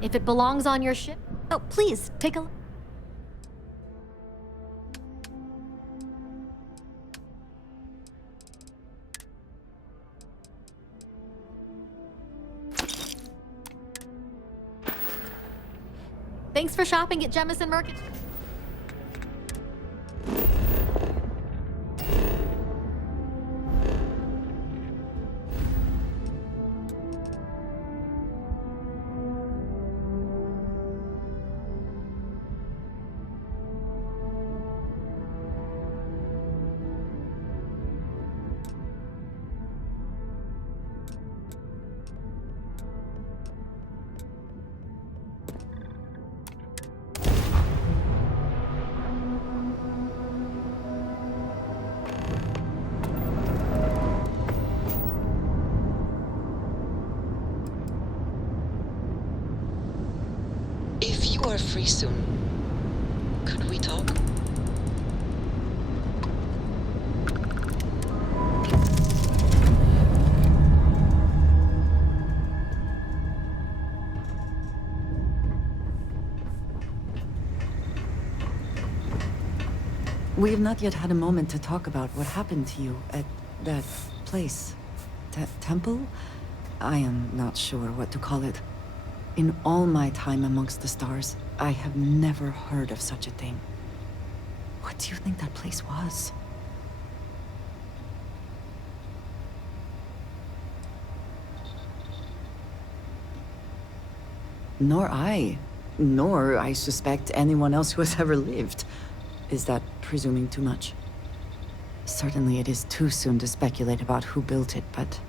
If it belongs on your ship... Oh, please, take a look. Thanks for shopping at Jemison Mercant. If you are free soon, could we talk? We have not yet had a moment to talk about what happened to you at that place. Temple? I am not sure what to call it. In all my time amongst the stars, I have never heard of such a thing. What do you think that place was? Nor I suspect anyone else who has ever lived. Is that presuming too much? Certainly it is too soon to speculate about who built it, but...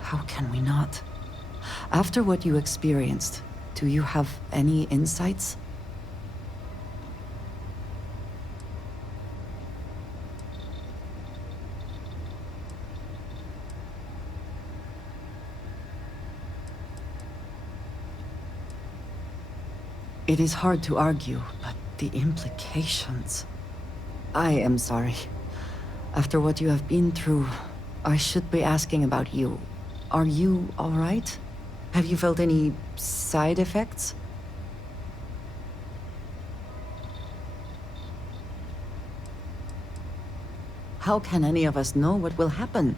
how can we not? After what you experienced, do you have any insights? It is hard to argue, but the implications... I am sorry. After what you have been through, I should be asking about you. Are you all right? Have you felt any side effects? How can any of us know what will happen?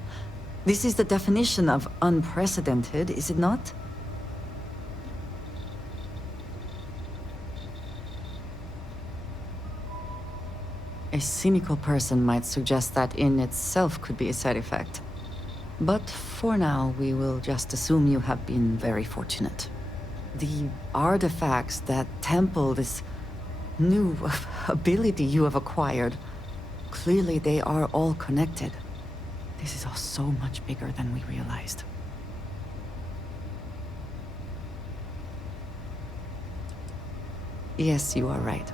This is the definition of unprecedented, is it not? A cynical person might suggest that in itself could be a side effect. But for now, we will just assume you have been very fortunate. The artifacts, that temple, this new ability you have acquired, clearly they are all connected. This is all so much bigger than we realized. Yes, you are right.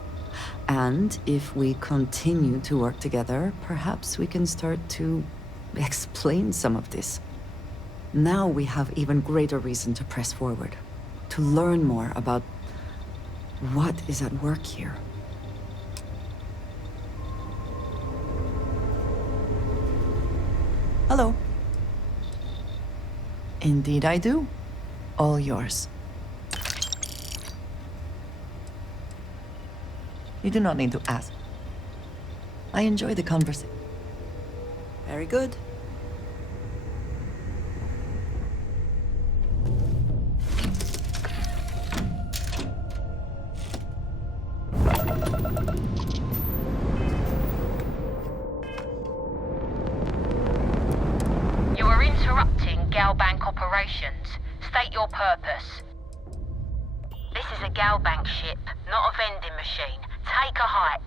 And if we continue to work together, perhaps we can start to explain some of this. Now we have even greater reason to press forward, to learn more about what is at work here. Hello. Indeed I do. All yours. You do not need to ask. I enjoy the conversation. Very good. You are interrupting Galbank operations. State your purpose. This is a Galbank ship, not a vending machine. Take a hike.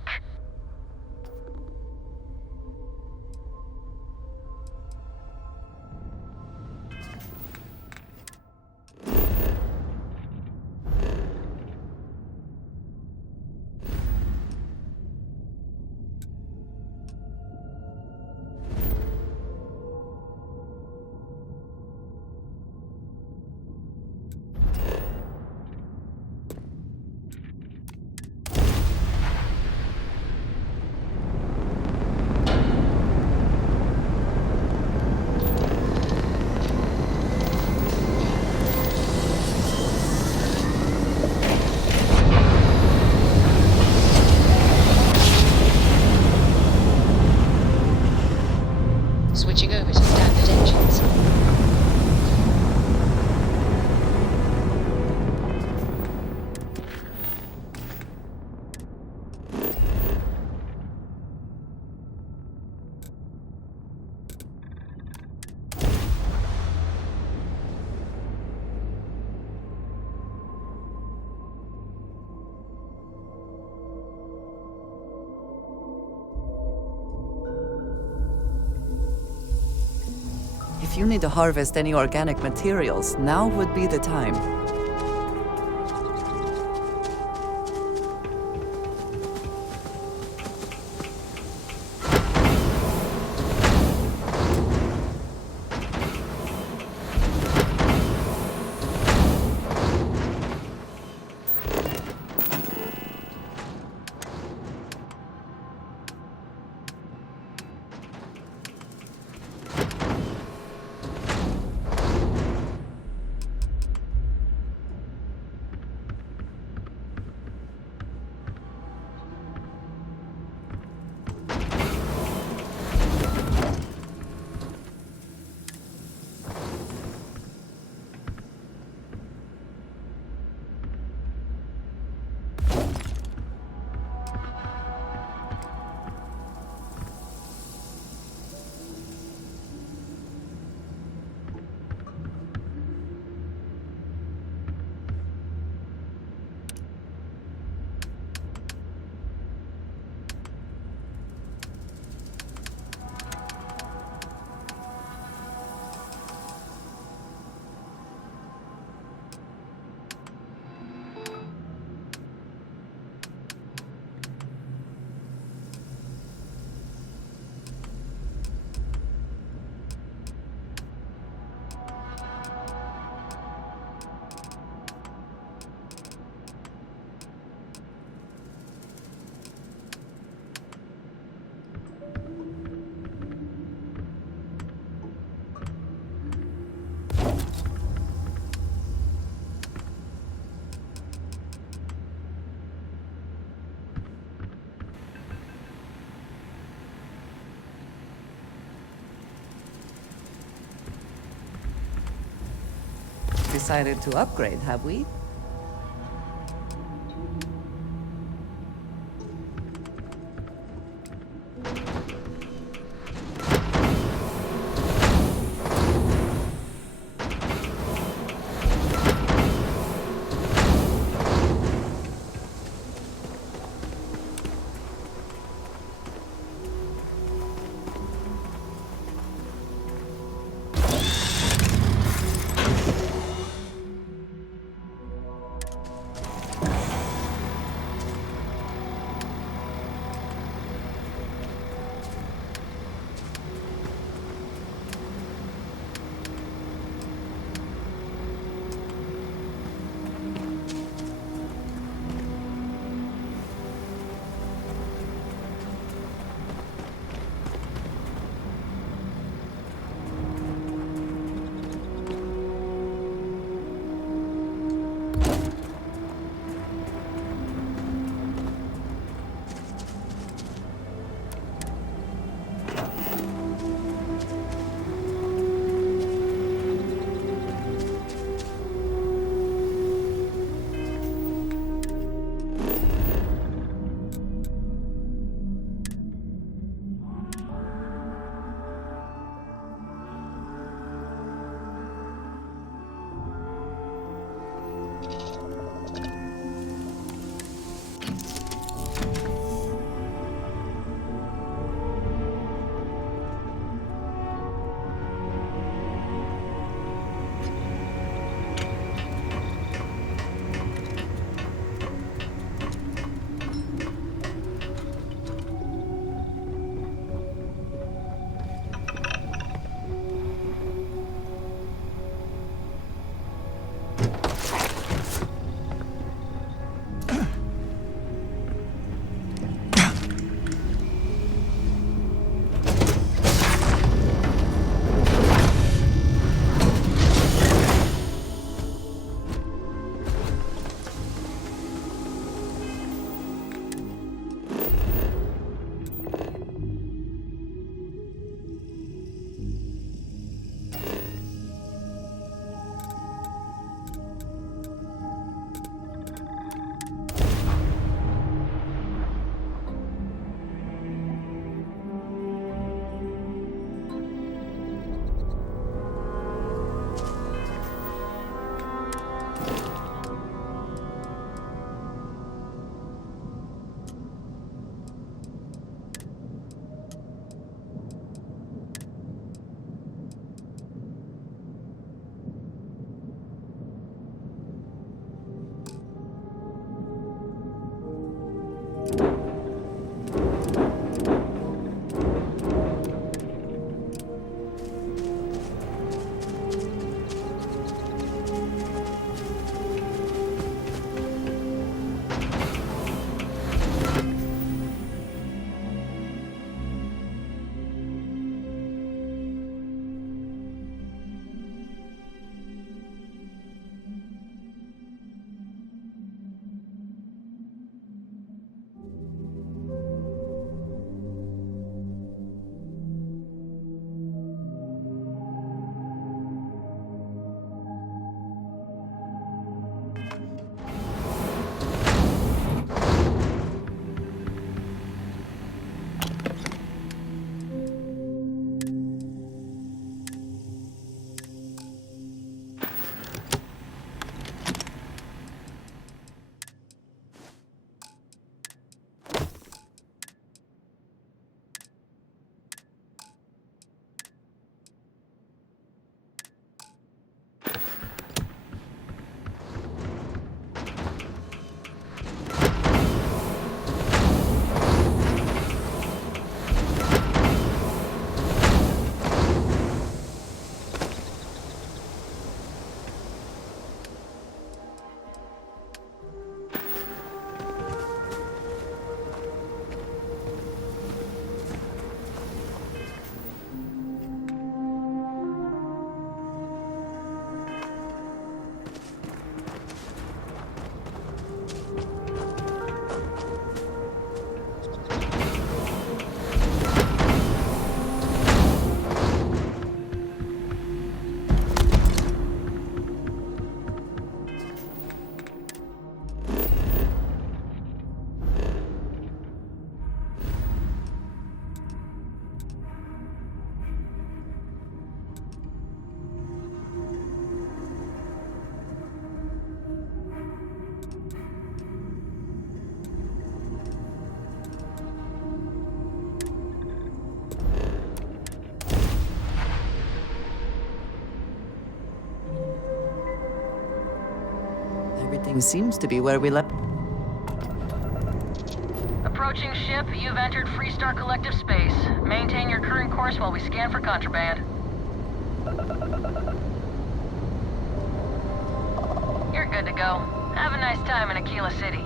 If you need to harvest any organic materials, now would be the time. Decided to upgrade, have we? Everything seems to be where we left. Approaching ship, you've entered Freestar Collective space. Maintain your current course while we scan for contraband. You're good to go. Have a nice time in Aquila City.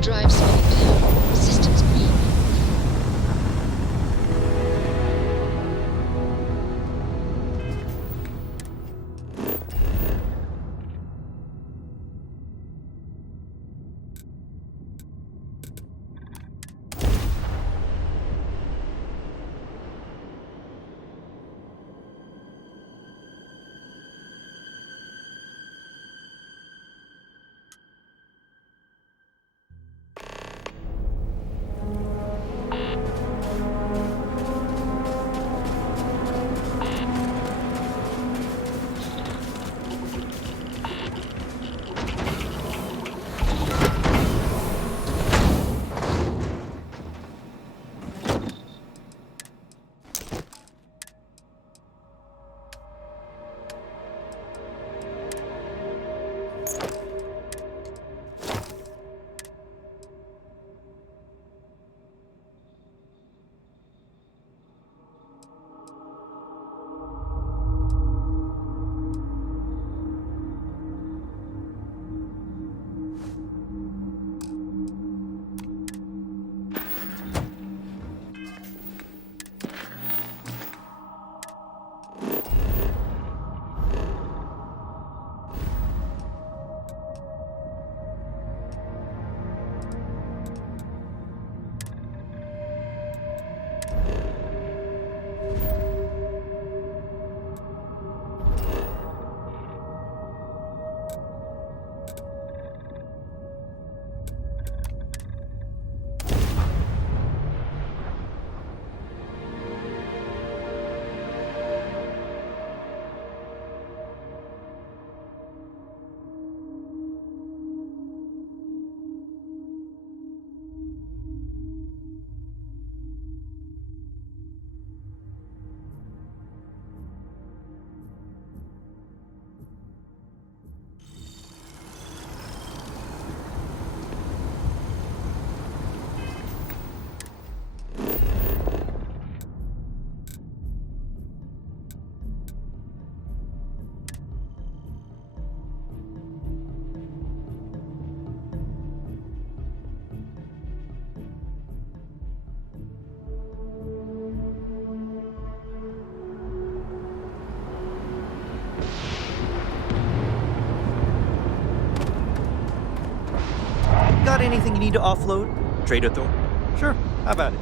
Drive slowing down. Systems green. Got anything you need to offload? Trader Thor? Sure, how about it?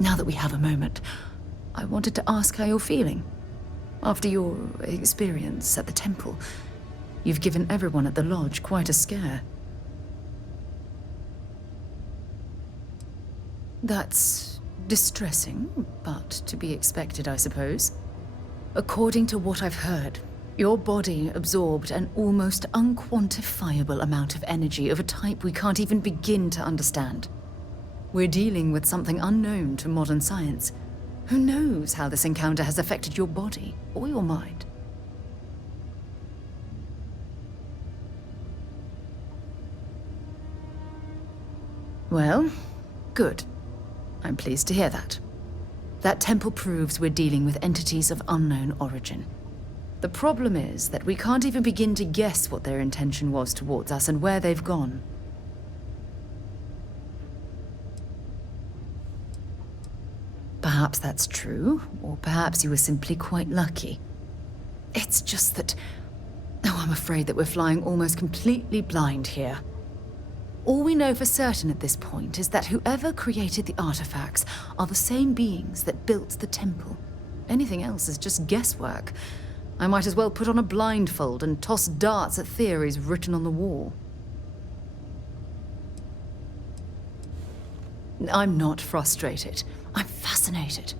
Now that we have a moment, I wanted to ask how you're feeling. After your experience at the temple, you've given everyone at the lodge quite a scare. That's distressing, but to be expected, I suppose. According to what I've heard, your body absorbed an almost unquantifiable amount of energy of a type we can't even begin to understand. We're dealing with something unknown to modern science. Who knows how this encounter has affected your body or your mind? Well, good. I'm pleased to hear that. That temple proves we're dealing with entities of unknown origin. The problem is that we can't even begin to guess what their intention was towards us and where they've gone. Perhaps that's true, or perhaps you were simply quite lucky. It's just that... Oh, I'm afraid that we're flying almost completely blind here. All we know for certain at this point is that whoever created the artifacts are the same beings that built the temple. Anything else is just guesswork. I might as well put on a blindfold and toss darts at theories written on the wall. I'm not frustrated. I'm fascinated.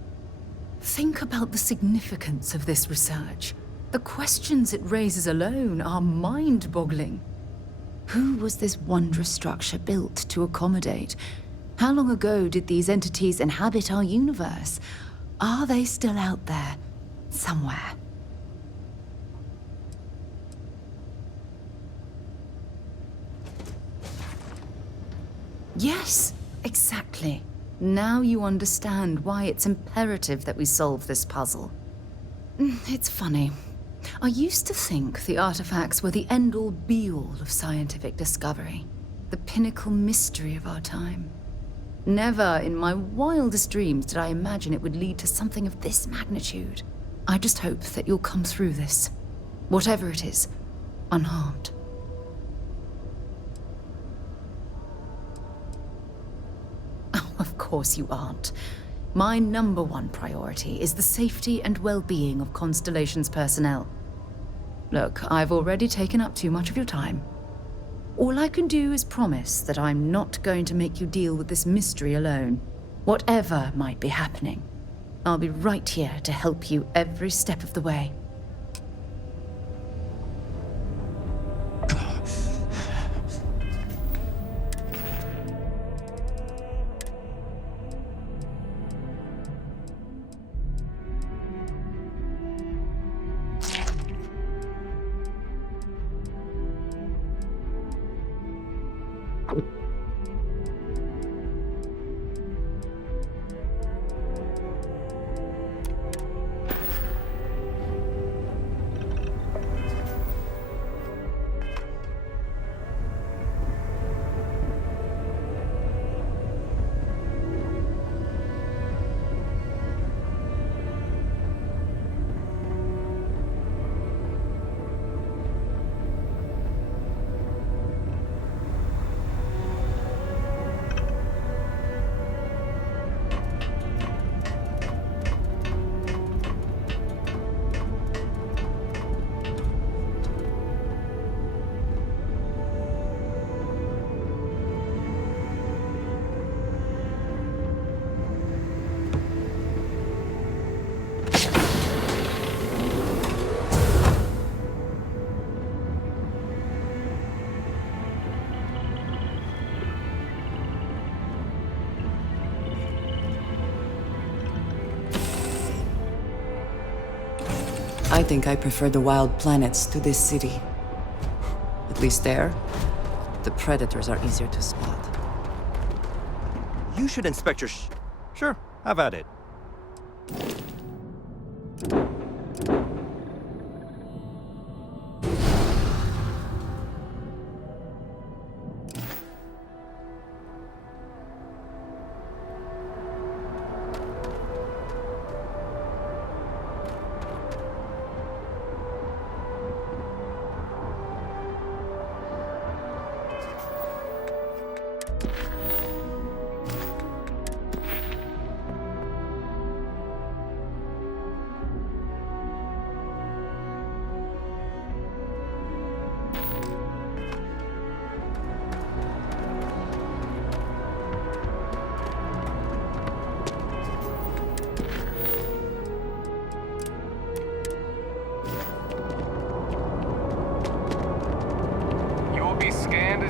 Think about the significance of this research. The questions it raises alone are mind-boggling. Who was this wondrous structure built to accommodate? How long ago did these entities inhabit our universe? Are they still out there, somewhere? Yes, exactly. Now you understand why it's imperative that we solve this puzzle. It's funny. I used to think the artifacts were the end-all be-all of scientific discovery, the pinnacle mystery of our time. Never in my wildest dreams did I imagine it would lead to something of this magnitude. I just hope that you'll come through this, whatever it is, unharmed. Oh, of course you aren't. My #1 priority is the safety and well-being of Constellation's personnel. Look, I've already taken up too much of your time. All I can do is promise that I'm not going to make you deal with this mystery alone. Whatever might be happening, I'll be right here to help you every step of the way. I think I prefer the wild planets to this city. At least there, the predators are easier to spot. You should inspect your Sure, have at it.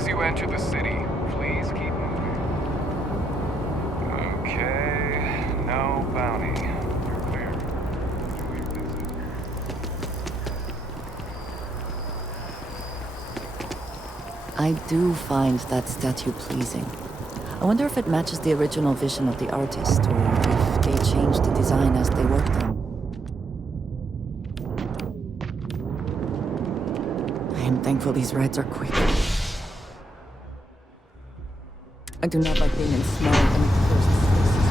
As you enter the city, please keep moving. Okay, no bounty. You're clear. Enjoy your visit. I do find that statue pleasing. I wonder if it matches the original vision of the artist, or if they changed the design as they worked on. I am thankful these rides are quick. I do not like being in small and enclosed spaces.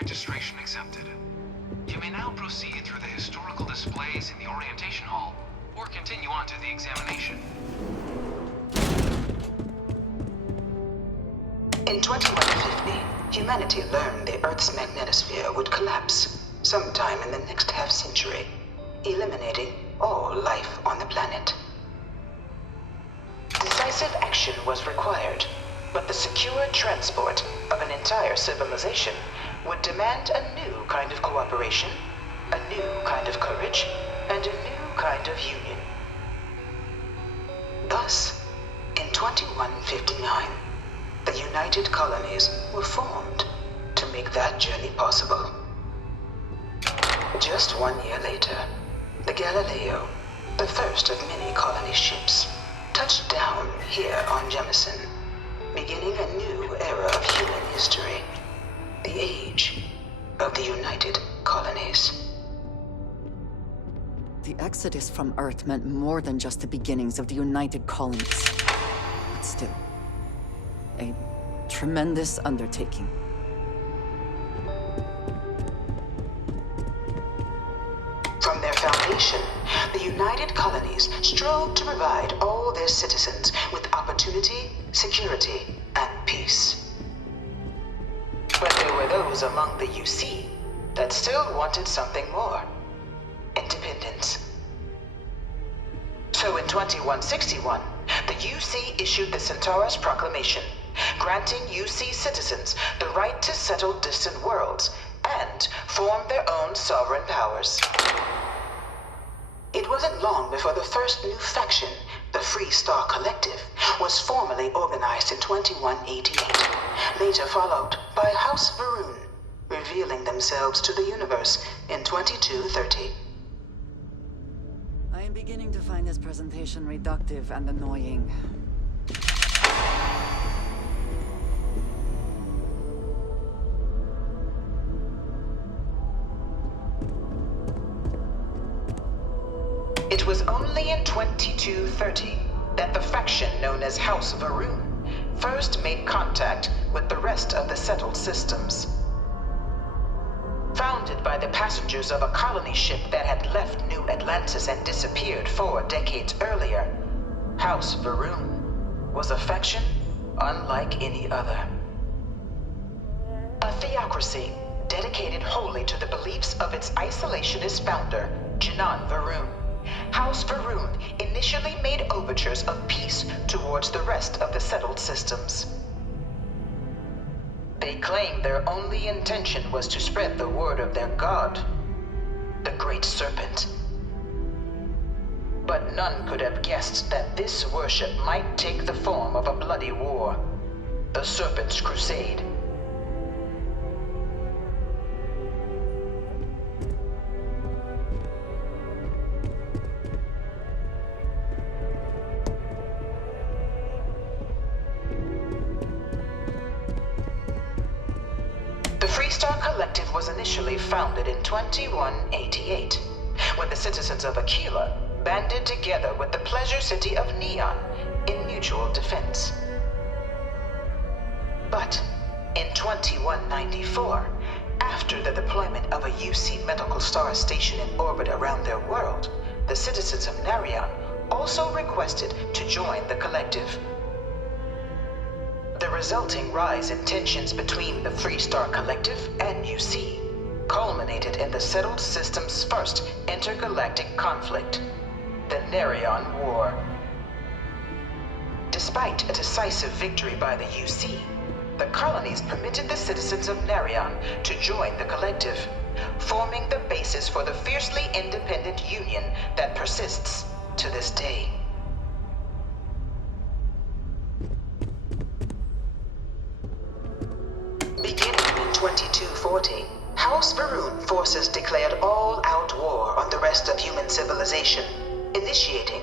Registration accepted. You may now proceed through the historical displays in the orientation hall, or continue on to the examination. In 2150, humanity learned the Earth's magnetosphere would collapse sometime in the next half-century, eliminating all life on the planet. Decisive action was required, but the secure transport of an entire civilization would demand a new kind of cooperation, a new kind of courage, and a new kind of union. Thus, in 2159, the United Colonies were formed to make that journey possible. Just 1 year later, the Galileo, the first of many colony ships, touched down here on Jemison, beginning a new era of human history, the age of the United Colonies. The exodus from Earth meant more than just the beginnings of the United Colonies. But still, a tremendous undertaking. From their foundation, the United Colonies strove to provide all their citizens with opportunity, security, and peace. But there were those among the UC that still wanted something more. Independence. So in 2161, the UC issued the Centaurus Proclamation, granting UC citizens the right to settle distant worlds and form their own sovereign powers. It wasn't long before the first new faction, the Free Star Collective, was formally organized in 2188, later followed by House Varun, revealing themselves to the universe in 2230. I am beginning to find this presentation reductive and annoying. It was only in 2230 that the faction known as House Varun first made contact with the rest of the settled systems. Founded by the passengers of a colony ship that had left New Atlantis and disappeared 4 decades earlier, House Varun was a faction unlike any other. A theocracy dedicated wholly to the beliefs of its isolationist founder, Janan Varun. House Varun initially made overtures of peace towards the rest of the settled systems. They claimed their only intention was to spread the word of their god, the Great Serpent. But none could have guessed that this worship might take the form of a bloody war, the Serpent's Crusade. Freestar Collective was initially founded in 2188, when the citizens of Aquila banded together with the pleasure city of Neon in mutual defense. But in 2194, after the deployment of a UC medical star station in orbit around their world, the citizens of Narion also requested to join the collective. The resulting rise in tensions between the Freestar Collective and UC culminated in the settled system's first intergalactic conflict, the Narion War. Despite a decisive victory by the UC, the colonies permitted the citizens of Narion to join the collective, forming the basis for the fiercely independent union that persists to this day. Beginning in 2240, House Varun forces declared all-out war on the rest of human civilization, initiating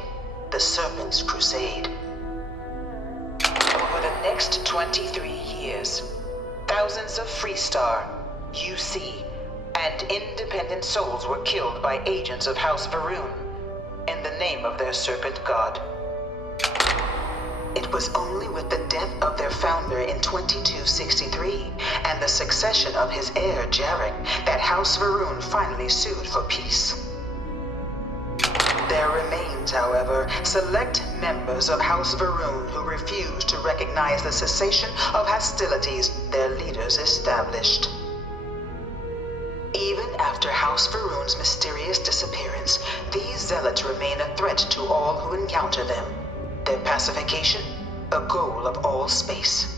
the Serpent's Crusade. Over the next 23 years, thousands of Freestar, UC, and independent souls were killed by agents of House Varun in the name of their Serpent God. It was only with the death of their founder in 2263 and the succession of his heir, Jarek, that House Varun finally sued for peace. There remains, however, select members of House Varun who refuse to recognize the cessation of hostilities their leaders established. Even after House Varun's mysterious disappearance, these zealots remain a threat to all who encounter them. Their pacification, a goal of all space.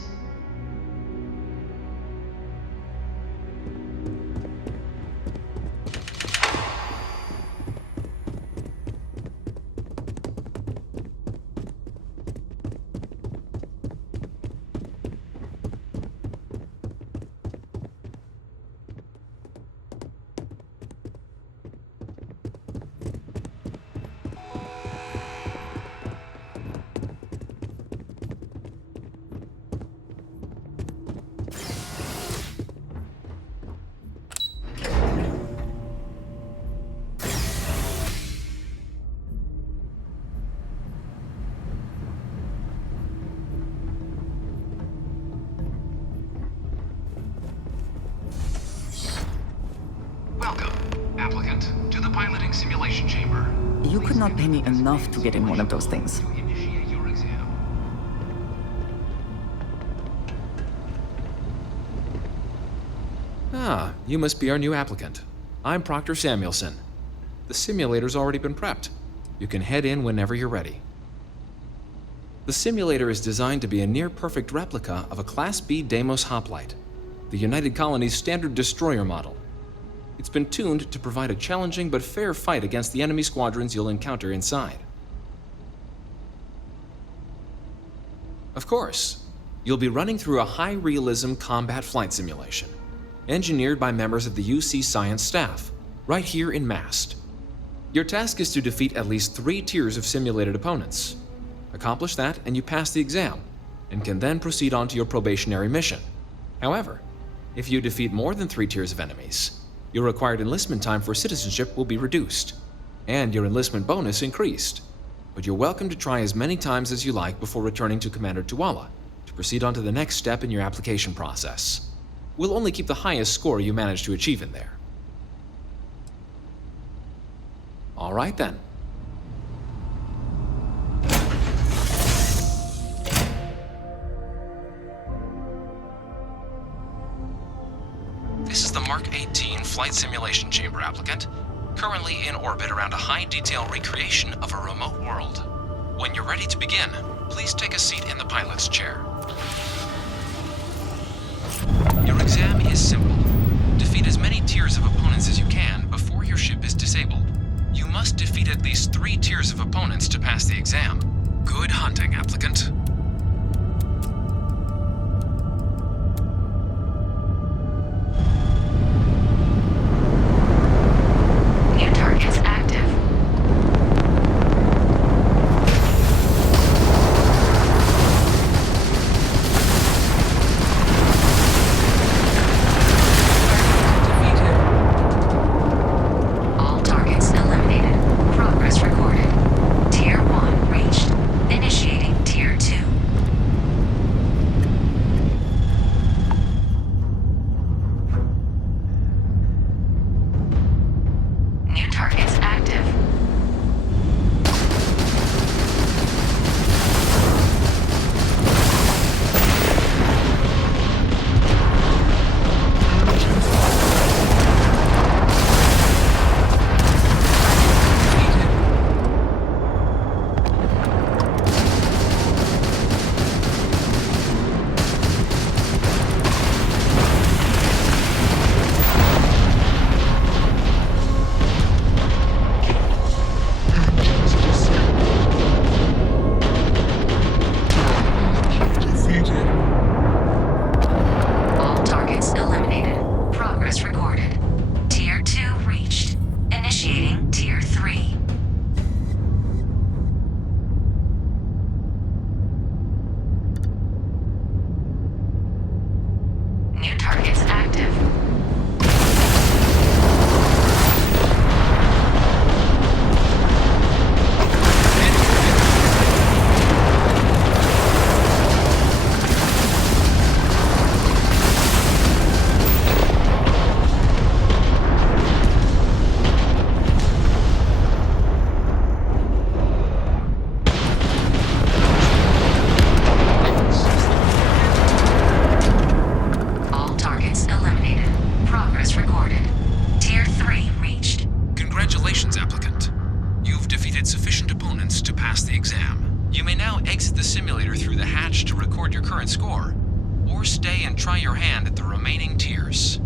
Applicant to the piloting simulation chamber. You could not pay me enough to get in one of those things. Initiate your exam. Ah, you must be our new applicant. I'm Proctor Samuelson. The simulator's already been prepped. You can head in whenever you're ready. The simulator is designed to be a near-perfect replica of a Class B Deimos hoplite, the United Colony's standard destroyer model. It's been tuned to provide a challenging but fair fight against the enemy squadrons you'll encounter inside. Of course, you'll be running through a high-realism combat flight simulation, engineered by members of the UC science staff, right here in Mast. Your task is to defeat at least 3 tiers of simulated opponents. Accomplish that and you pass the exam, and can then proceed on to your probationary mission. However, if you defeat more than 3 tiers of enemies, your required enlistment time for citizenship will be reduced, and your enlistment bonus increased. But you're welcome to try as many times as you like before returning to Commander Tuala to proceed on to the next step in your application process. We'll only keep the highest score you manage to achieve in there. All right then. Mark 18 flight simulation chamber applicant, currently in orbit around a high-detail recreation of a remote world. When you're ready to begin, please take a seat in the pilot's chair. Your exam is simple. Defeat as many tiers of opponents as you can before your ship is disabled. You must defeat at least 3 tiers of opponents to pass the exam. Good hunting, applicant. New targets active. All targets eliminated. Progress recorded. Tier 1 reached. Initiating Tier 2. New targets active. All targets eliminated. Progress recorded. Tier 2 reached. Initiating Tier 3. New targets active. All targets eliminated. Progress recorded. Tier 3 reached. Congratulations, applicant. You've defeated sufficient opponents to pass the exam. You may now exit the simulator through the hatch to record your current score, or stay and try your hand at the remaining tiers.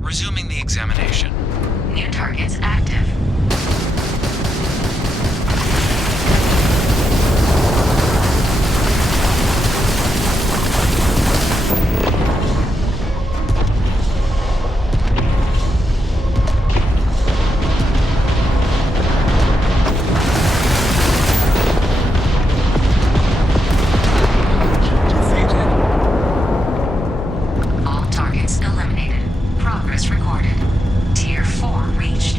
Resuming the examination. New targets active. All targets eliminated. Progress recorded. Tier 4 reached.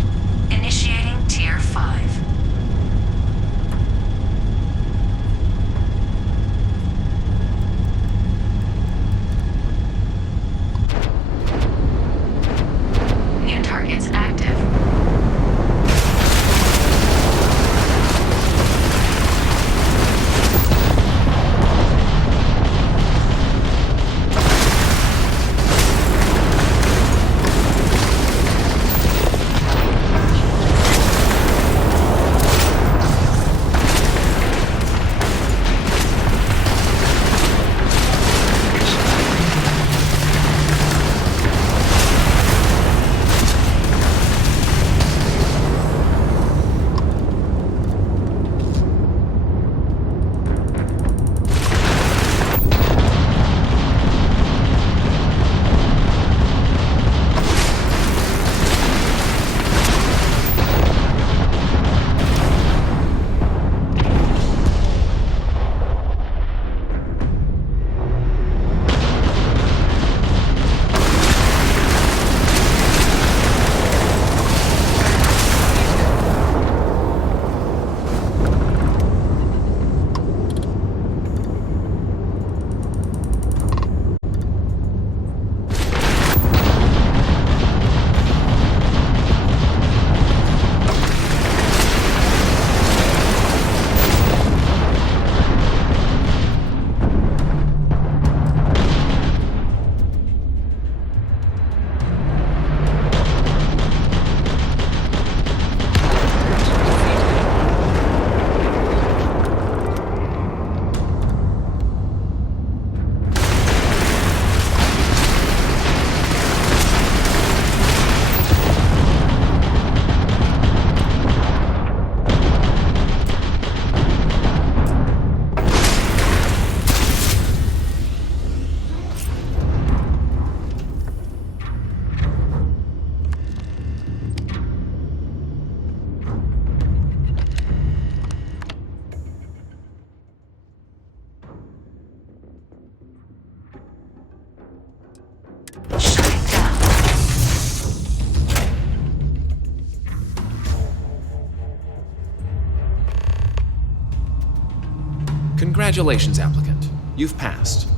Congratulations, applicant. You've passed.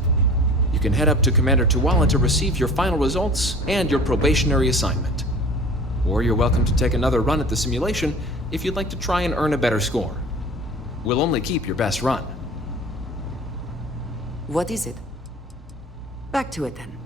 You can head up to Commander Tuwala to receive your final results and your probationary assignment. Or you're welcome to take another run at the simulation if you'd like to try and earn a better score. We'll only keep your best run. What is it? Back to it then.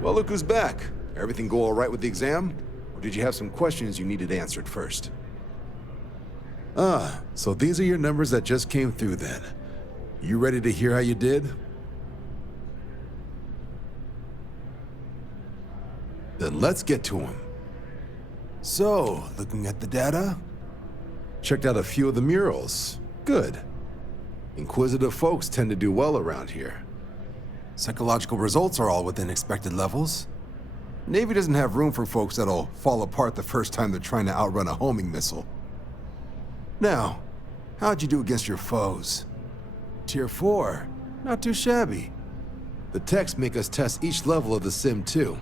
Well, look who's back. Everything go all right with the exam? Or did you have some questions you needed answered first? Ah, so these are your numbers that just came through then. You ready to hear how you did? Then let's get to them. So, looking at the data? Checked out a few of the murals. Good. Inquisitive folks tend to do well around here. Psychological results are all within expected levels. Navy doesn't have room for folks that'll fall apart the first time they're trying to outrun a homing missile. Now, how'd you do against your foes? Tier 4, not too shabby. The techs make us test each level of the sim too.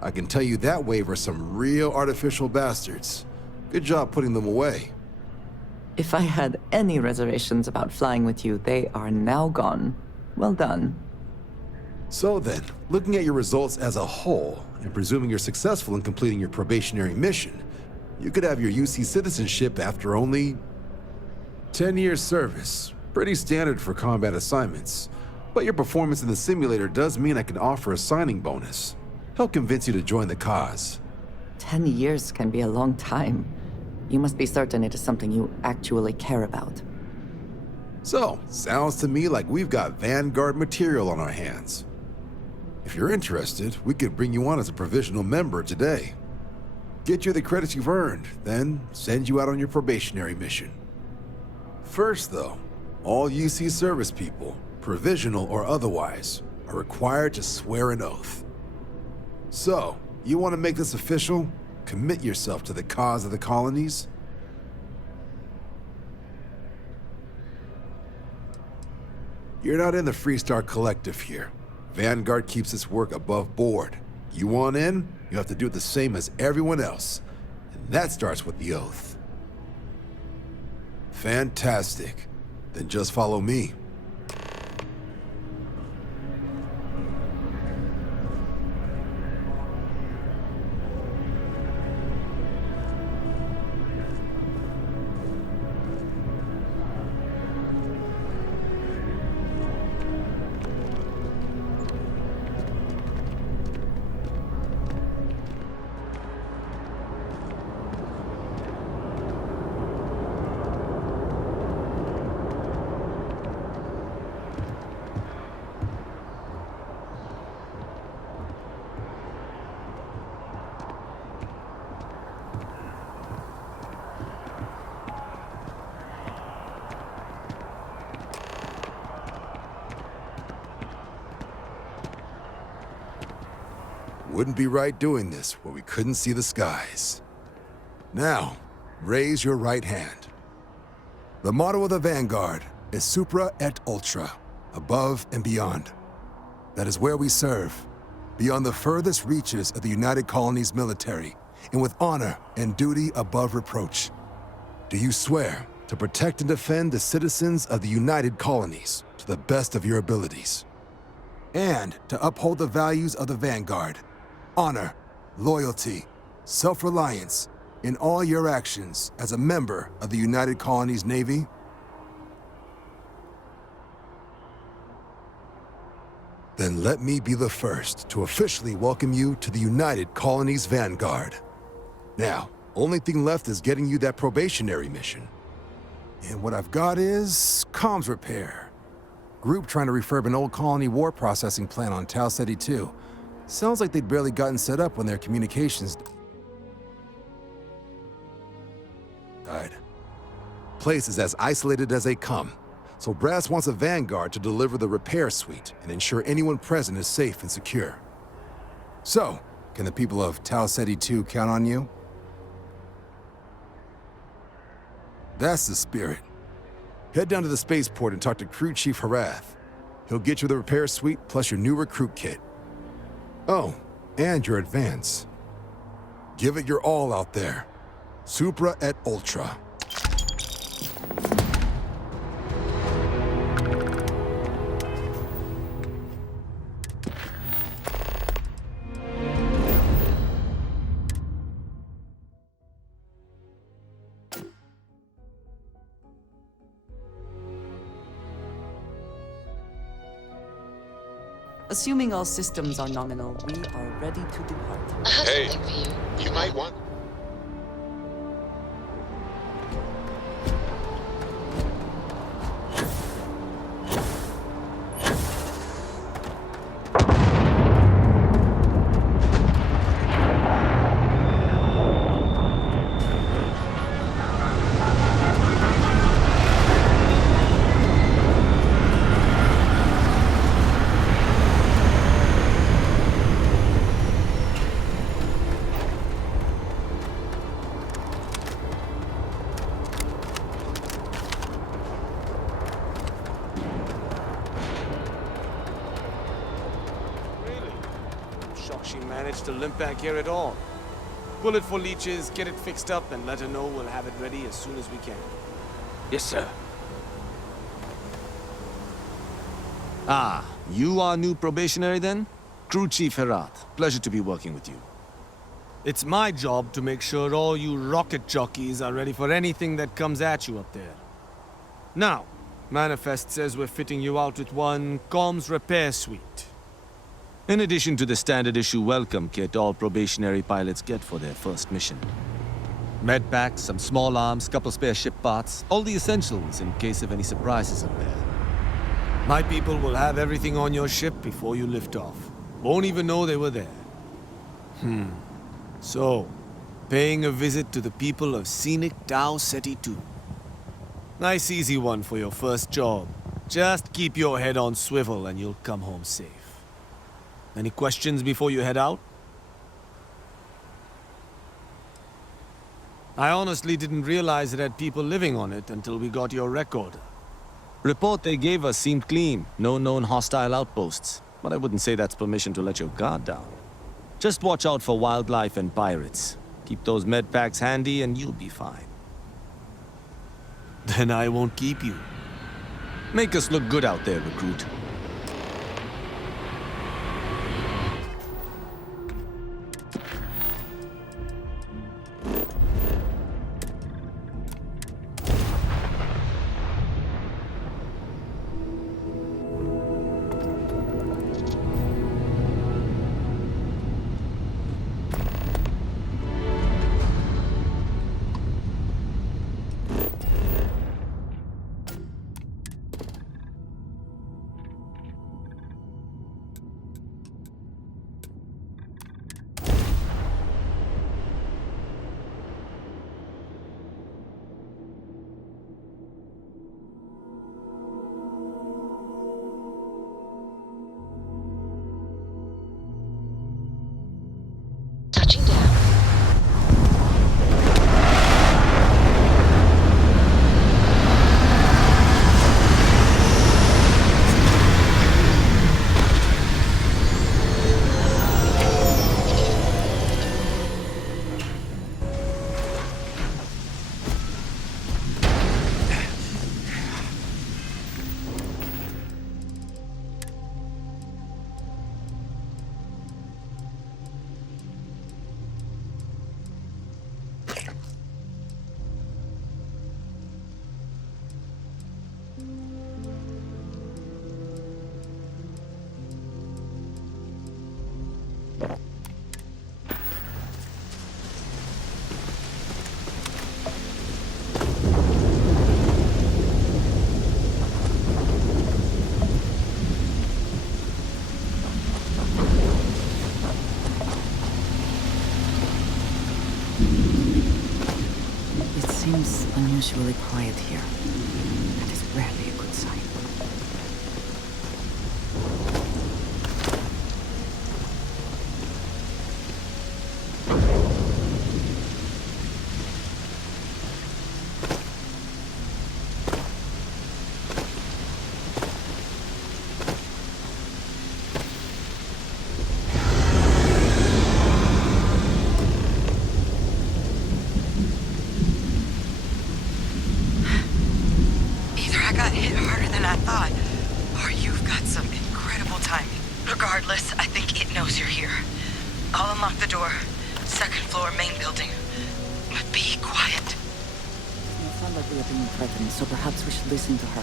I can tell you that wave are some real artificial bastards. Good job putting them away. If I had any reservations about flying with you, they are now gone. Well done. So then, looking at your results as a whole, and presuming you're successful in completing your probationary mission, you could have your UC citizenship after only 10 years service. Pretty standard for combat assignments. But your performance in the simulator does mean I can offer a signing bonus. Help convince you to join the cause. 10 years can be a long time. You must be certain it is something you actually care about. So, sounds to me like we've got Vanguard material on our hands. If you're interested, we could bring you on as a provisional member today. Get you the credits you've earned, then send you out on your probationary mission. First though, all UC service people, provisional or otherwise, are required to swear an oath. So, you want to make this official? Commit yourself to the cause of the colonies? You're not in the Freestar Collective here. Vanguard keeps its work above board. You want in, you have to do the same as everyone else. And that starts with the oath. Fantastic. Then just follow me. Wouldn't be right doing this where we couldn't see the skies. Now, raise your right hand. The motto of the Vanguard is Supra et Ultra, above and beyond. That is where we serve, beyond the furthest reaches of the United Colonies military, and with honor and duty above reproach. Do you swear to protect and defend the citizens of the United Colonies to the best of your abilities? And to uphold the values of the Vanguard, honor, loyalty, self-reliance in all your actions as a member of the United Colonies Navy? Then let me be the first to officially welcome you to the United Colonies Vanguard. Now, only thing left is getting you that probationary mission. And what I've got is comms repair. Group trying to refurb an old colony war processing plant on Tau Ceti 2. Sounds like they'd barely gotten set up when their communications died. Place is as isolated as they come, so Brass wants a vanguard to deliver the repair suite and ensure anyone present is safe and secure. So, can the people of Tau Ceti 2 count on you? That's the spirit. Head down to the spaceport and talk to Crew Chief Harath. He'll get you the repair suite plus your new recruit kit. Oh, and your advance. Give it your all out there. Supra et Ultra. Assuming all systems are nominal, we are ready to depart. I have Hey, something for you. you might want... Shocked she managed to limp back here at all. Pull it for leeches, get it fixed up, and let her know we'll have it ready as soon as we can. Yes, sir. Ah, you are new probationary then? Crew Chief Herath. Pleasure to be working with you. It's my job to make sure all you rocket jockeys are ready for anything that comes at you up there. Now, Manifest says we're fitting you out with one comms repair suite. In addition to the standard issue welcome kit all probationary pilots get for their first mission. Medpacks, some small arms, couple spare ship parts, all the essentials in case of any surprises up there. My people will have everything on your ship before you lift off. Won't even know they were there. So, paying a visit to the people of scenic Tau Ceti 2. Nice easy one for your first job. Just keep your head on swivel and you'll come home safe. Any questions before you head out? I honestly didn't realize it had people living on it until we got your record. Report they gave us seemed clean. No known hostile outposts. But I wouldn't say that's permission to let your guard down. Just watch out for wildlife and pirates. Keep those med packs handy and you'll be fine. Then I won't keep you. Make us look good out there, recruit. unusually quiet here. That is rarely a good sign. Either I got hit harder than I thought, or you've got some incredible timing. Regardless, I think it knows you're here. I'll unlock the door. Second floor, main building. But be quiet. It sounds like we are being threatened, so perhaps we should listen to her.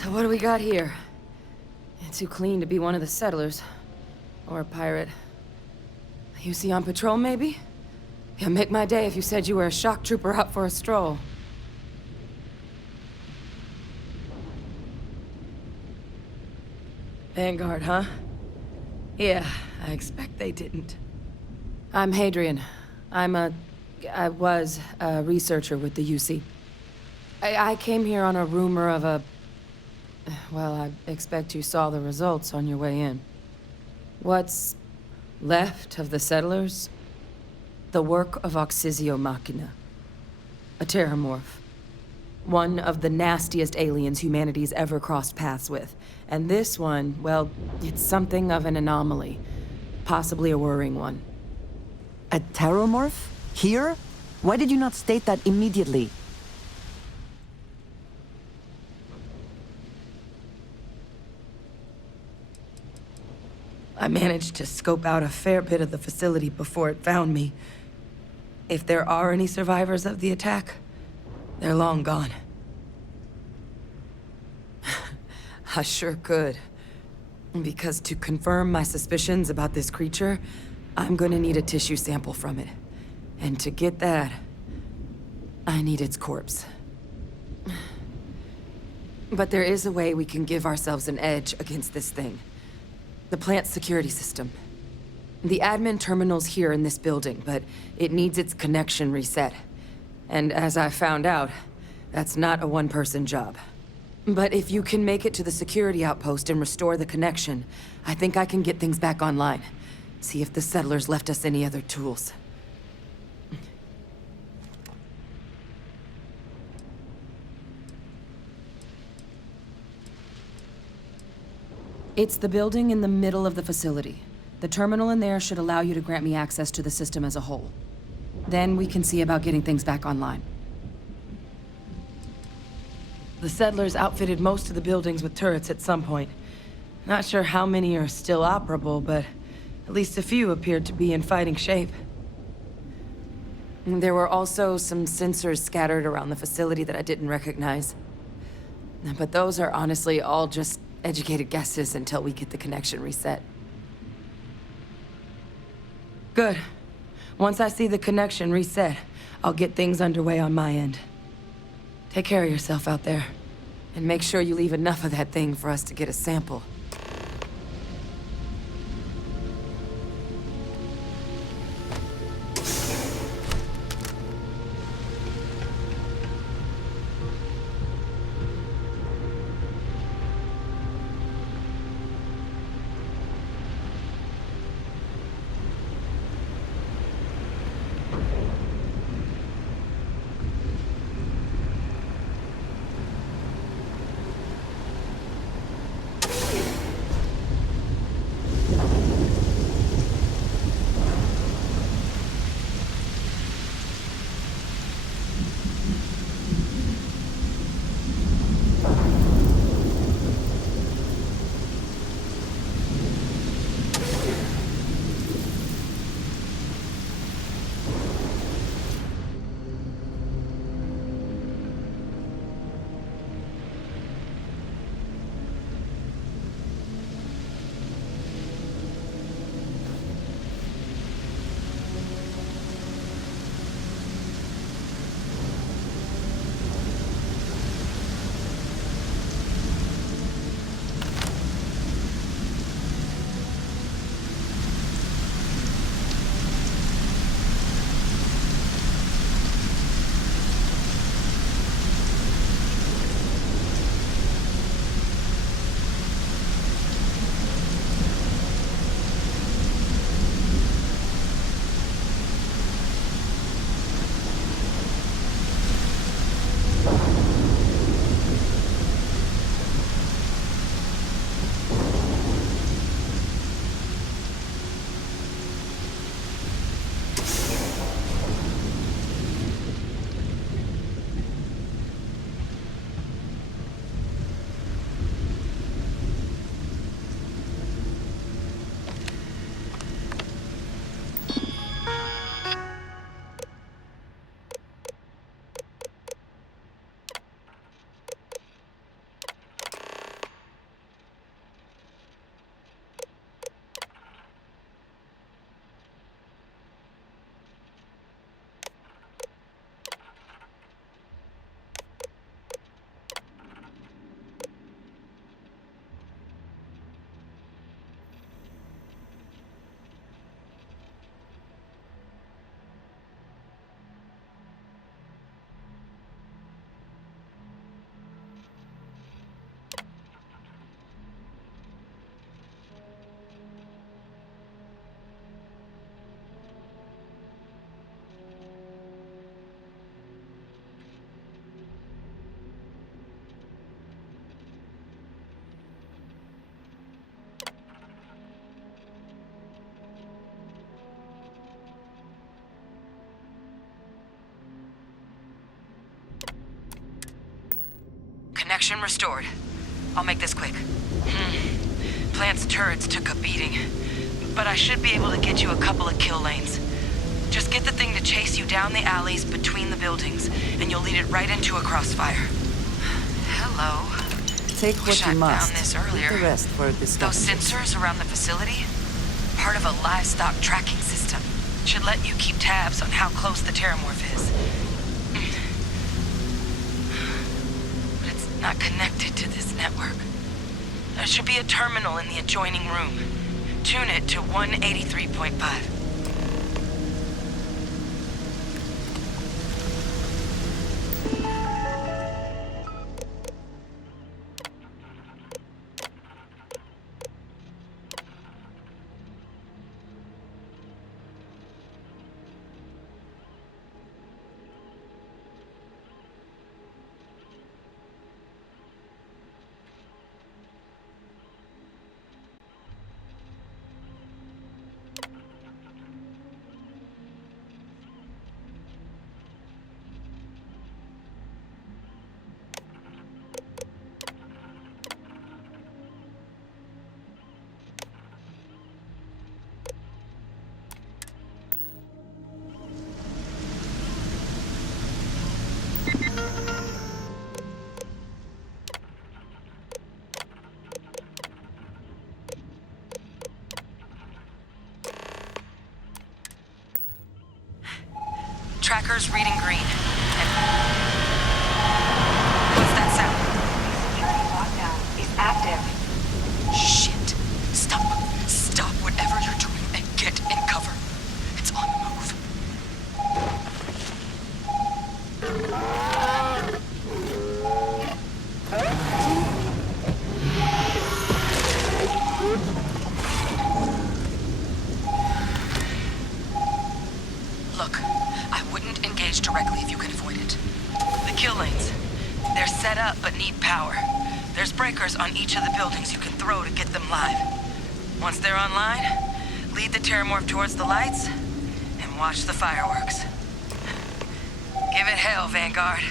So what do we got here? Too clean to be one of the settlers. Or a pirate. You see on patrol, maybe? It'd make my day if you said you were a shock trooper out for a stroll. Vanguard, huh? Yeah, I expect they didn't. I'm Hadrian. I was a researcher with the UC. I came here on a rumor of a... Well, I expect you saw the results on your way in. What's left of the settlers? The work of Oxysio Machina. A terramorph. One of the nastiest aliens humanity's ever crossed paths with. And this one, well, it's something of an anomaly. Possibly a worrying one. A terramorph? Here? Why did you not state that immediately? I managed to scope out a fair bit of the facility before it found me. If there are any survivors of the attack, they're long gone. I sure could. Because to confirm my suspicions about this creature, I'm gonna need a tissue sample from it. And to get that, I need its corpse. But there is a way we can give ourselves an edge against this thing. The plant's security system. The admin terminal's here in this building, but it needs its connection reset. And as I found out, that's not a one-person job. But if you can make it to the security outpost and restore the connection, I think I can get things back online. See if the settlers left us any other tools. It's the building in the middle of the facility. The terminal in there should allow you to grant me access to the system as a whole. Then we can see about getting things back online. The settlers outfitted most of the buildings with turrets at some point. Not sure how many are still operable, but at least a few appeared to be in fighting shape. There were also some sensors scattered around the facility that I didn't recognize. But those are honestly all just educated guesses until we get the connection reset. Good. Once I see the connection reset, I'll get things underway on my end. Take care of yourself out there. And make sure you leave enough of that thing for us to get a sample. Connection restored. I'll make this quick. Plant's turrets took a beating, but I should be able to get you a couple of kill lanes. Just get the thing to chase you down the alleys between the buildings, and you'll lead it right into a crossfire. Hello. Take Wish what you I'd must. found this earlier. Leave the rest for a Those discussion. sensors around the facility? Part of a livestock tracking system. Should let you keep tabs on how close the terramorph is. But it's not connected to this network. There should be a terminal in the adjoining room. Tune it to 183.5. Tracker's reading green. What's that sound? Security lockdown is active. Shit. Stop. Stop whatever you're doing and get in cover. It's on the move. Look, I wouldn't engage directly if you can avoid it. The kill lanes. They're set up but need power. There's breakers on each of the buildings you can throw to get them live. Once they're online, lead the terramorph towards the lights and watch the fireworks. Give it hell, Vanguard.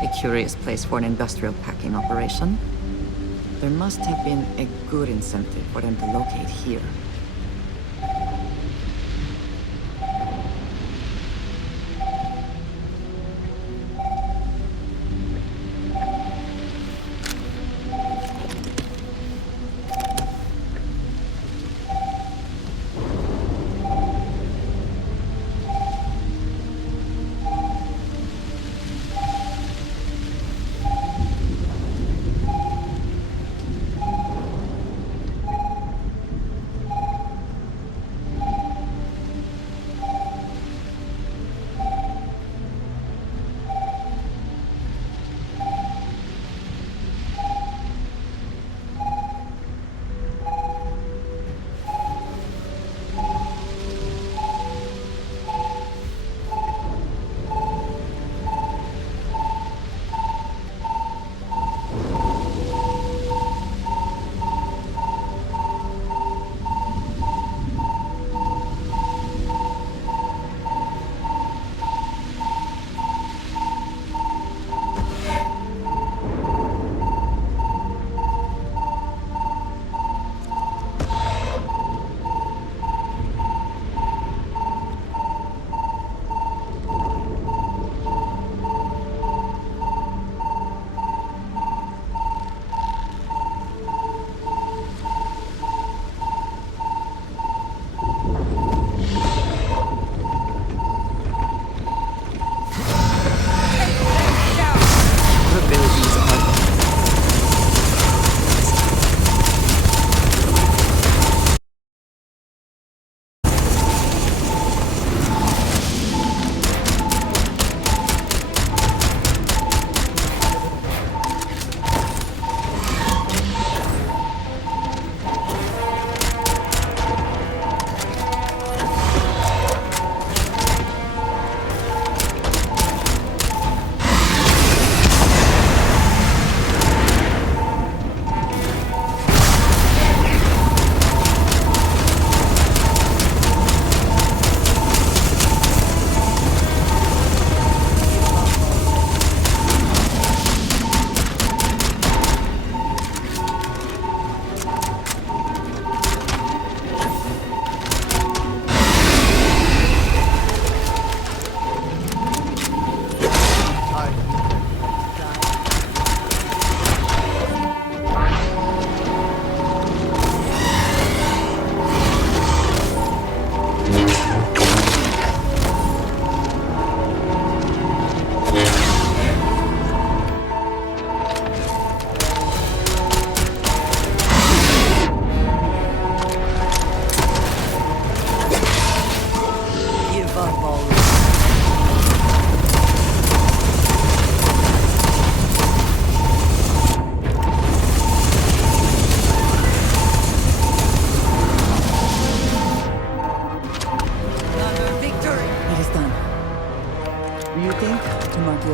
A curious place for an industrial packing operation. There must have been a good incentive for them to locate here.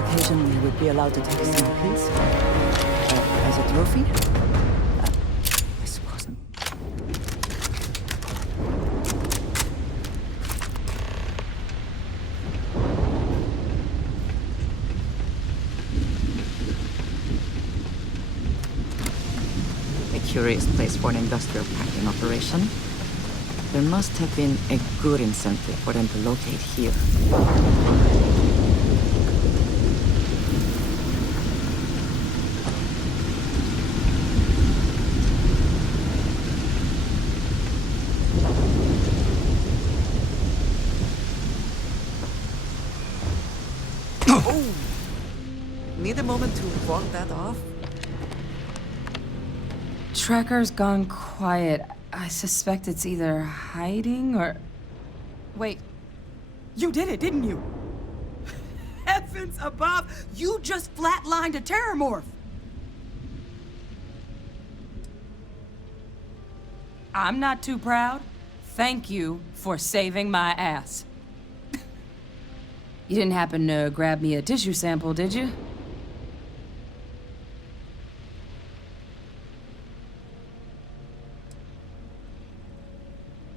occasion we would be allowed to take a sample, please? As a trophy? I suppose. A curious place for an industrial packing operation. There must have been a good incentive for them to locate here. Oh! Need a moment to walk that off? Tracker's gone quiet. I suspect it's either hiding or... Wait. You did it, didn't you? Heavens above! You just flatlined a terramorph! I'm not too proud. Thank you for saving my ass. You didn't happen to grab me a tissue sample, did you?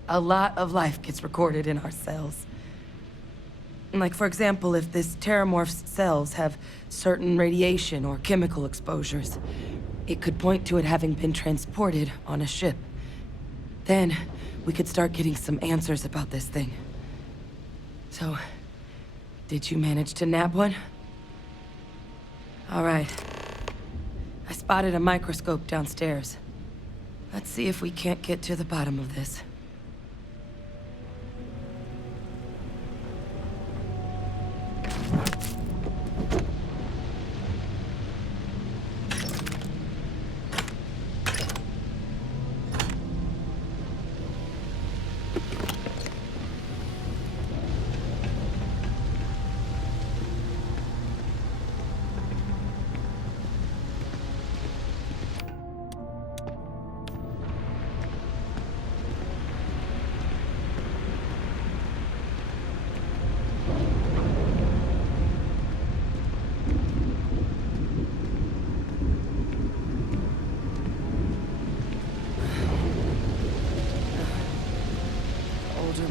A lot of life gets recorded in our cells. Like, for example, if this terramorph's cells have certain radiation or chemical exposures, it could point to it having been transported on a ship. Then, we could start getting some answers about this thing. So, did you manage to nab one? All right. I spotted a microscope downstairs. Let's see if we can't get to the bottom of this.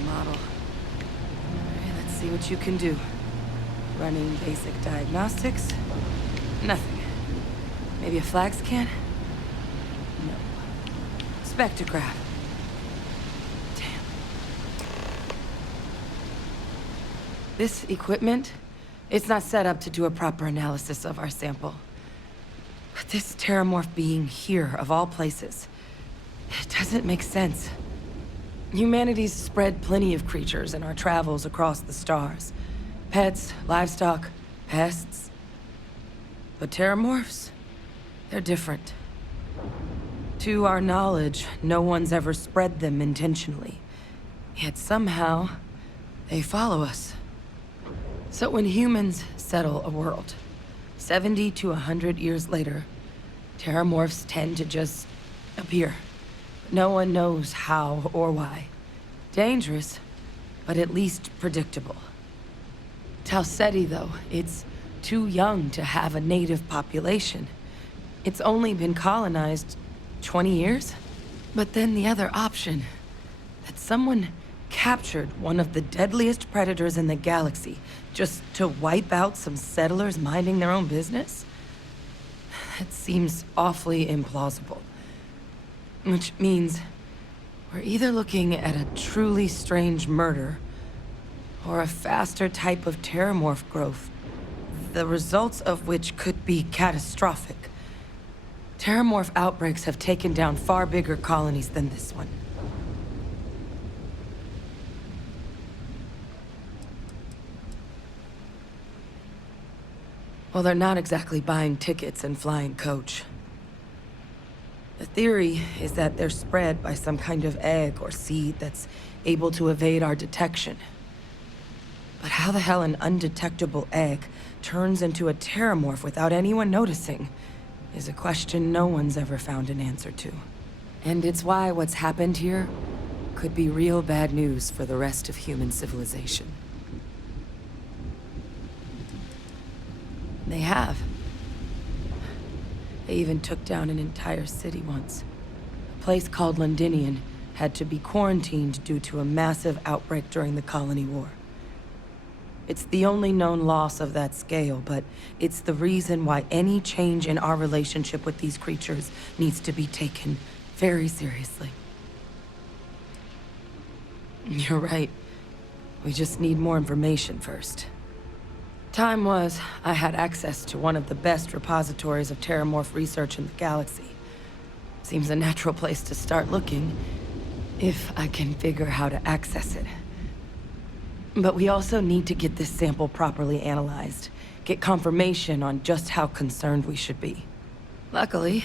Model. Okay, let's see what you can do. Running basic diagnostics? Nothing. Maybe a flag scan? No. Spectrograph. Damn. This equipment, it's not set up to do a proper analysis of our sample. But this terramorph being here, of all places, it doesn't make sense. Humanity's spread plenty of creatures in our travels across the stars. Pets, livestock, pests. But terramorphs? They're different. To our knowledge, no one's ever spread them intentionally. Yet somehow, they follow us. So when humans settle a world, 70 to 100 years later, terramorphs tend to just appear. No one knows how or why. Dangerous, but at least predictable. Tau Ceti, though, it's too young to have a native population. It's only been colonized 20 years? But then the other option, that someone captured one of the deadliest predators in the galaxy just to wipe out some settlers minding their own business? That seems awfully implausible. Which means we're either looking at a truly strange murder or a faster type of terramorph growth, the results of which could be catastrophic. Terramorph outbreaks have taken down far bigger colonies than this one. Well, they're not exactly buying tickets and flying coach. The theory is that they're spread by some kind of egg or seed that's able to evade our detection. But how the hell an undetectable egg turns into a terramorph without anyone noticing is a question no one's ever found an answer to. And it's why what's happened here could be real bad news for the rest of human civilization. They have. They even took down an entire city once. A place called Londinian had to be quarantined due to a massive outbreak during the Colony War. It's the only known loss of that scale, but it's the reason why any change in our relationship with these creatures needs to be taken very seriously. You're right. We just need more information first. Time was, I had access to one of the best repositories of Terramorph research in the galaxy. Seems a natural place to start looking, if I can figure how to access it. But we also need to get this sample properly analyzed, get confirmation on just how concerned we should be. Luckily,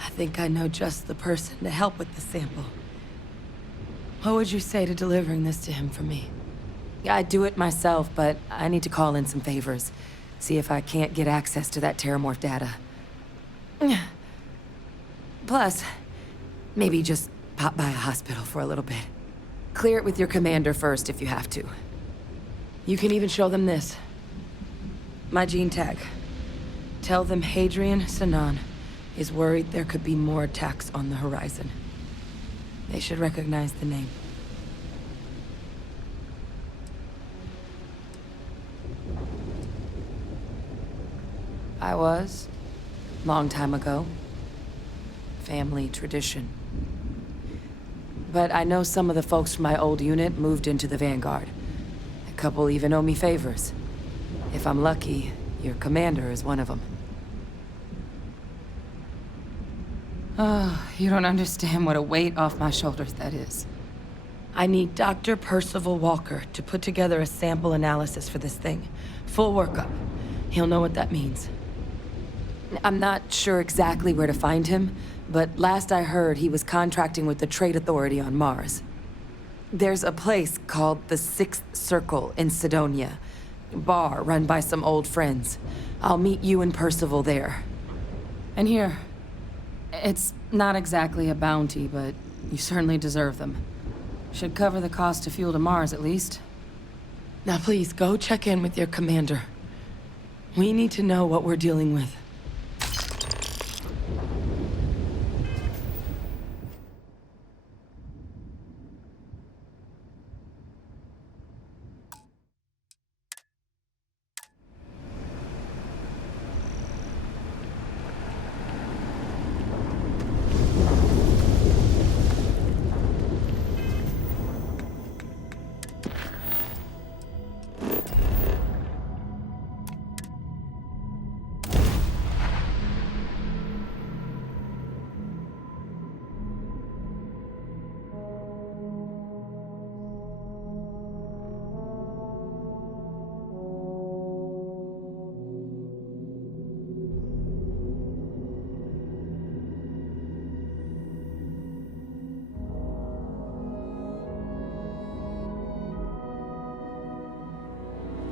I think I know just the person to help with the sample. What would you say to delivering this to him for me? I'd do it myself, but I need to call in some favors. See if I can't get access to that Terramorph data. Plus, maybe just pop by a hospital for a little bit. Clear it with your commander first if you have to. You can even show them this. My gene tag. Tell them Hadrian Sanan is worried there could be more attacks on the horizon. They should recognize the name. I was. Long time ago. Family tradition. But I know some of the folks from my old unit moved into the Vanguard. A couple even owe me favors. If I'm lucky, your commander is one of them. Oh, you don't understand what a weight off my shoulders that is. I need Dr. Percival Walker to put together a sample analysis for this thing. Full workup. He'll know what that means. I'm not sure exactly where to find him, but last I heard he was contracting with the Trade Authority on Mars. There's a place called the Sixth Circle in Sidonia. A bar run by some old friends. I'll meet you and Percival there. And here. It's not exactly a bounty, but you certainly deserve them. Should cover the cost of fuel to Mars, at least. Now please, go check in with your commander. We need to know what we're dealing with.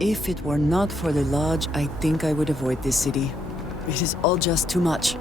If it were not for the Lodge, I think I would avoid this city. It is all just too much.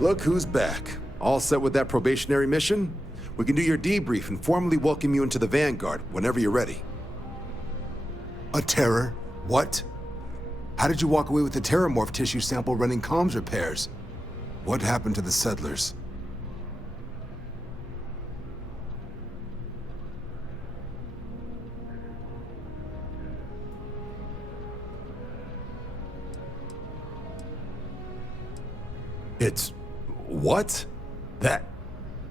Look who's back. All set with that probationary mission? We can do your debrief and formally welcome you into the Vanguard whenever you're ready. A terror? What? How did you walk away with the Terramorph tissue sample running comms repairs? What happened to the settlers? It's... what?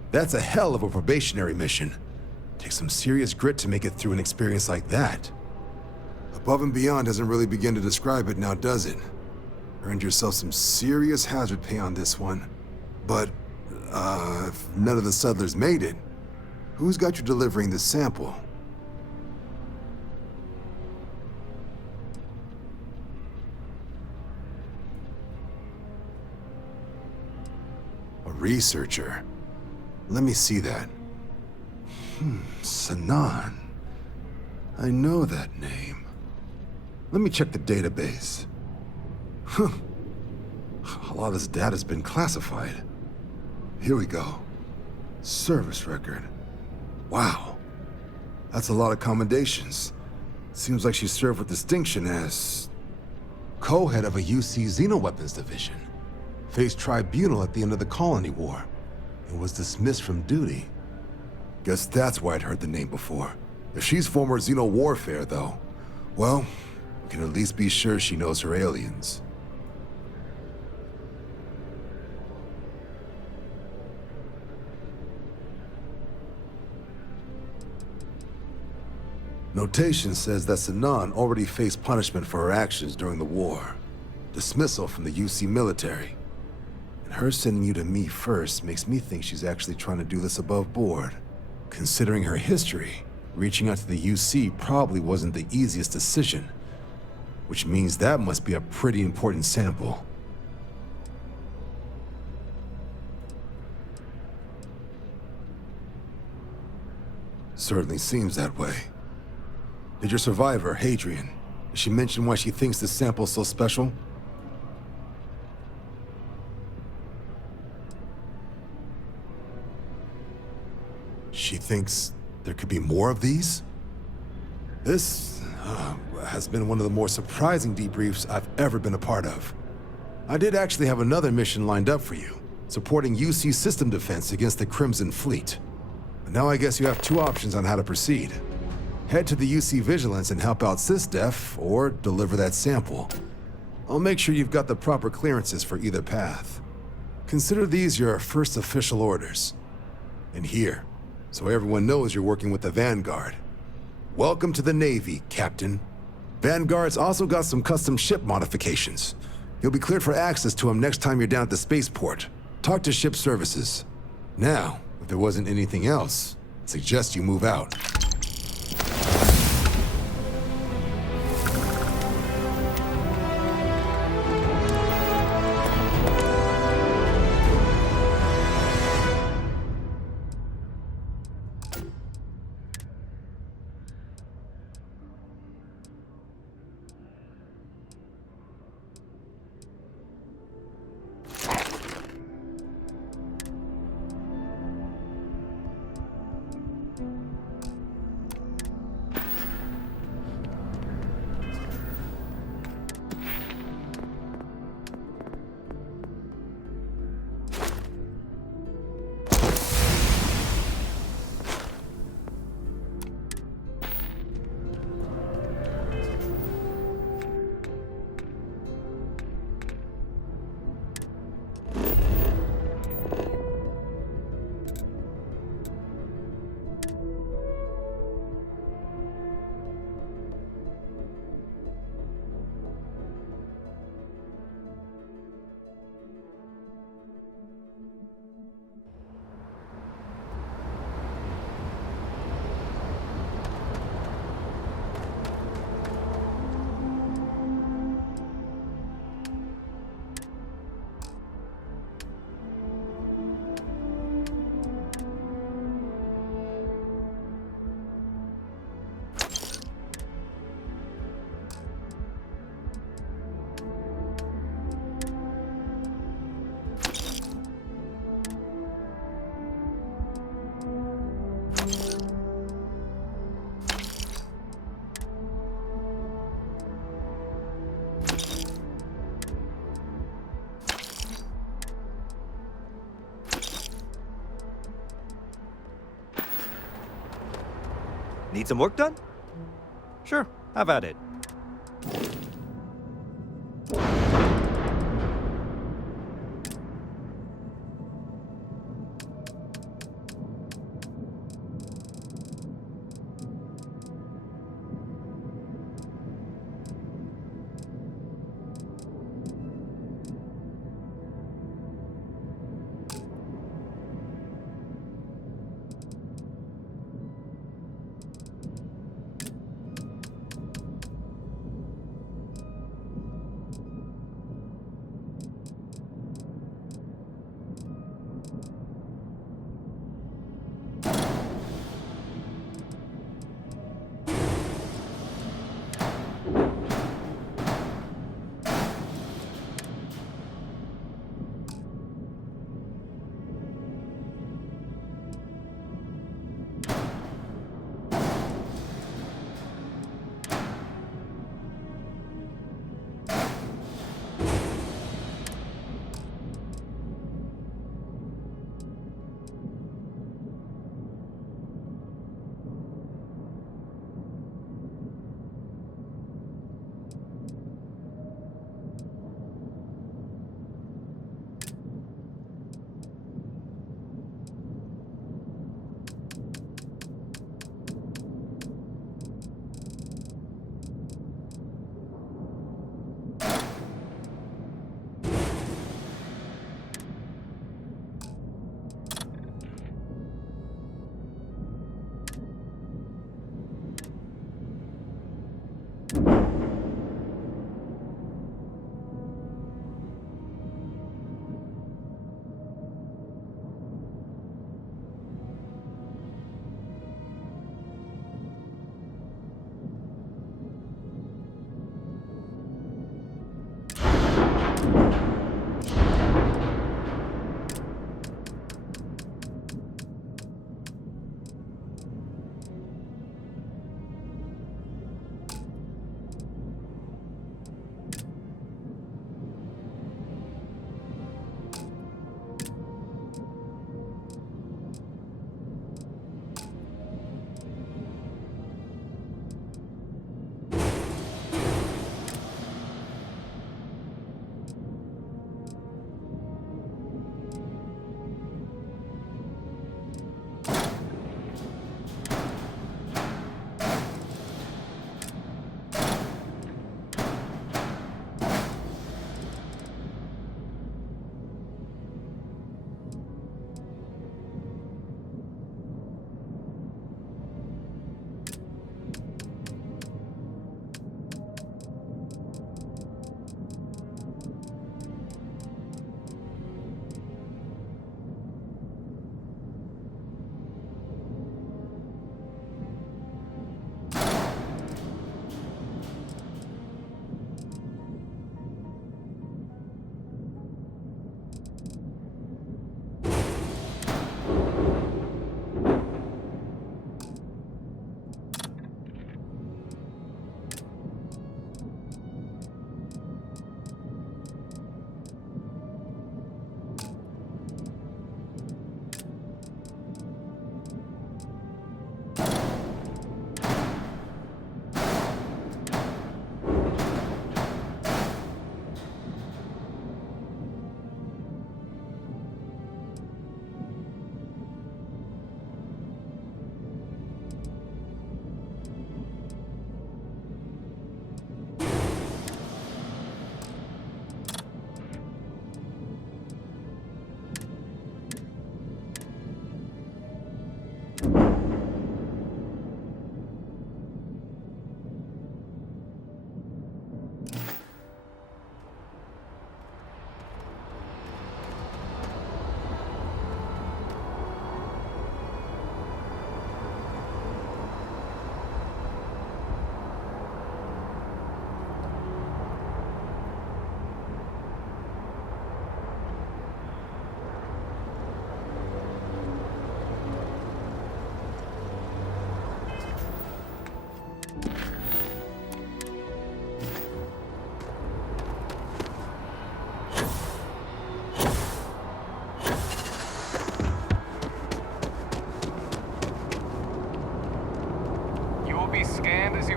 That's a hell of a probationary mission. Takes some serious grit to make it through an experience like that. Above and beyond doesn't really begin to describe it now, does it? Earned yourself some serious hazard pay on this one. But, if none of the settlers made it, who's got you delivering this sample? A researcher. Let me see that. Sanan. I know that name. Let me check the database. Huh. A lot of this data's been classified. Here we go. Service record. Wow. That's a lot of commendations. Seems like she served with distinction as co-head of a UC Xenoweapons division. Faced tribunal at the end of the Colony War and was dismissed from duty. Guess that's why I'd heard the name before. If she's former Xeno warfare, though, well, we can at least be sure she knows her aliens. Notation says that Sanan already faced punishment for her actions during the war. Dismissal from the UC military. And her sending you to me first makes me think she's actually trying to do this above board. Considering her history, reaching out to the UC probably wasn't the easiest decision. Which means that must be a pretty important sample. Certainly seems that way. Did your survivor, Hadrian, did she mention why she thinks this sample's so special? She thinks there could be more of these? This has been one of the more surprising debriefs I've ever been a part of. I did actually have another mission lined up for you, supporting UC system defense against the Crimson Fleet. But now I guess you have two options on how to proceed. Head to the UC Vigilance and help out SysDef, or deliver that sample. I'll make sure you've got the proper clearances for either path. Consider these your first official orders. And here, so everyone knows you're working with the Vanguard. Welcome to the Navy, Captain. Vanguard's also got some custom ship modifications. You'll be cleared for access to them next time you're down at the spaceport. Talk to ship services. Now, if there wasn't anything else, I'd suggest you move out. Need some work done? Sure, have at it.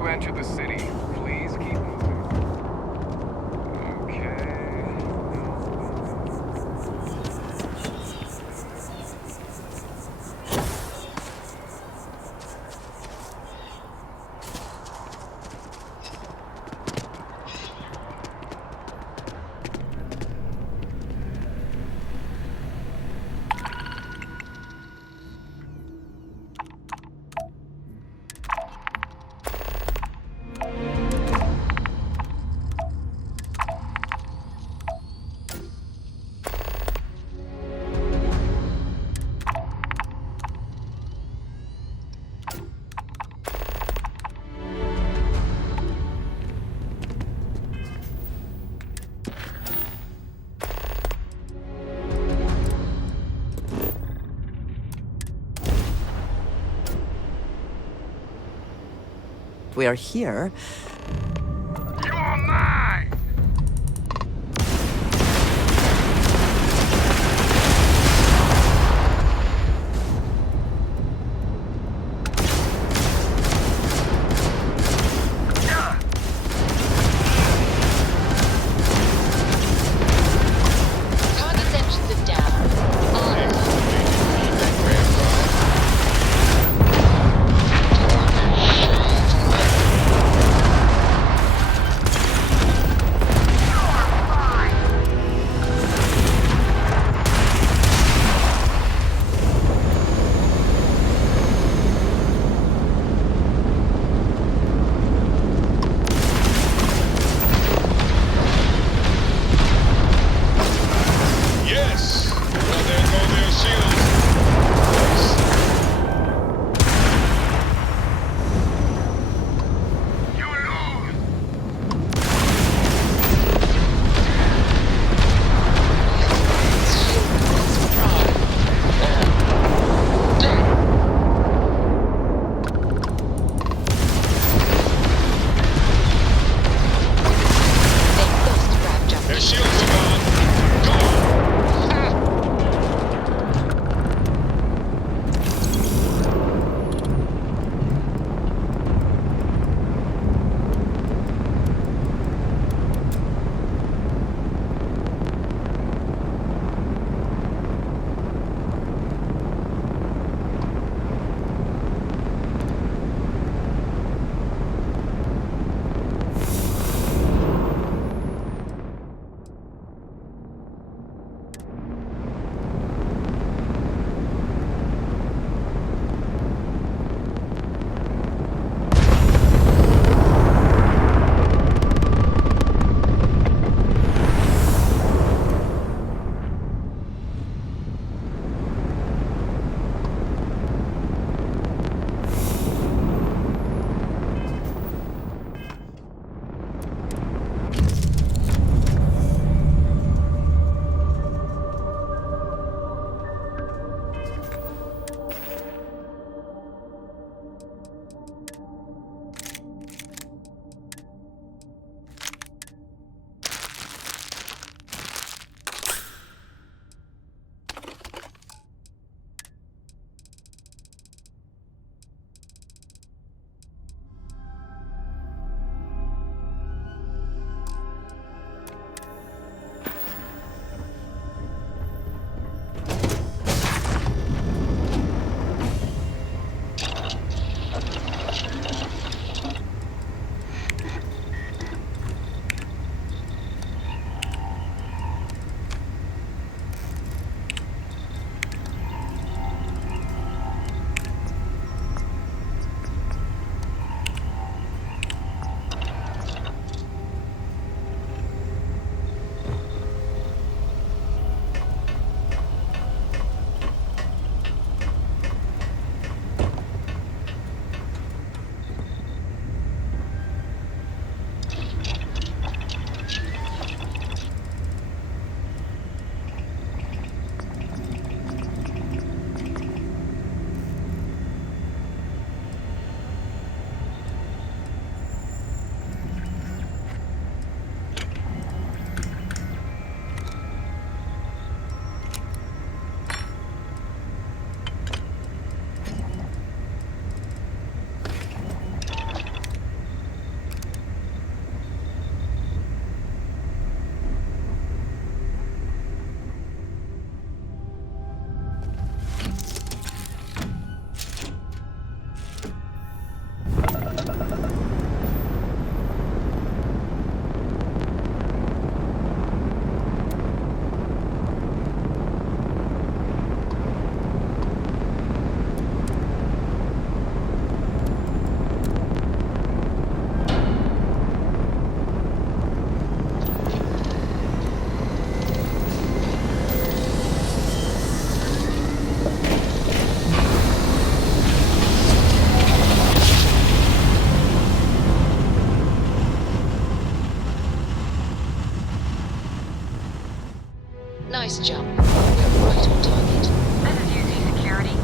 you enter the city, please keep moving. Okay. We are here. You're mine! Target's engines are down. Nice jump. We're right on target. This is UC Security.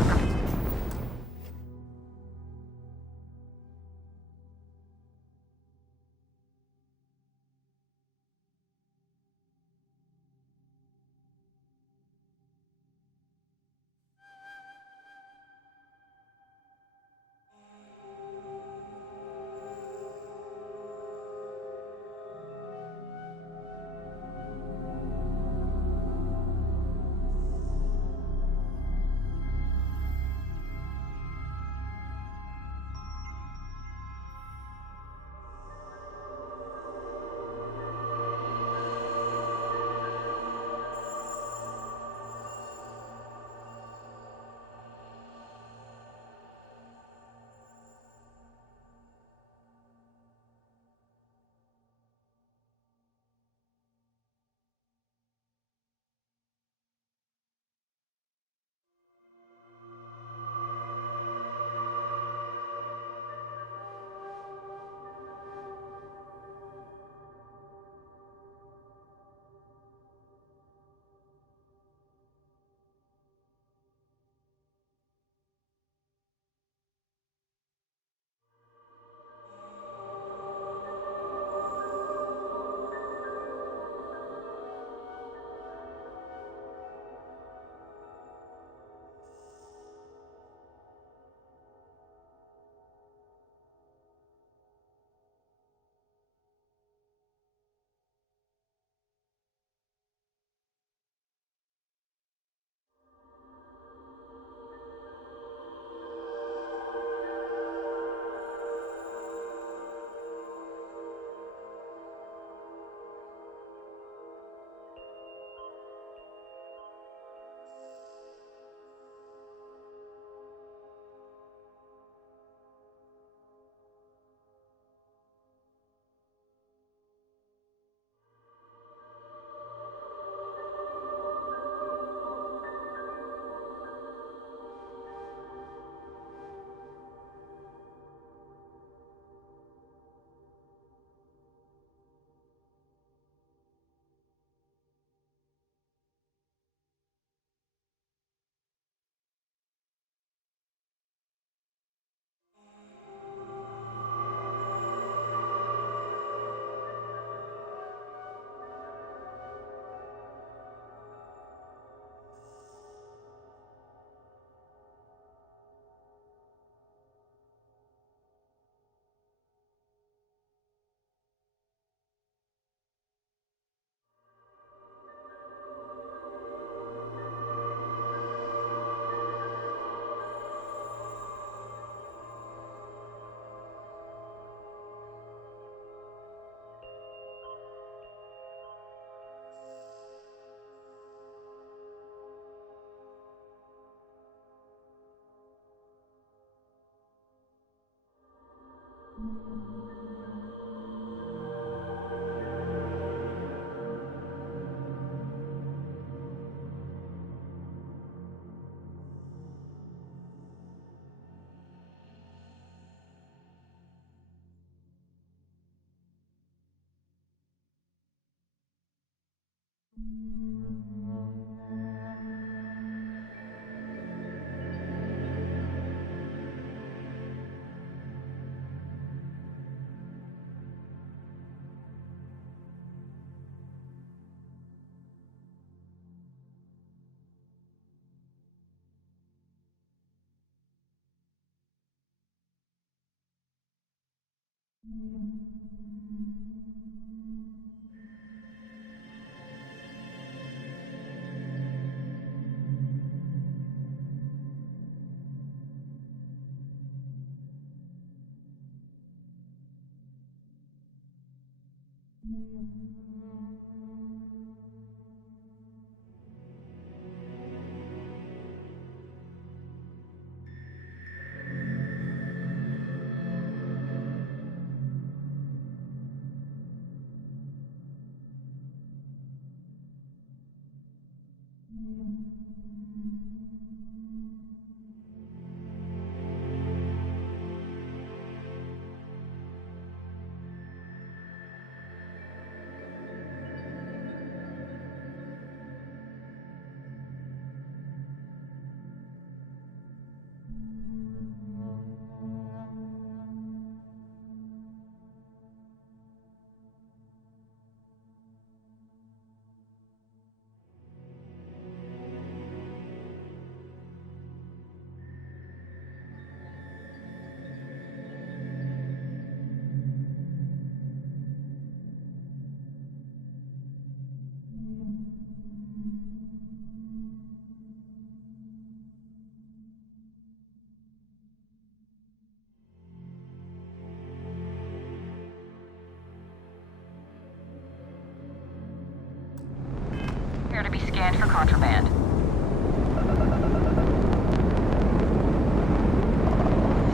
appear to be scanned for contraband.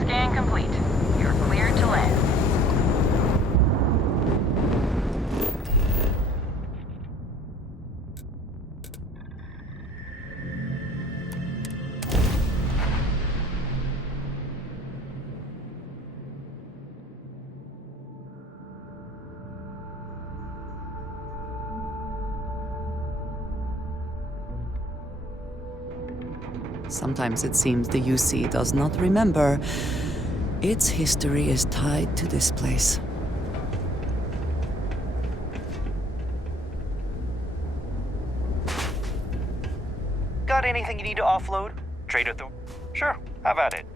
Scan complete. You're cleared to land. Sometimes it seems the UC does not remember. Its history is tied to this place. Got anything you need to offload? Trade with them? Sure, have at it.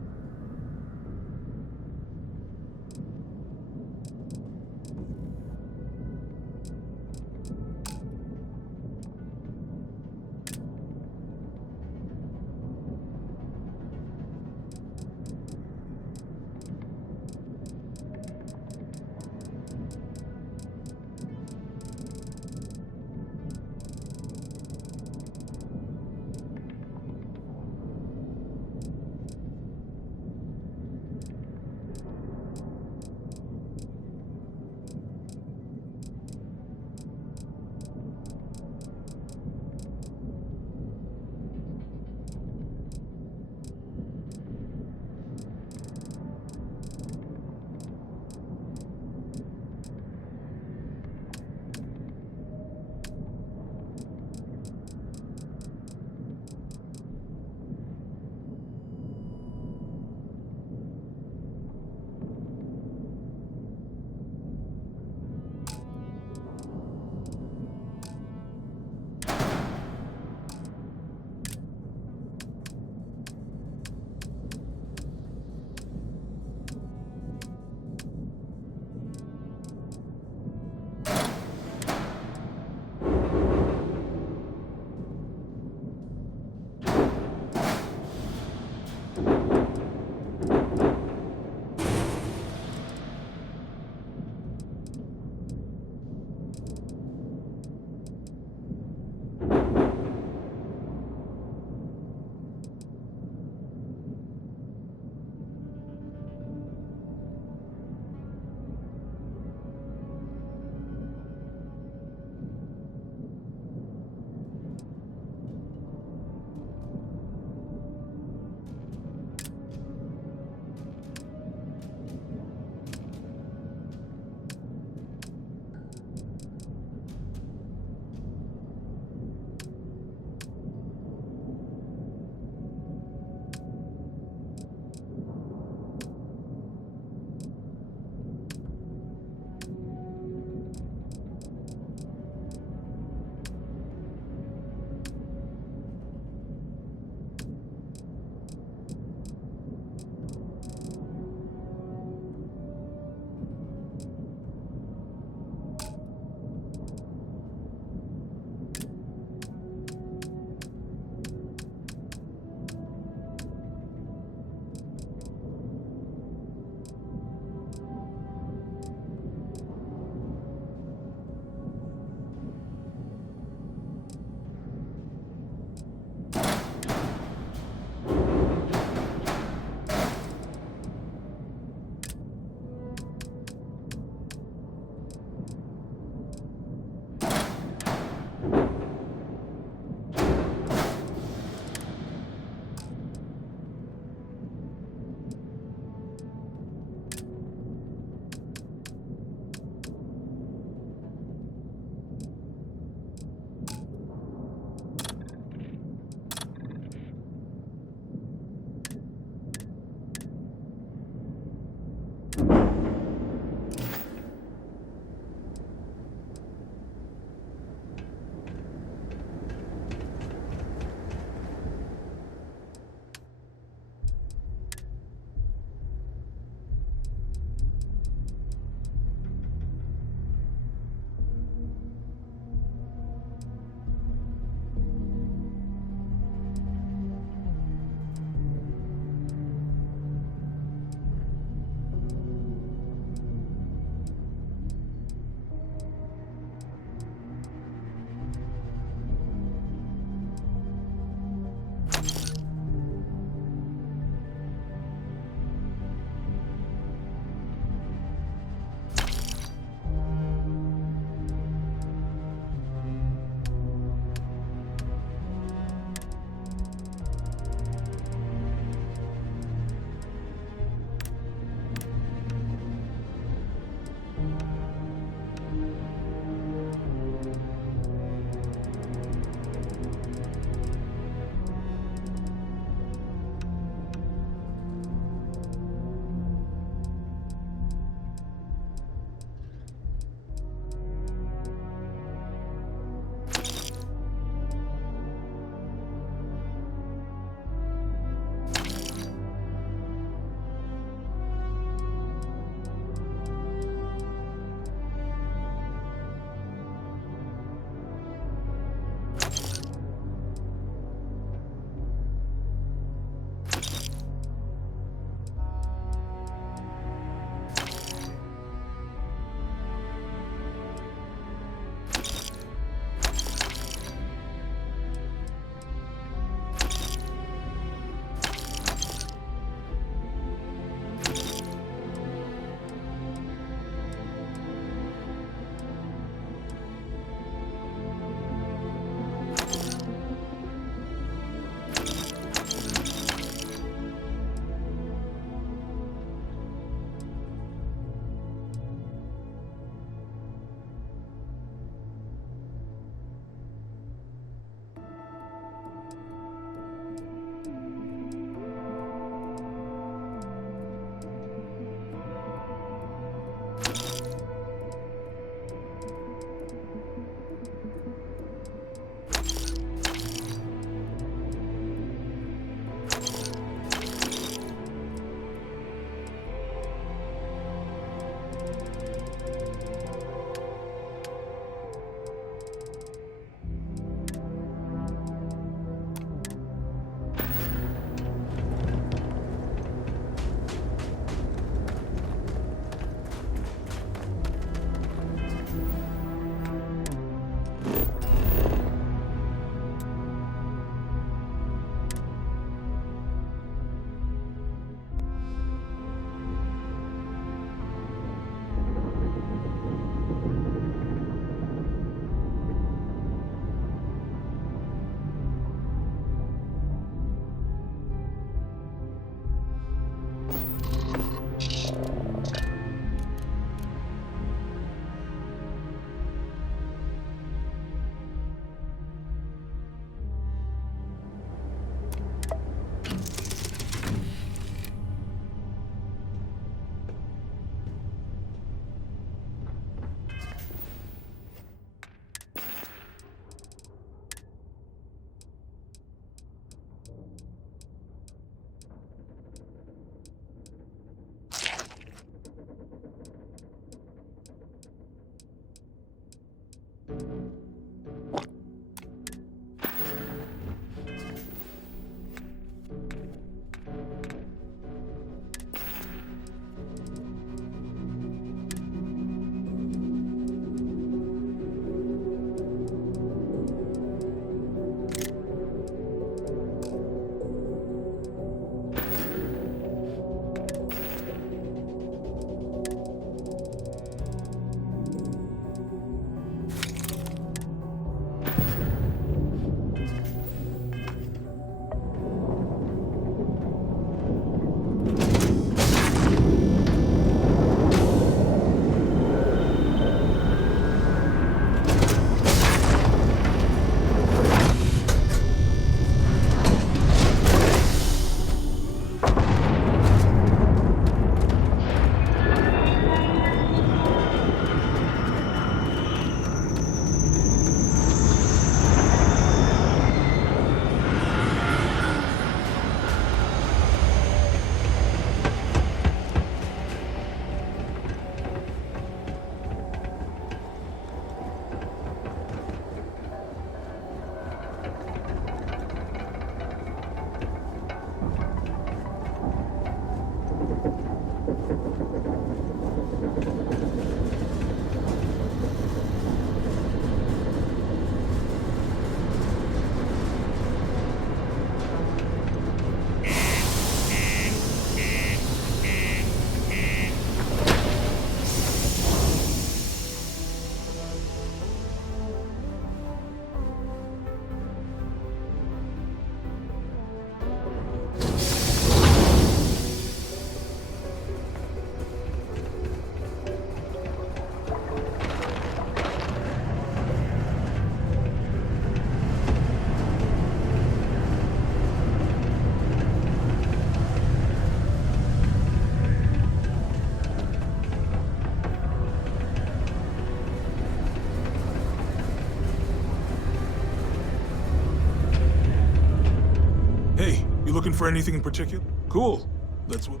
Hey, you looking for anything in particular? Cool. That's what...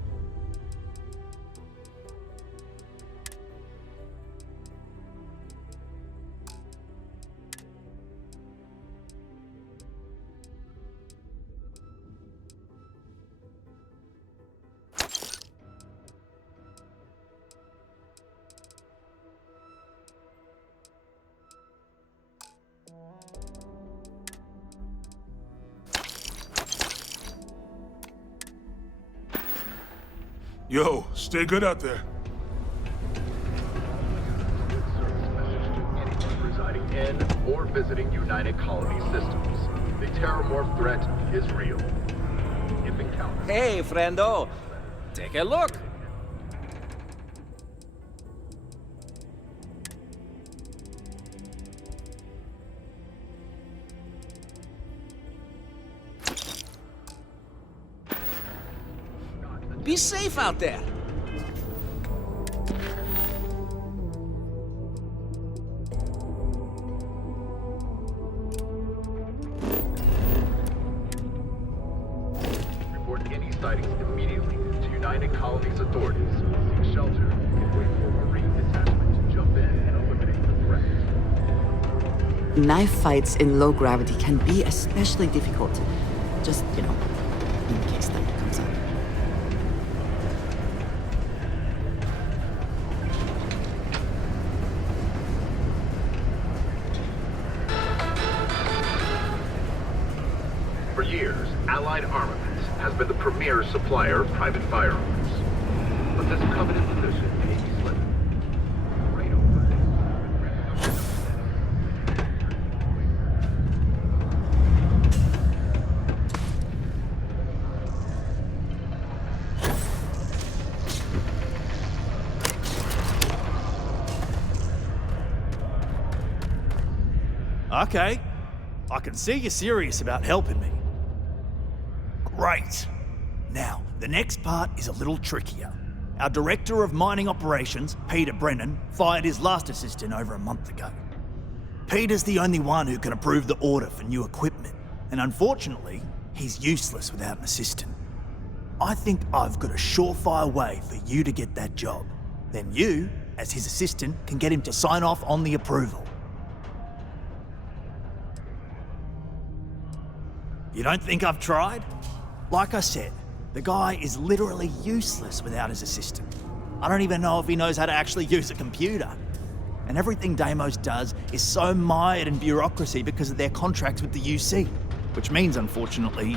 Yo, stay good out there. Residing in or visiting United Colony systems. The terramorph threat is real. If encountered... Hey, friendo! Take a look! Be safe out there! Report any sightings immediately to United Colony's authorities. Seek shelter and wait for a Marine detachment to jump in and eliminate the threat. Knife fights in low gravity can be especially difficult. Just, you know, in case that comes up. For years, Allied Armaments has been the premier supplier of private firearms. But this coveted position may be slipping. Right Okay. I can see you're serious about helping me. Great. Now, the next part is a little trickier. Our Director of Mining Operations, Peter Brennan, fired his last assistant over a month ago. Peter's the only one who can approve the order for new equipment, and unfortunately, he's useless without an assistant. I think I've got a surefire way for you to get that job. Then you, as his assistant, can get him to sign off on the approval. You don't think I've tried? Like I said, the guy is literally useless without his assistant. I don't even know if he knows how to actually use a computer. And everything Deimos does is so mired in bureaucracy because of their contracts with the UC. Which means, unfortunately,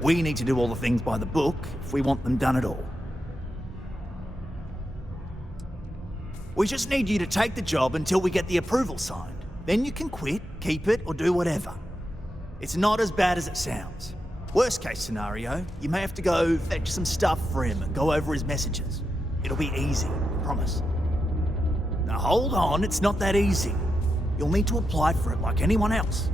we need to do all the things by the book if we want them done at all. We just need you to take the job until we get the approval signed. Then you can quit, keep it, or do whatever. It's not as bad as it sounds. Worst case scenario, you may have to go fetch some stuff for him and go over his messages. It'll be easy, I promise. Now hold on, it's not that easy. You'll need to apply for it like anyone else.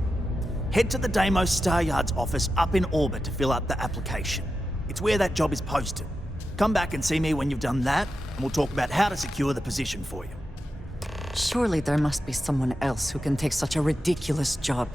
Head to the Deimos Star Yard's office up in orbit to fill out the application. It's where that job is posted. Come back and see me when you've done that, and we'll talk about how to secure the position for you. Surely there must be someone else who can take such a ridiculous job.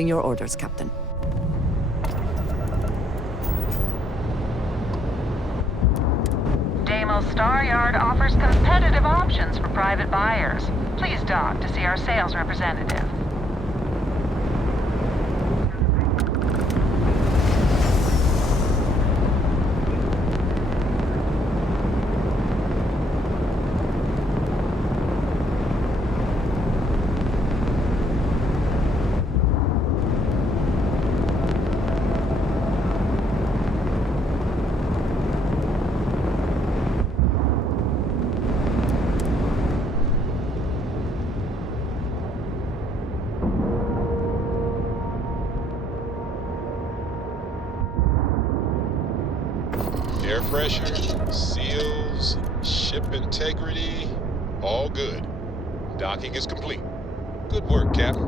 Awaiting your orders, Captain. Deimos Star Yard offers competitive options for private buyers. Please dock to see our sales representative. Air pressure, seals, ship integrity, all good. Docking is complete. Good work, Captain.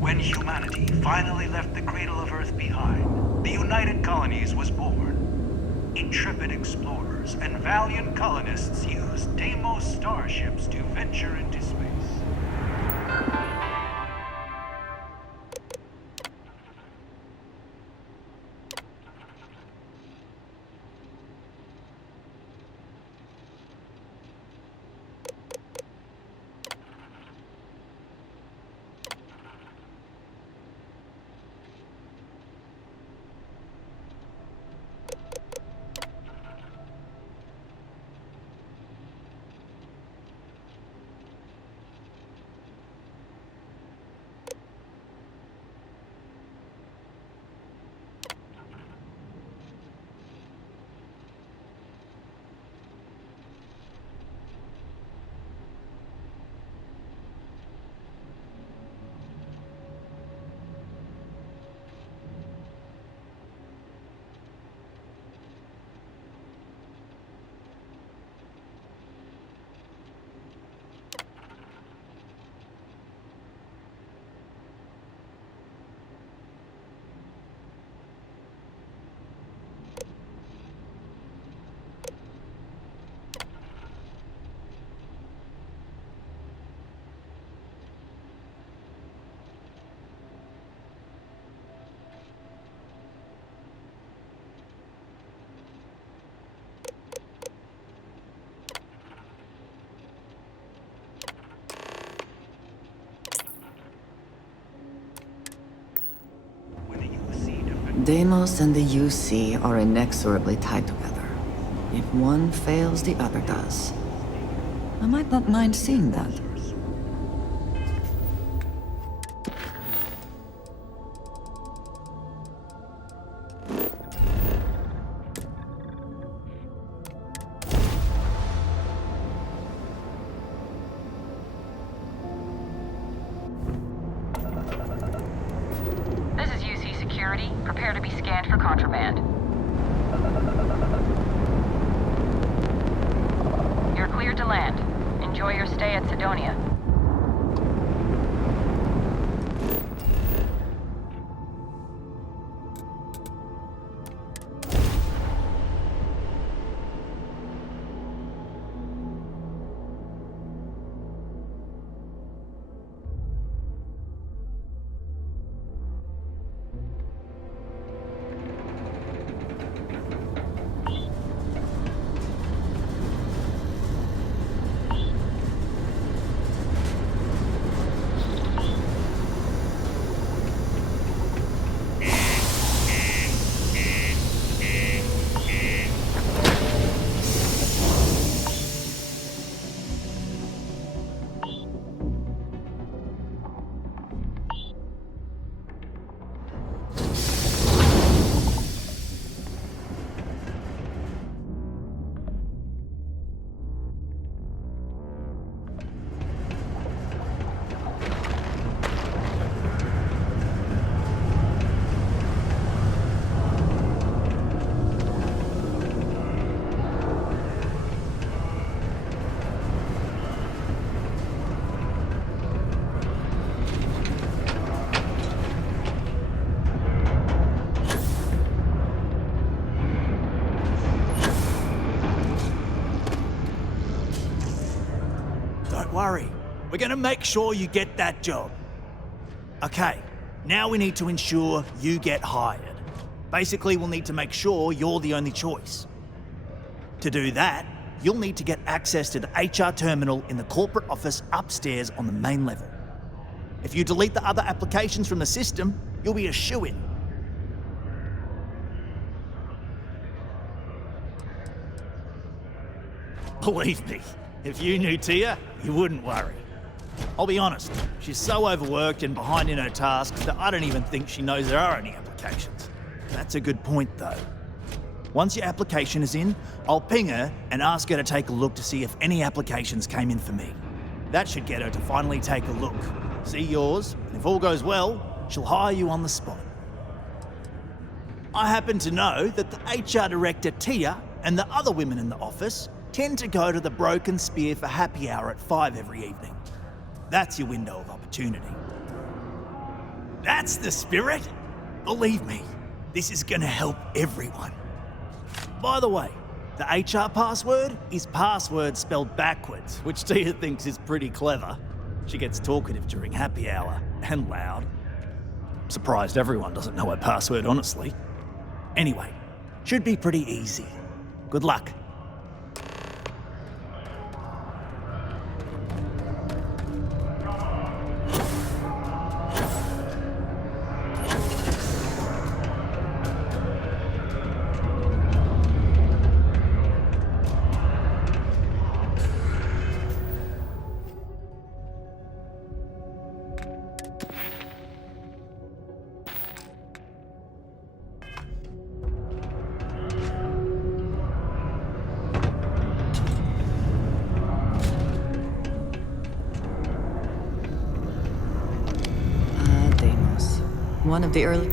When humanity finally left the cradle of Earth behind, the United Colonies was born. Intrepid explorers and valiant colonists used Deimos starships to venture into space. Deimos and the UC are inexorably tied together. If one fails, the other does. I might not mind seeing that. This is UC Security. Prepare to be scanned for contraband. You're cleared to land. Enjoy your stay at Sidonia. worry. We're gonna make sure you get that job. Okay, now we need to ensure you get hired. Basically, we'll need to make sure you're the only choice. To do that, you'll need to get access to the HR terminal in the corporate office upstairs on the main level. If you delete the other applications from the system, you'll be a shoo-in. Believe me, if you knew Tia, you wouldn't worry. I'll be honest, she's so overworked and behind in her tasks that I don't even think she knows there are any applications. That's a good point, though. Once your application is in, I'll ping her and ask her to take a look to see if any applications came in for me. That should get her to finally take a look, see yours, and if all goes well, she'll hire you on the spot. I happen to know that the HR director, Tia, and the other women in the office tend to go to the Broken Spear for happy hour at 5 every evening. That's your window of opportunity. That's the spirit! Believe me, this is gonna help everyone. By the way, the HR password is password spelled backwards, which Tia thinks is pretty clever. She gets talkative during happy hour, and loud. Surprised everyone doesn't know her password, honestly. Anyway, should be pretty easy. Good luck. One of the early...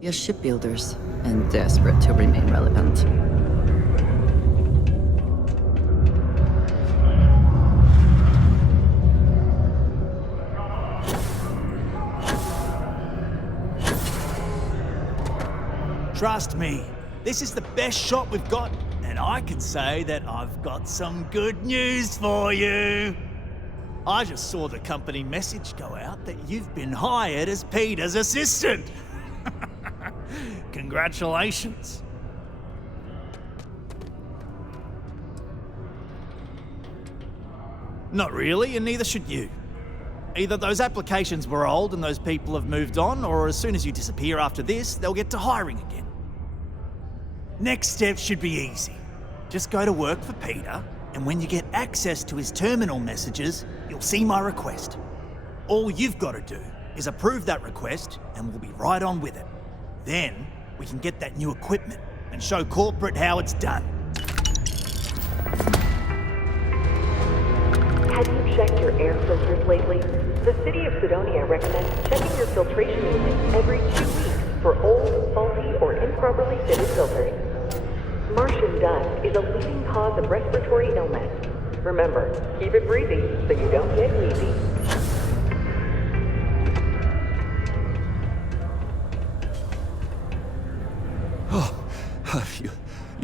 You're shipbuilders and desperate to remain relevant. Trust me, this is the best shot we've got, and I can say that I've got some good news for you. I just saw the company message go out that you've been hired as Peter's assistant. Congratulations. Not really, and neither should you. Either those applications were old and those people have moved on, or as soon as you disappear after this, they'll get to hiring again. Next step should be easy. Just go to work for Peter, and when you get access to his terminal messages, you'll see my request. All you've got to do is approve that request, and we'll be right on with it. Then, we can get that new equipment and show corporate how it's done. Have you checked your air filters lately? The city of Sidonia recommends checking your filtration unit every 2 weeks for old, faulty, or improperly fitted filters. Martian dust is a leading cause of respiratory illness. Remember, keep it breezy so you don't get wheezy.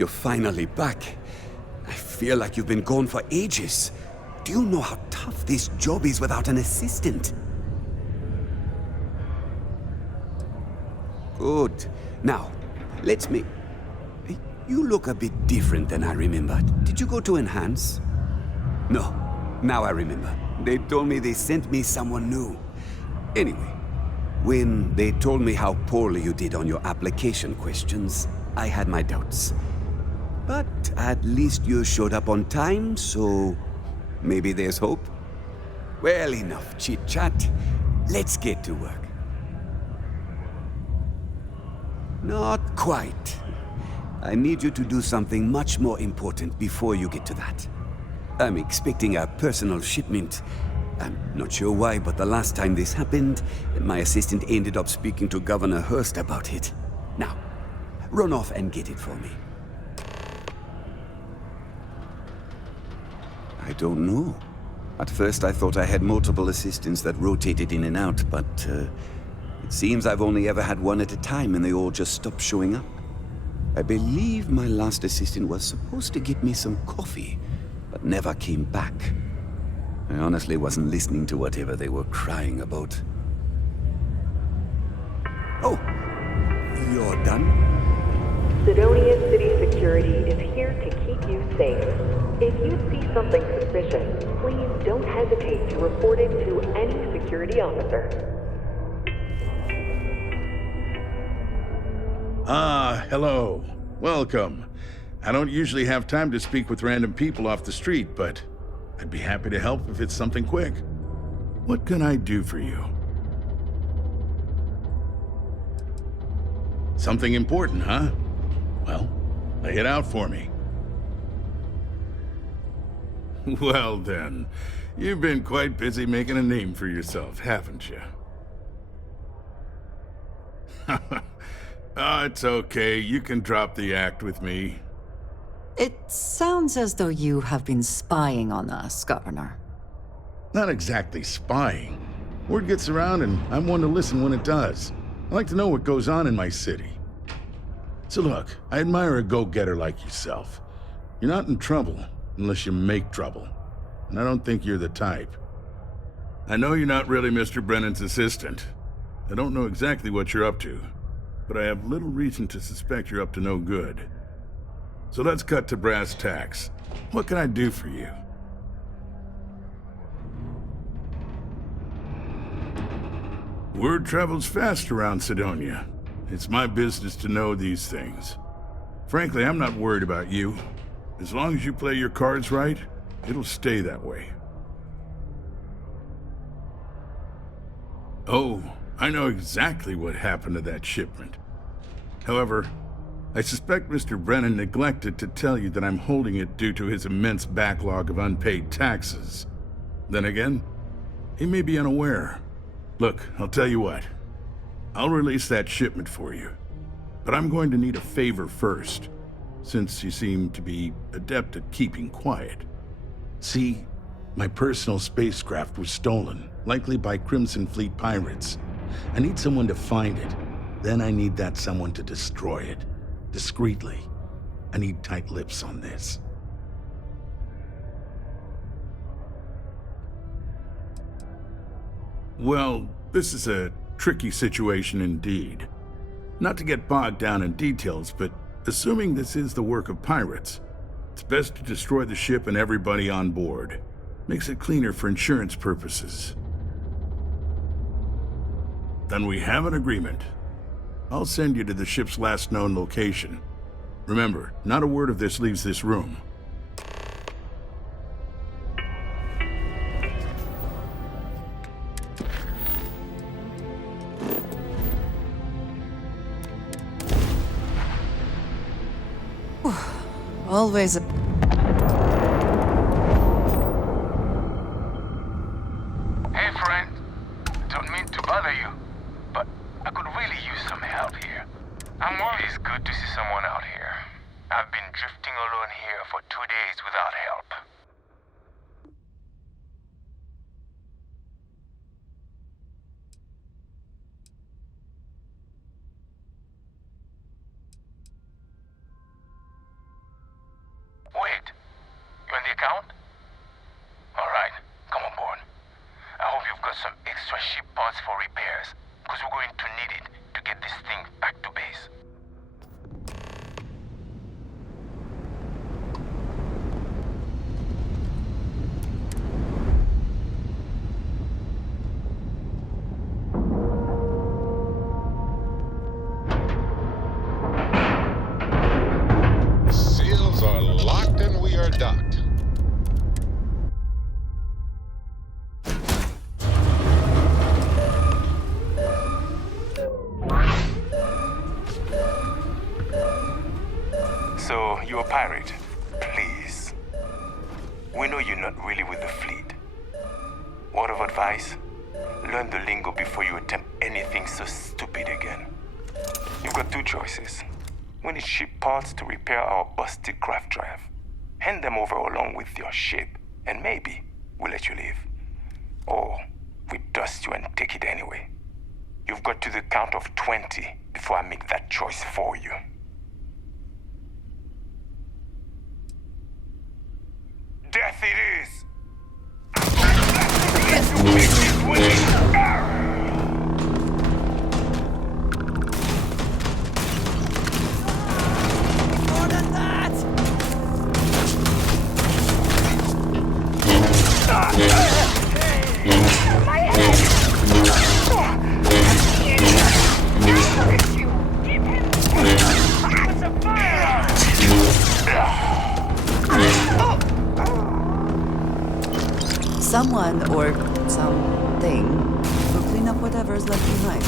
You're finally back. I feel like you've been gone for ages. Do you know how tough this job is without an assistant? Good. Now, let's make... You look a bit different than I remembered. Did you go to Enhance? No. Now I remember. They told me they sent me someone new. Anyway, when they told me how poorly you did on your application questions, I had my doubts. But at least you showed up on time, so maybe there's hope? Well, enough chit-chat. Let's get to work. Not quite. I need you to do something much more important before you get to that. I'm expecting a personal shipment. I'm not sure why, but the last time this happened, my assistant ended up speaking to Governor Hurst about it. Now, run off and get it for me. I don't know. At first I thought I had multiple assistants that rotated in and out, but it seems I've only ever had one at a time and they all just stopped showing up. I believe my last assistant was supposed to get me some coffee, but never came back. I honestly wasn't listening to whatever they were crying about. Oh, you're done? Sidonia City Security is here to keep you safe. If you see something suspicious, please don't hesitate to report it to any security officer. Ah, hello. Welcome. I don't usually have time to speak with random people off the street, but I'd be happy to help if it's something quick. What can I do for you? Something important, huh? Well, lay it out for me. Well then, you've been quite busy making a name for yourself, haven't you? Oh, it's okay. You can drop the act with me. It sounds as though you have been spying on us, Governor. Not exactly spying. Word gets around and I'm one to listen when it does. I like to know what goes on in my city. So look, I admire a go-getter like yourself. You're not in trouble unless you make trouble. And I don't think you're the type. I know you're not really Mr. Brennan's assistant. I don't know exactly what you're up to, but I have little reason to suspect you're up to no good. So let's cut to brass tacks. What can I do for you? Word travels fast around Sidonia. It's my business to know these things. Frankly, I'm not worried about you. As long as you play your cards right, it'll stay that way. Oh, I know exactly what happened to that shipment. However, I suspect Mr. Brennan neglected to tell you that I'm holding it due to his immense backlog of unpaid taxes. Then again, he may be unaware. Look, I'll tell you what. I'll release that shipment for you. But I'm going to need a favor first, since you seem to be adept at keeping quiet. See, my personal spacecraft was stolen, likely by Crimson Fleet pirates. I need someone to find it. Then I need that someone to destroy it. Discreetly. I need tight lips on this. Well, this is a tricky situation indeed. Not to get bogged down in details, but assuming this is the work of pirates, it's best to destroy the ship and everybody on board. Makes it cleaner for insurance purposes. Then we have an agreement. I'll send you to the ship's last known location. Remember, not a word of this leaves this room. Always a... Hey, friend. Don't mean to bother you, but I could really use some help here. It's good to see someone out here. I've been drifting alone here for 2 days without help. ship parts for repairs, because we're going to need it to get this thing back to base. Seals are locked and we are docked. So, you're a pirate? Please. We know you're not really with the fleet. Word of advice? Learn the lingo before you attempt anything so stupid again. You've got two choices. We need ship parts to repair our busted craft drive. Hand them over along with your ship, and maybe we'll let you leave. Or we dust you and take it anyway. You've got to the count of 20 before I make that choice for you. Death it is! More than that! My head! Someone or something will clean up whatever's left behind.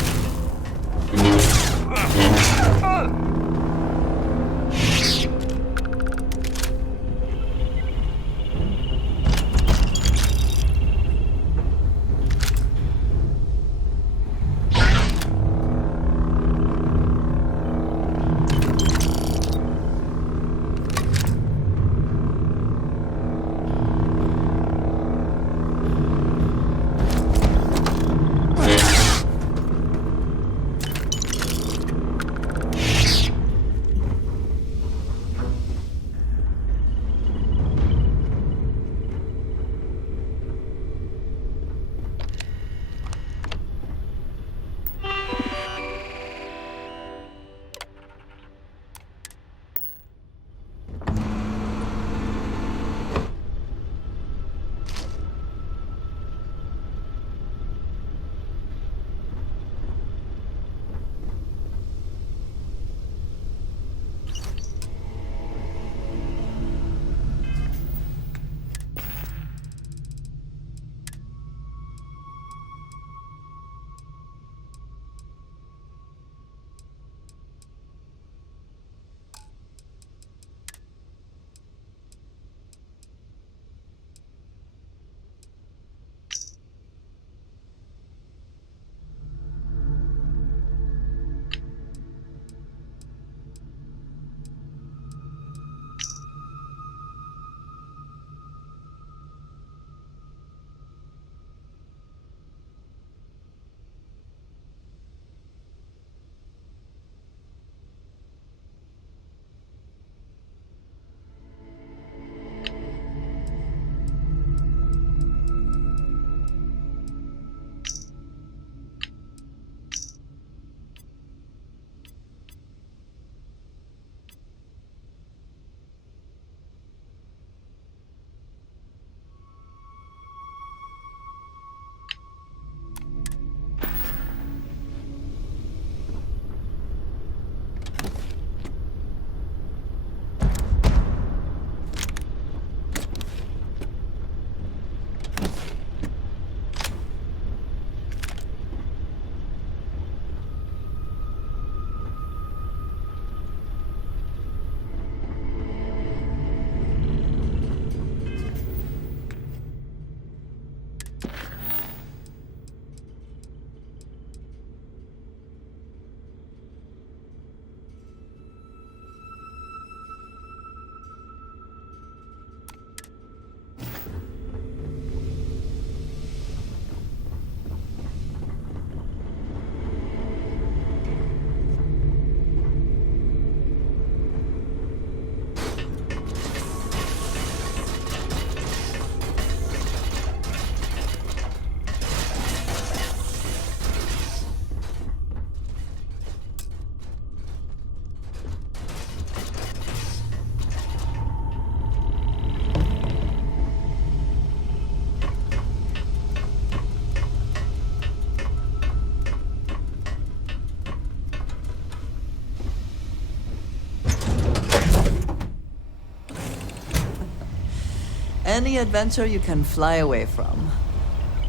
Any adventure you can fly away from.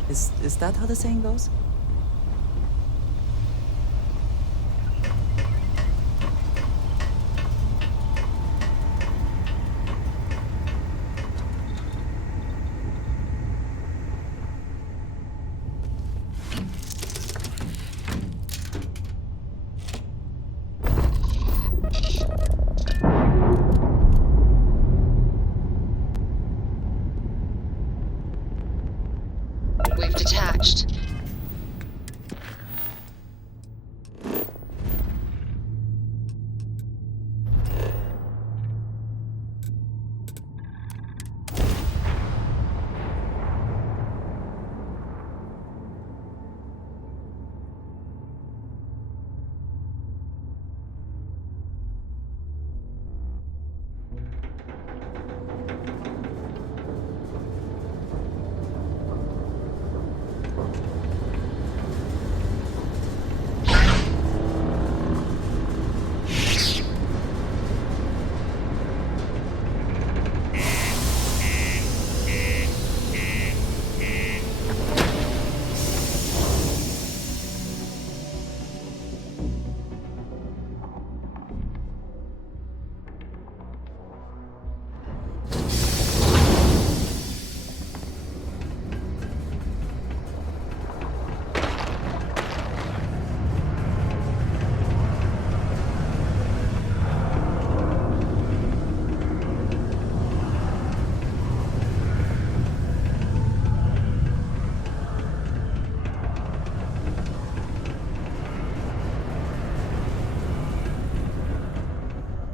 Is that how the saying goes? We've detached.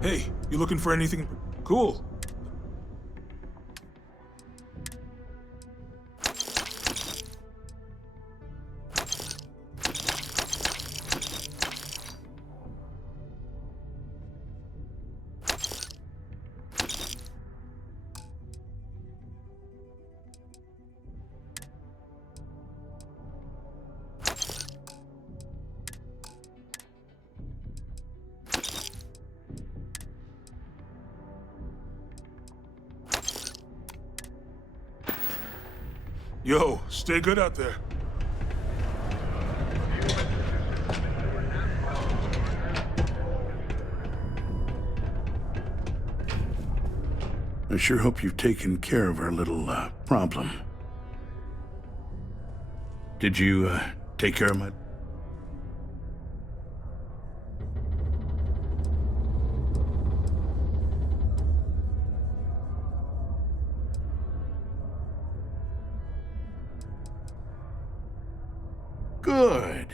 Hey, you looking for anything cool? Yo, stay good out there. I sure hope you've taken care of our little, problem. Did you, take care of my... Good.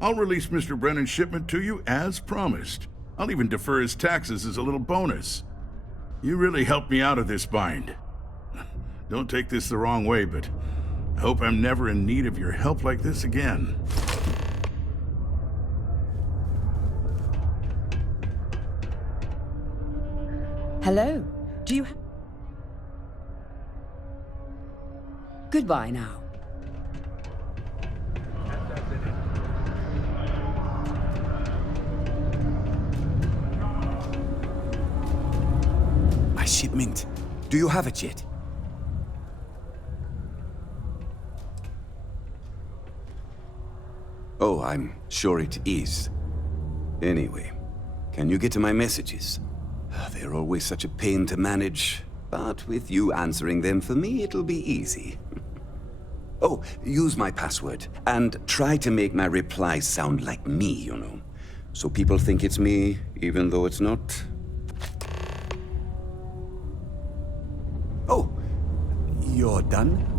I'll release Mr. Brennan's shipment to you as promised. I'll even defer his taxes as a little bonus. You really helped me out of this bind. Don't take this the wrong way, but I hope I'm never in need of your help like this again. Hello. Do you Goodbye now. My shipment. Do you have it yet? Oh, I'm sure it is. Anyway, can you get to my messages? They're always such a pain to manage, but with you answering them for me, it'll be easy. Oh, use my password, and try to make my replies sound like me, you know. So people think it's me, even though it's not. Oh, you're done?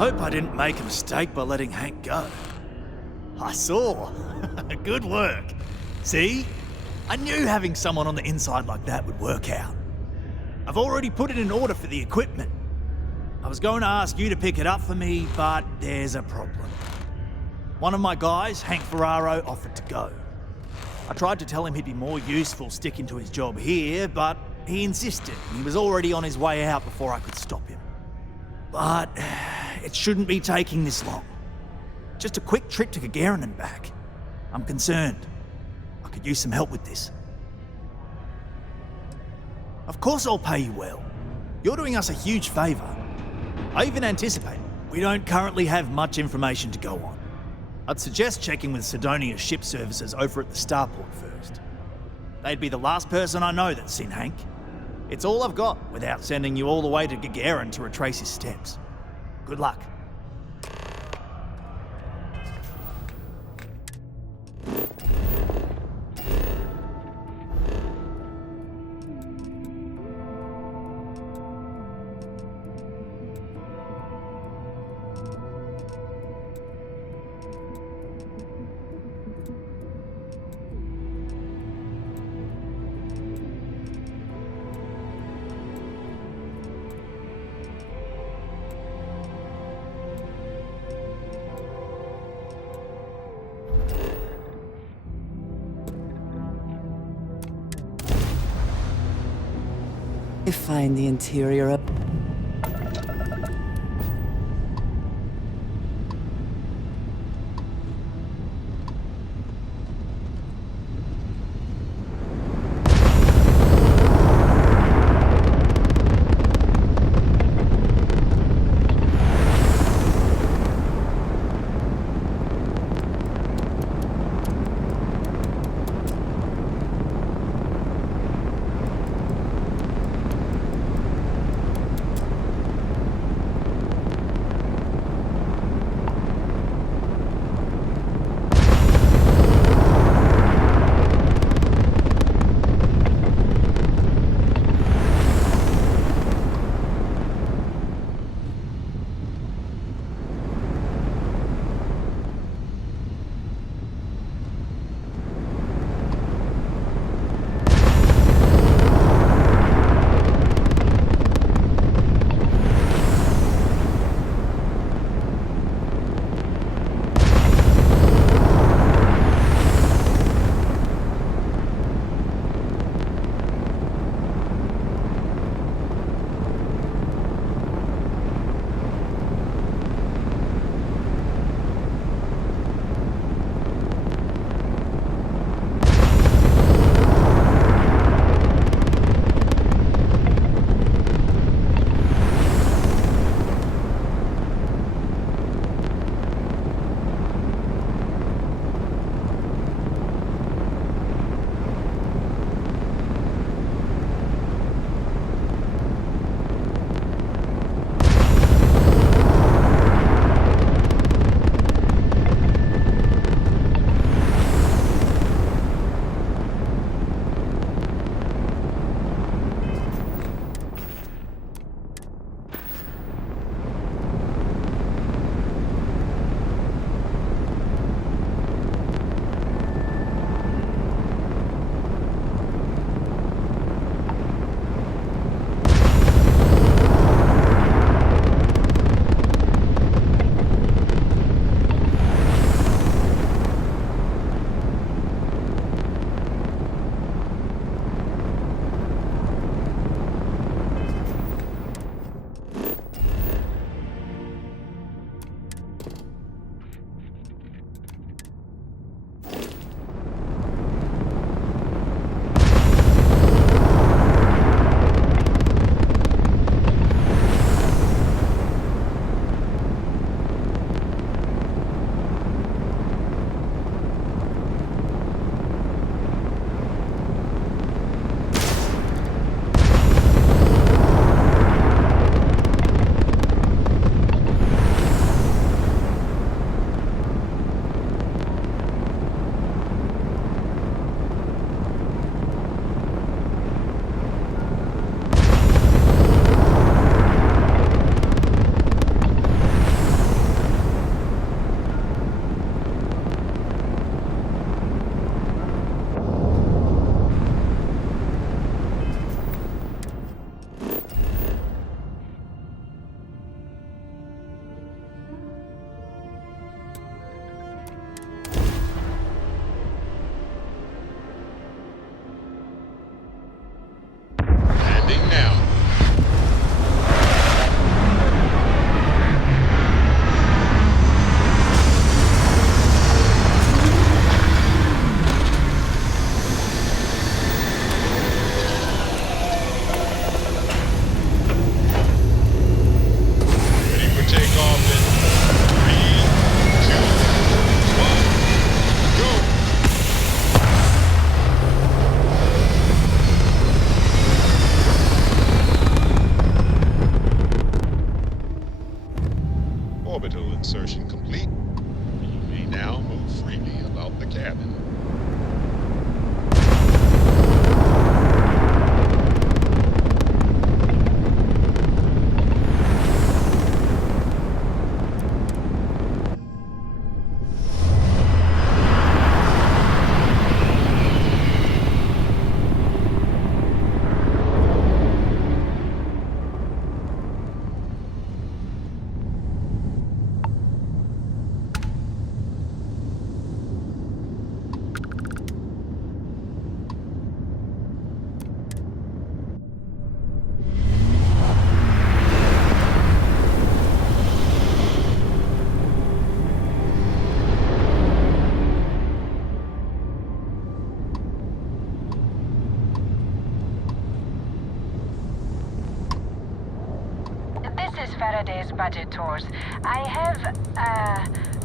hope I didn't make a mistake by letting Hank go. I saw. Good work. See? I knew having someone on the inside like that would work out. I've already put it in order for the equipment. I was going to ask you to pick it up for me, but there's a problem. One of my guys, Hank Ferraro, offered to go. I tried to tell him he'd be more useful sticking to his job here, but he insisted, and he was already on his way out before I could stop him. But it shouldn't be taking this long. Just a quick trip to Gagarin and back. I'm concerned. I could use some help with this. Of course I'll pay you well. You're doing us a huge favor. I even anticipate we don't currently have much information to go on. I'd suggest checking with Sidonia's ship services over at the starport first. They'd be the last person I know that's seen Hank. It's all I've got without sending you all the way to Gagarin to retrace his steps. Good luck. Find the interior up. Faraday's budget tours. I have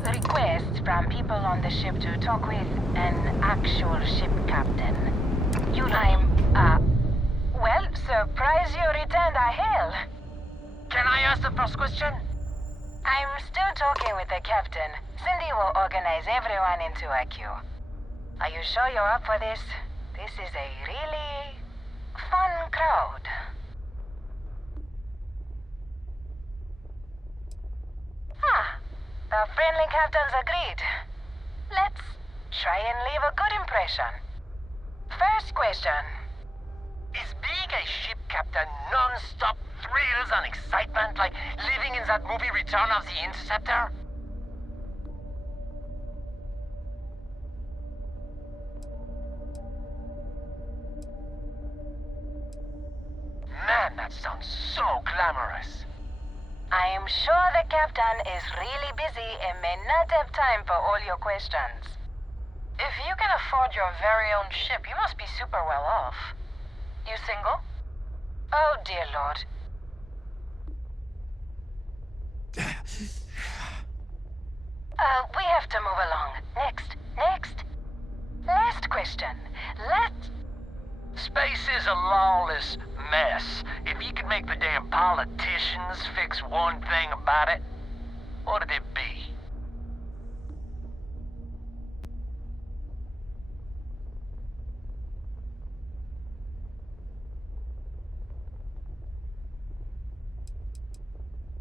requests from people on the ship to talk with an actual ship captain. Well, surprise you returned a hail. Can I ask the first question? I'm still talking with the captain. Cindy will organize everyone into a queue. Are you sure you're up for this? This is a really fun crowd. The friendly captains agreed. Let's try and leave a good impression. First question. Is being a ship captain non-stop thrills and excitement like living in that movie Return of the Interceptor? Man, that sounds so glamorous. I am sure the captain is really busy and may not have time for all your questions. If you can afford your very own ship, you must be super well off. You single? Oh, dear Lord. We have to move along. Next. Last question. Space is a lawless mess. If you could make the damn politicians fix one thing about it, what'd it be?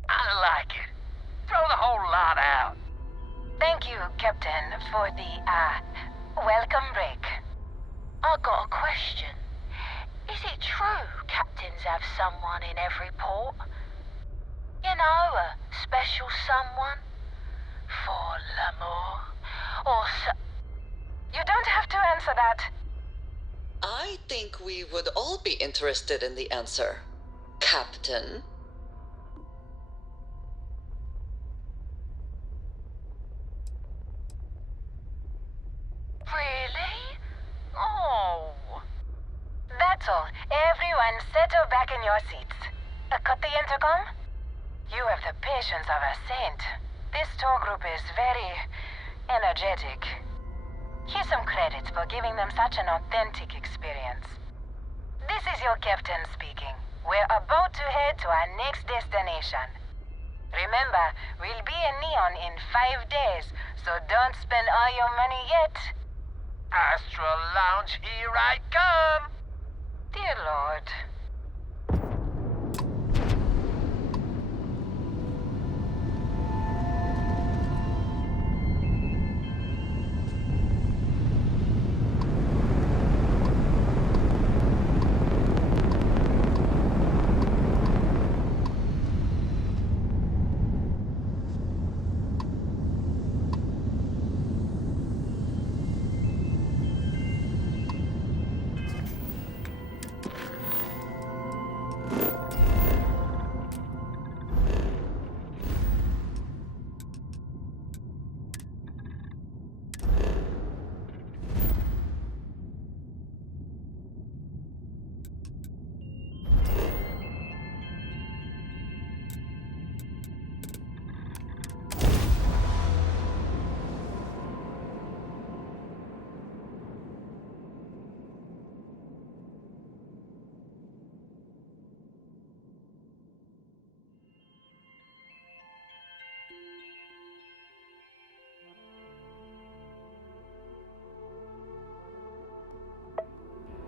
I like it. Throw the whole lot out. Thank you, Captain, for the, welcome break. I got a question. Is it true captains have someone in every port? You know, a special someone? For l'amour? Or You don't have to answer that. I think we would all be interested in the answer, Captain. Really? Oh. That's all. Everyone settle back in your seats. Cut the intercom? You have the patience of a saint. This tour group is very energetic. Here's some credits for giving them such an authentic experience. This is your captain speaking. We're about to head to our next destination. Remember, we'll be in Neon in 5 days, so don't spend all your money yet. Astral Lounge, here I come! Dear Lord.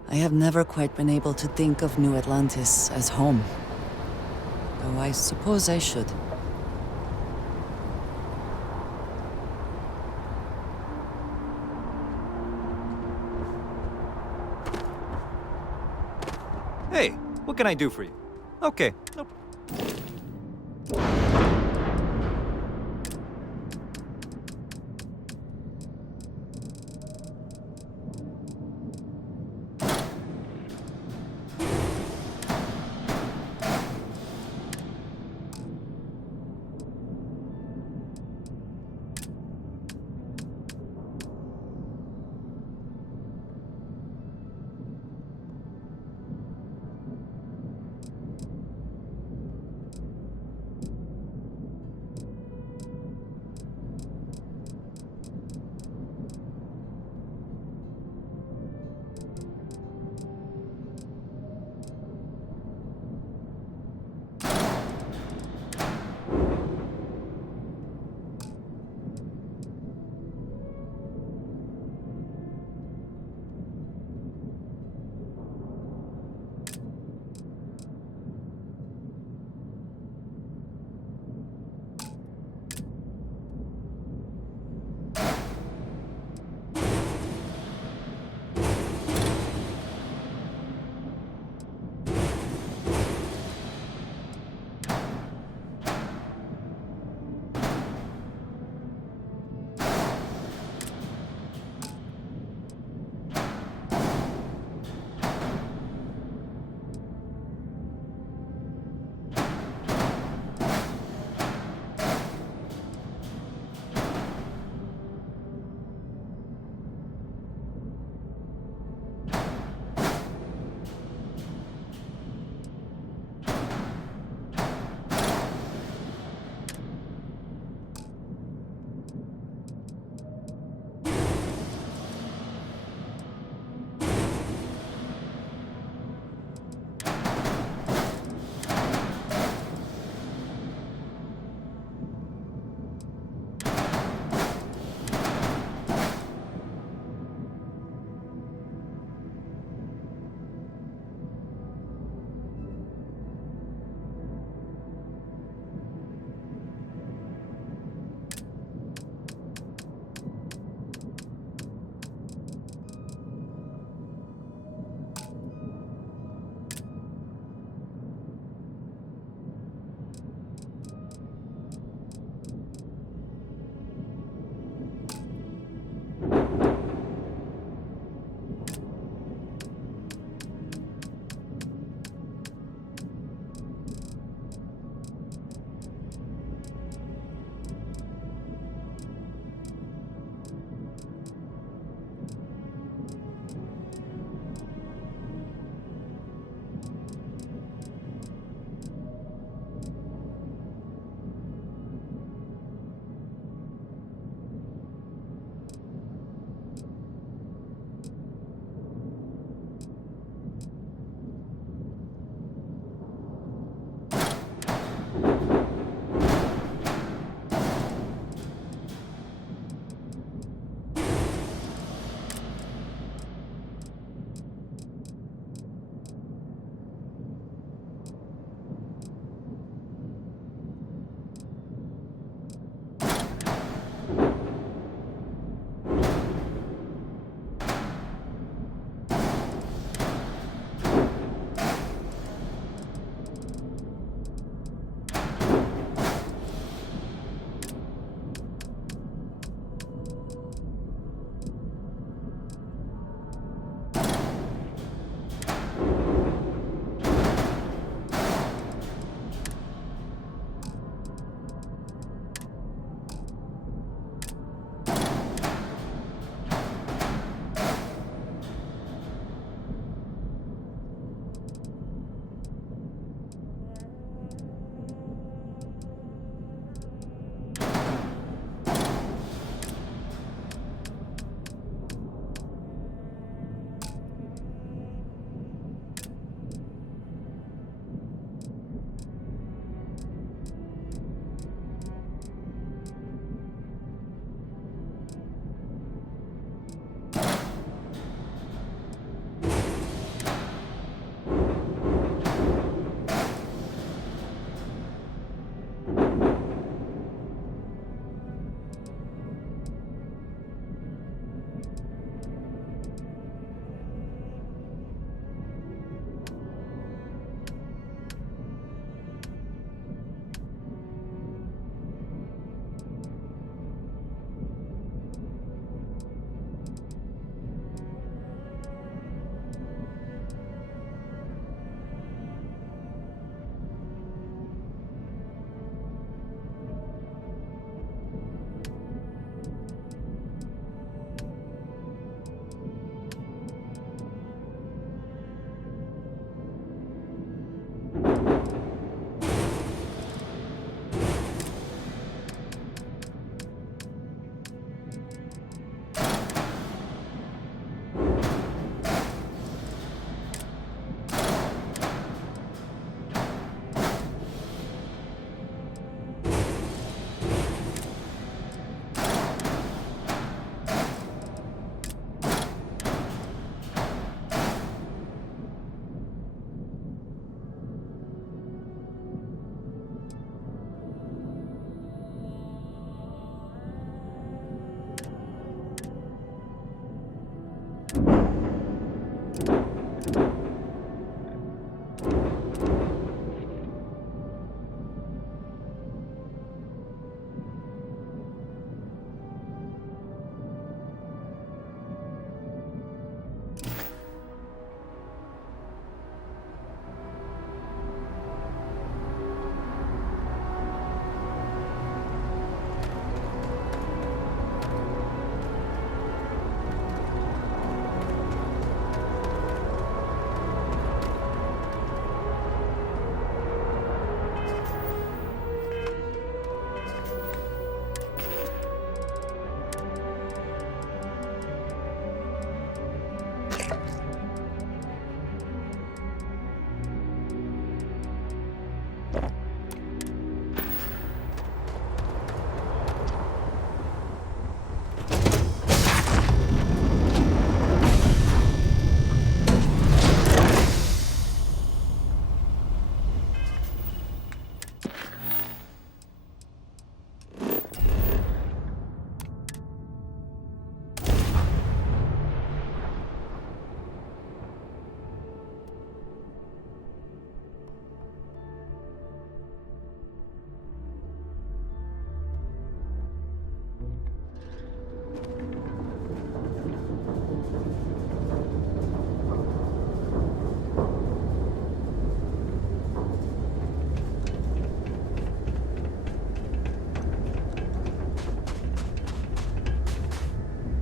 I have never quite been able to think of New Atlantis as home. Though I suppose I should. Hey, what can I do for you? Okay. Nope.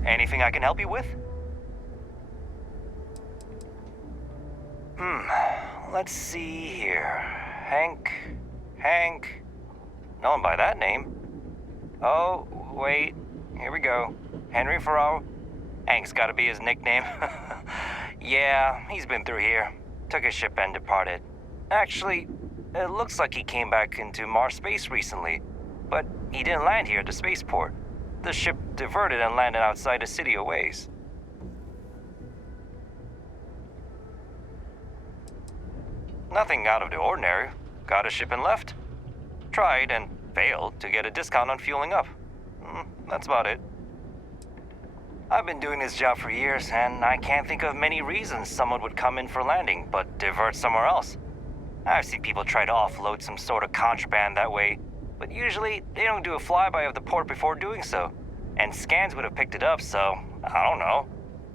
Anything I can help you with? Let's see here. Hank. No one by that name. Oh, wait. Here we go. Henry Farrow. Hank's gotta be his nickname. Yeah, he's been through here. Took his ship and departed. Actually, it looks like he came back into Mars space recently, but he didn't land here at the spaceport. The ship diverted and landed outside the city a ways. Nothing out of the ordinary. Got a ship and left. Tried and failed to get a discount on fueling up. That's about it. I've been doing this job for years, and I can't think of many reasons someone would come in for landing, but divert somewhere else. I've seen people try to offload some sort of contraband that way, but usually they don't do a flyby of the port before doing so. And scans would have picked it up, so I don't know.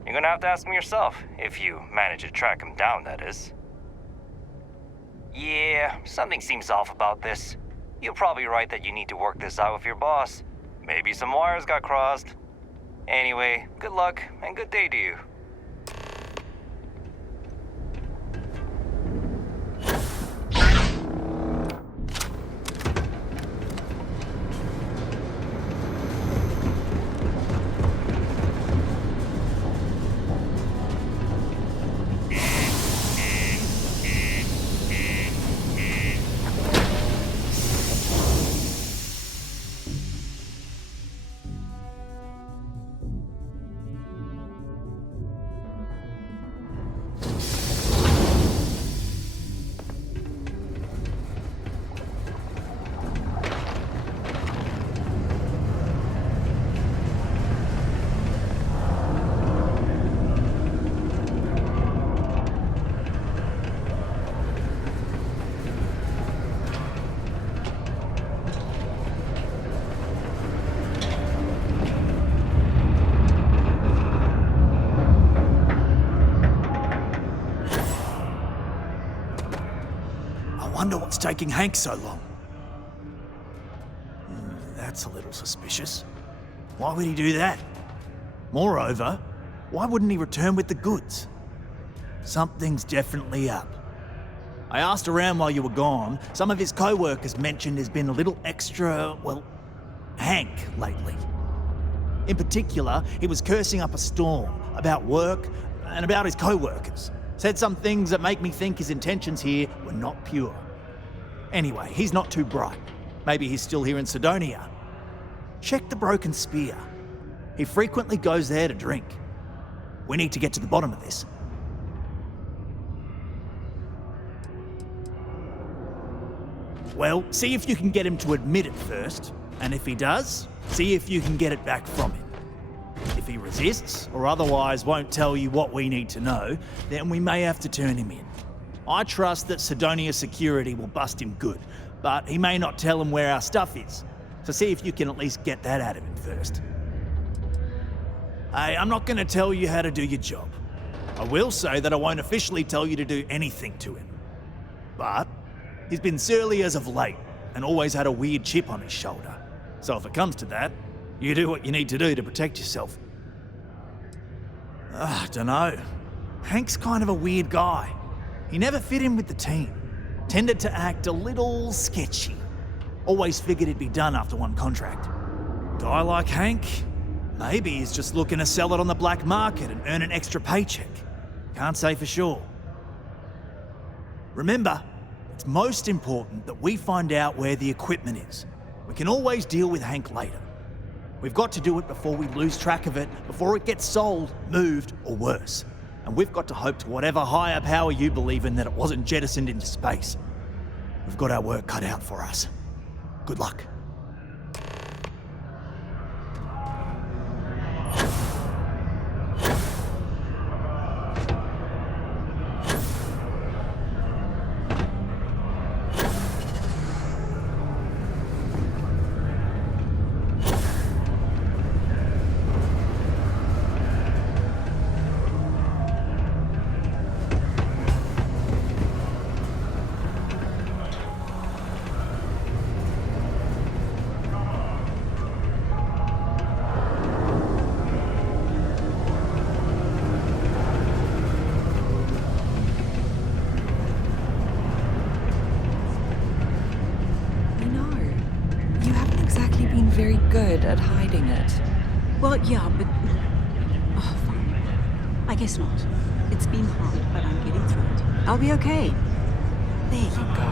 You're gonna have to ask them yourself, if you manage to track him down, that is. Yeah, something seems off about this. You're probably right that you need to work this out with your boss. Maybe some wires got crossed. Anyway, good luck and good day to you. I wonder what's taking Hank so long. That's a little suspicious. Why would he do that? Moreover, why wouldn't he return with the goods? Something's definitely up. I asked around while you were gone. Some of his co-workers mentioned there's been a little extra, Hank lately. In particular, he was cursing up a storm about work and about his co-workers. Said some things that make me think his intentions here were not pure. Anyway, he's not too bright. Maybe he's still here in Sidonia. Check the Broken Spear. He frequently goes there to drink. We need to get to the bottom of this. Well, see if you can get him to admit it first, and if he does, see if you can get it back from him. If he resists, or otherwise won't tell you what we need to know, then we may have to turn him in. I trust that Sidonia security will bust him good, but he may not tell him where our stuff is. So see if you can at least get that out of him first. Hey, I'm not going to tell you how to do your job. I will say that I won't officially tell you to do anything to him. But he's been surly as of late, and always had a weird chip on his shoulder. So if it comes to that, you do what you need to do to protect yourself. Dunno. Hank's kind of a weird guy. He never fit in with the team. Tended to act a little sketchy. Always figured he'd be done after one contract. Guy like Hank, maybe he's just looking to sell it on the black market and earn an extra paycheck. Can't say for sure. Remember, it's most important that we find out where the equipment is. We can always deal with Hank later. We've got to do it before we lose track of it, before it gets sold, moved, or worse. And we've got to hope to whatever higher power you believe in that it wasn't jettisoned into space. We've got our work cut out for us. Good luck. Very good at hiding it. Well, yeah, but... Oh, fine. I guess not. It's been hard, but I'm getting through it. I'll be okay. There you go.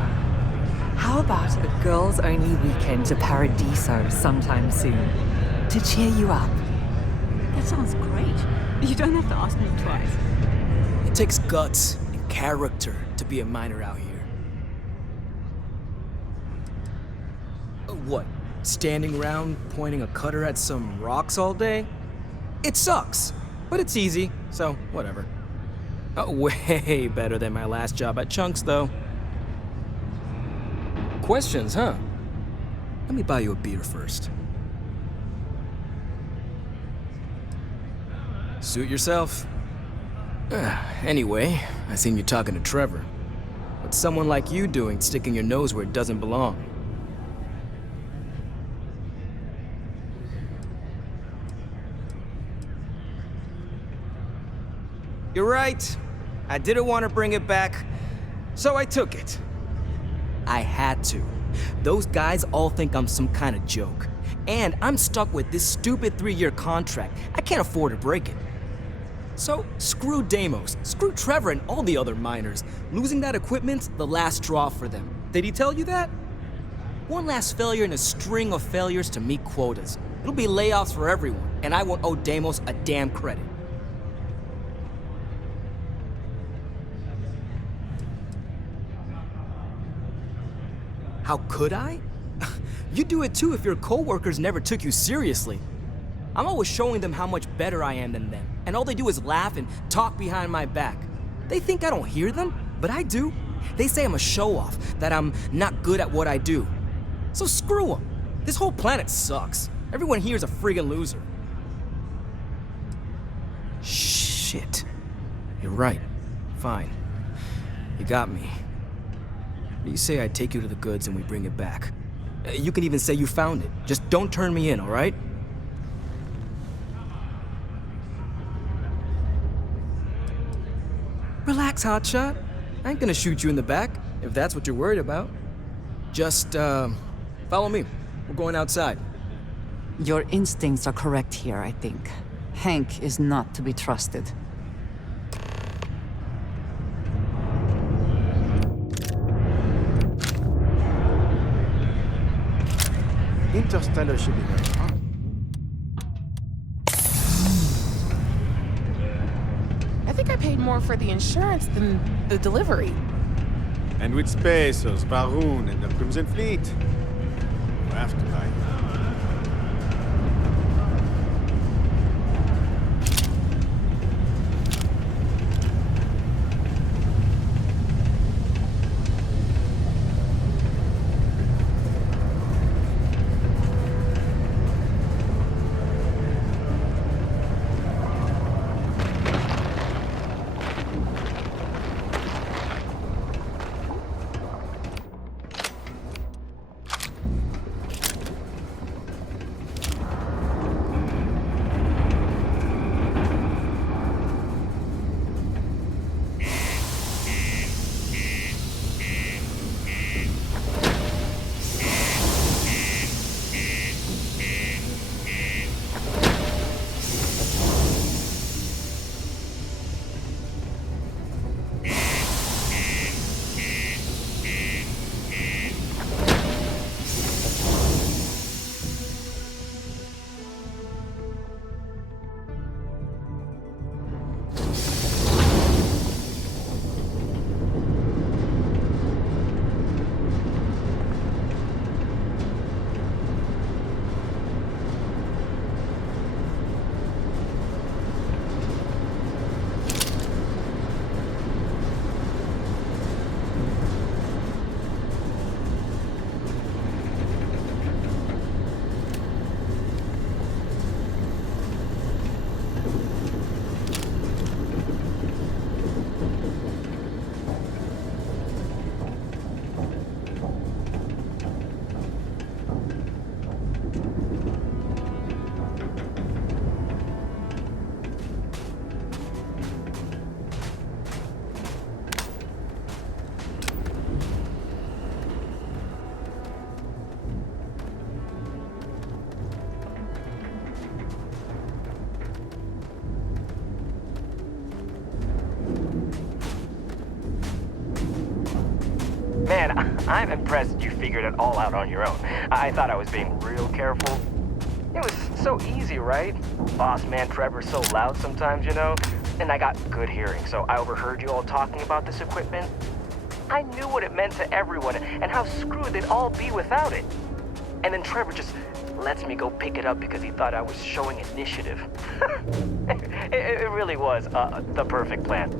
How about a girls-only weekend to Paradiso sometime soon? To cheer you up. That sounds great. You don't have to ask me twice. It takes guts and character to be a miner out here. What? Standing around pointing a cutter at some rocks all day? It sucks, but it's easy, so whatever. Way better than my last job at Chunks, though. Questions, huh? Let me buy you a beer first. Suit yourself. Anyway, I seen you talking to Trevor. What's someone like you doing sticking your nose where it doesn't belong? You're right. I didn't want to bring it back, so I took it. I had to. Those guys all think I'm some kind of joke. And I'm stuck with this stupid 3-year contract. I can't afford to break it. So, screw Deimos, screw Trevor and all the other miners. Losing that equipment's the last straw for them. Did he tell you that? One last failure in a string of failures to meet quotas. It'll be layoffs for everyone, and I won't owe Deimos a damn credit. How could I? You'd do it too if your coworkers never took you seriously. I'm always showing them how much better I am than them, and all they do is laugh and talk behind my back. They think I don't hear them, but I do. They say I'm a show-off, that I'm not good at what I do. So screw them. This whole planet sucks. Everyone here is a friggin' loser. Shit. You're right. Fine. You got me. You say I take you to the goods and we bring it back. You can even say you found it. Just don't turn me in, all right? Relax, hotshot. I ain't gonna shoot you in the back, if that's what you're worried about. Just, follow me. We're going outside. Your instincts are correct here, I think. Hank is not to be trusted. Interstellar should be there, huh? I think I paid more for the insurance than the delivery. And with Spaces, Baroon, and the Crimson Fleet, you have to buy. Man, I'm impressed you figured it all out on your own. I thought I was being real careful. It was so easy, right? Boss man Trevor's so loud sometimes, you know? And I got good hearing, so I overheard you all talking about this equipment. I knew what it meant to everyone and how screwed they'd all be without it. And then Trevor just lets me go pick it up because he thought I was showing initiative. It really was the perfect plan.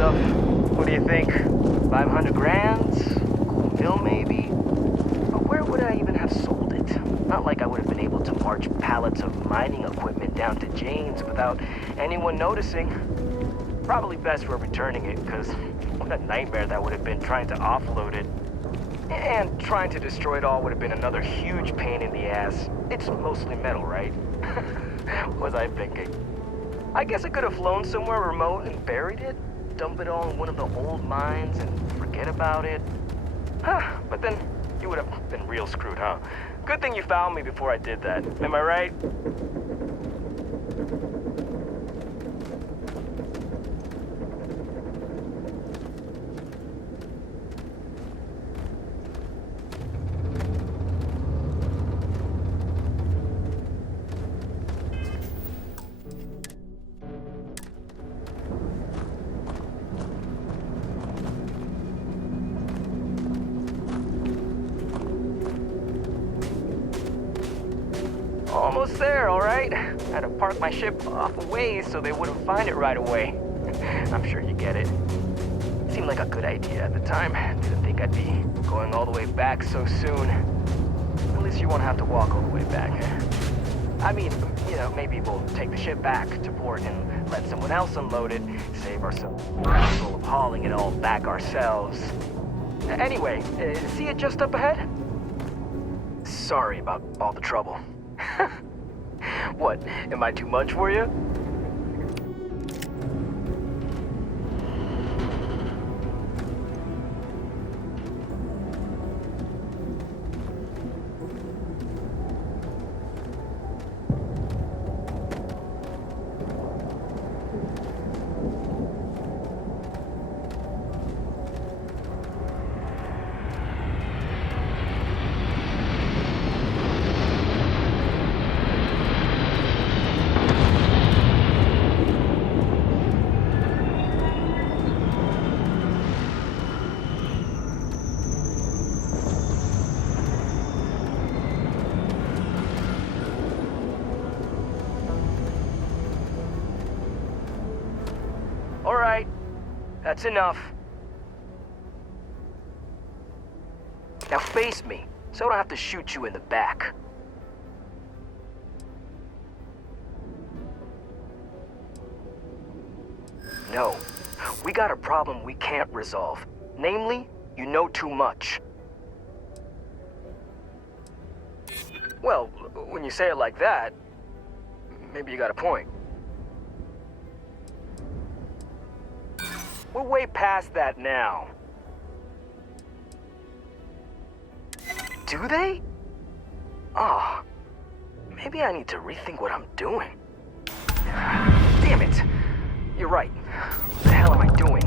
What do you think? 500 grand? Cool mill, maybe? But where would I even have sold it? Not like I would have been able to march pallets of mining equipment down to Jane's without anyone noticing. Probably best we're returning it, because what a nightmare that would have been trying to offload it. And trying to destroy it all would have been another huge pain in the ass. It's mostly metal, right? What was I thinking? I guess I could have flown somewhere remote and buried it, dump it all in one of the old mines and forget about it. But then you would have been real screwed, huh? Good thing you found me before I did that. Am I right? Almost there, all right? Had to park my ship off a ways so they wouldn't find it right away. I'm sure you get it. Seemed like a good idea at the time. Didn't think I'd be going all the way back so soon. At least you won't have to walk all the way back. I mean, you know, maybe we'll take the ship back to port and let someone else unload it, save ourselves the hassle of hauling it all back ourselves. Anyway, see it just up ahead? Sorry about all the trouble. What, am I too much for you? All right, that's enough. Now face me, so I don't have to shoot you in the back. No, we got a problem we can't resolve. Namely, you know too much. Well, when you say it like that, maybe you got a point. We're way past that now. Do they? Oh, maybe I need to rethink what I'm doing. Damn it. You're right. What the hell am I doing?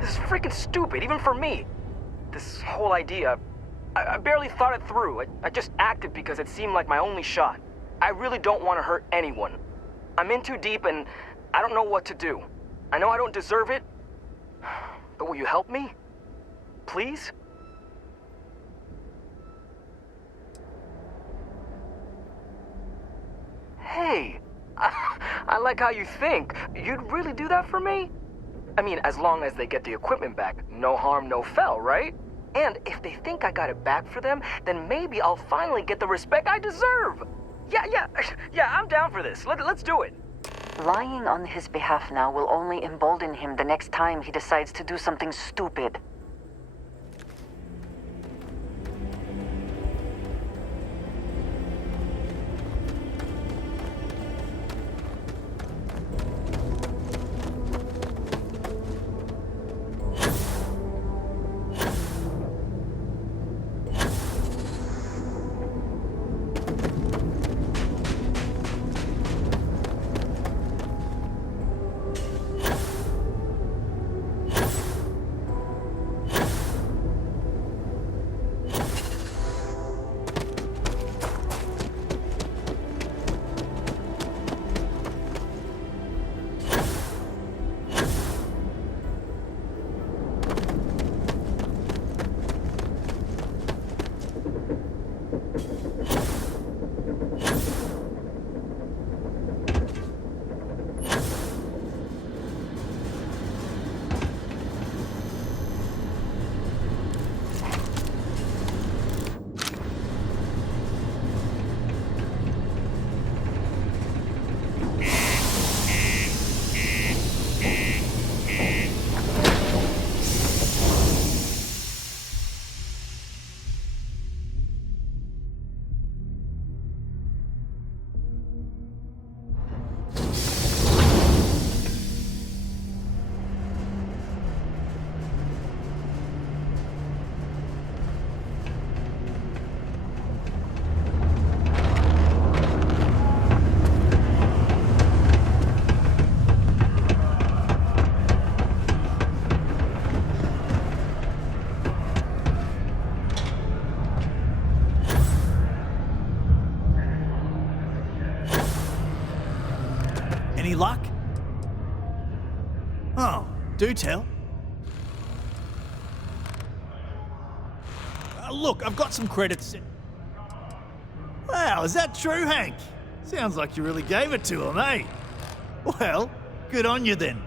This is freaking stupid, even for me. This whole idea, I barely thought it through. I just acted because it seemed like my only shot. I really don't want to hurt anyone. I'm in too deep and I don't know what to do. I know I don't deserve it, but will you help me? Please? Hey, I like how you think. You'd really do that for me? I mean, as long as they get the equipment back, no harm, no foul, right? And if they think I got it back for them, then maybe I'll finally get the respect I deserve. Yeah, I'm down for this. Let's do it. Lying on his behalf now will only embolden him the next time he decides to do something stupid. Any luck? Oh, do tell. Look, I've got some credits. Wow, is that true, Hank? Sounds like you really gave it to him, eh? Well, good on you then.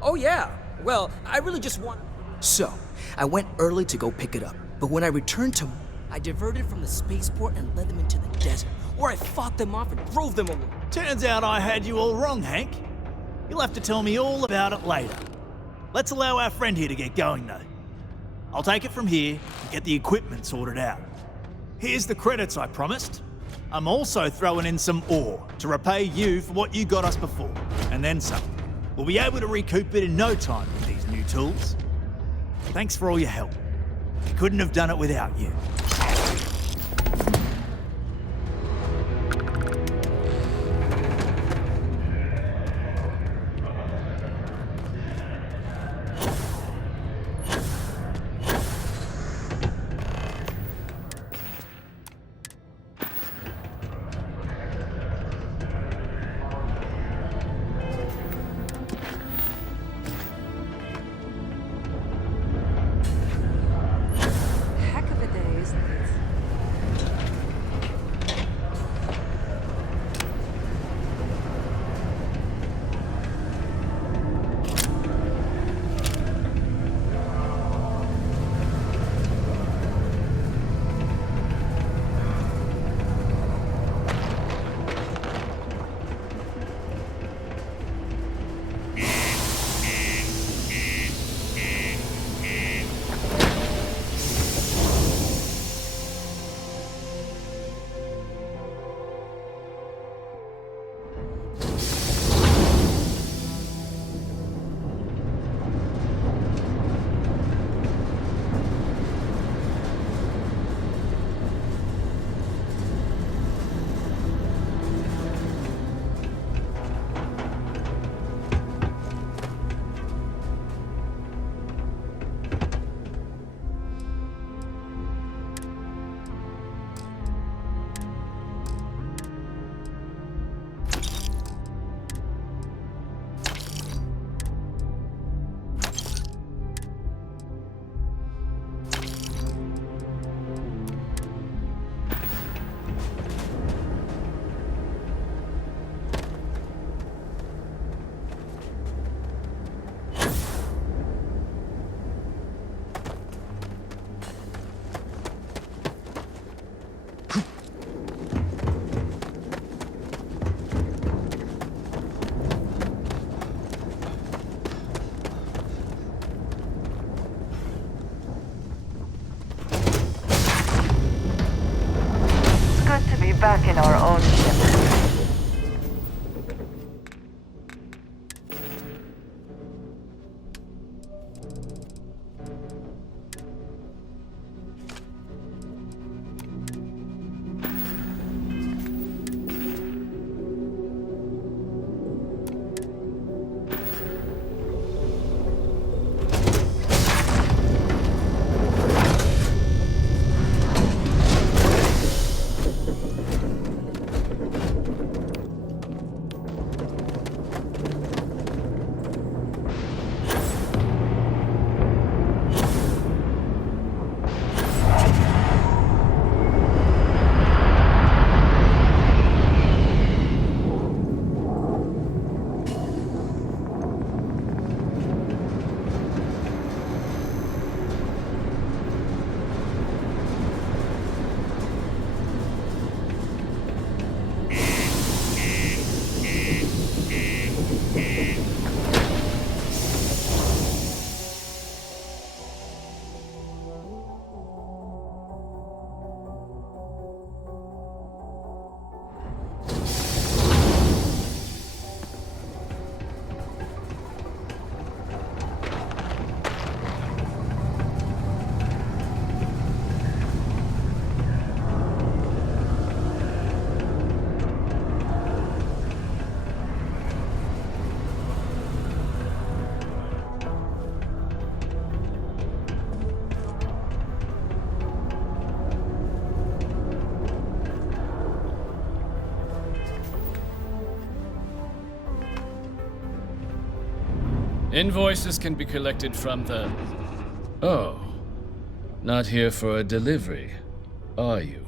Oh yeah, well, I really just want... So, I went early to go pick it up, but when I returned to... I diverted from the spaceport and led them into the desert, where I fought them off and drove them away. Turns out I had you all wrong, Hank. You'll have to tell me all about it later. Let's allow our friend here to get going, though. I'll take it from here and get the equipment sorted out. Here's the credits I promised. I'm also throwing in some ore to repay you for what you got us before, and then some. We'll be able to recoup it in no time with these new tools. Thanks for all your help. We couldn't have done it without you. Heck of a day, isn't it? Invoices can be collected from the... Oh. Not here for a delivery, are you?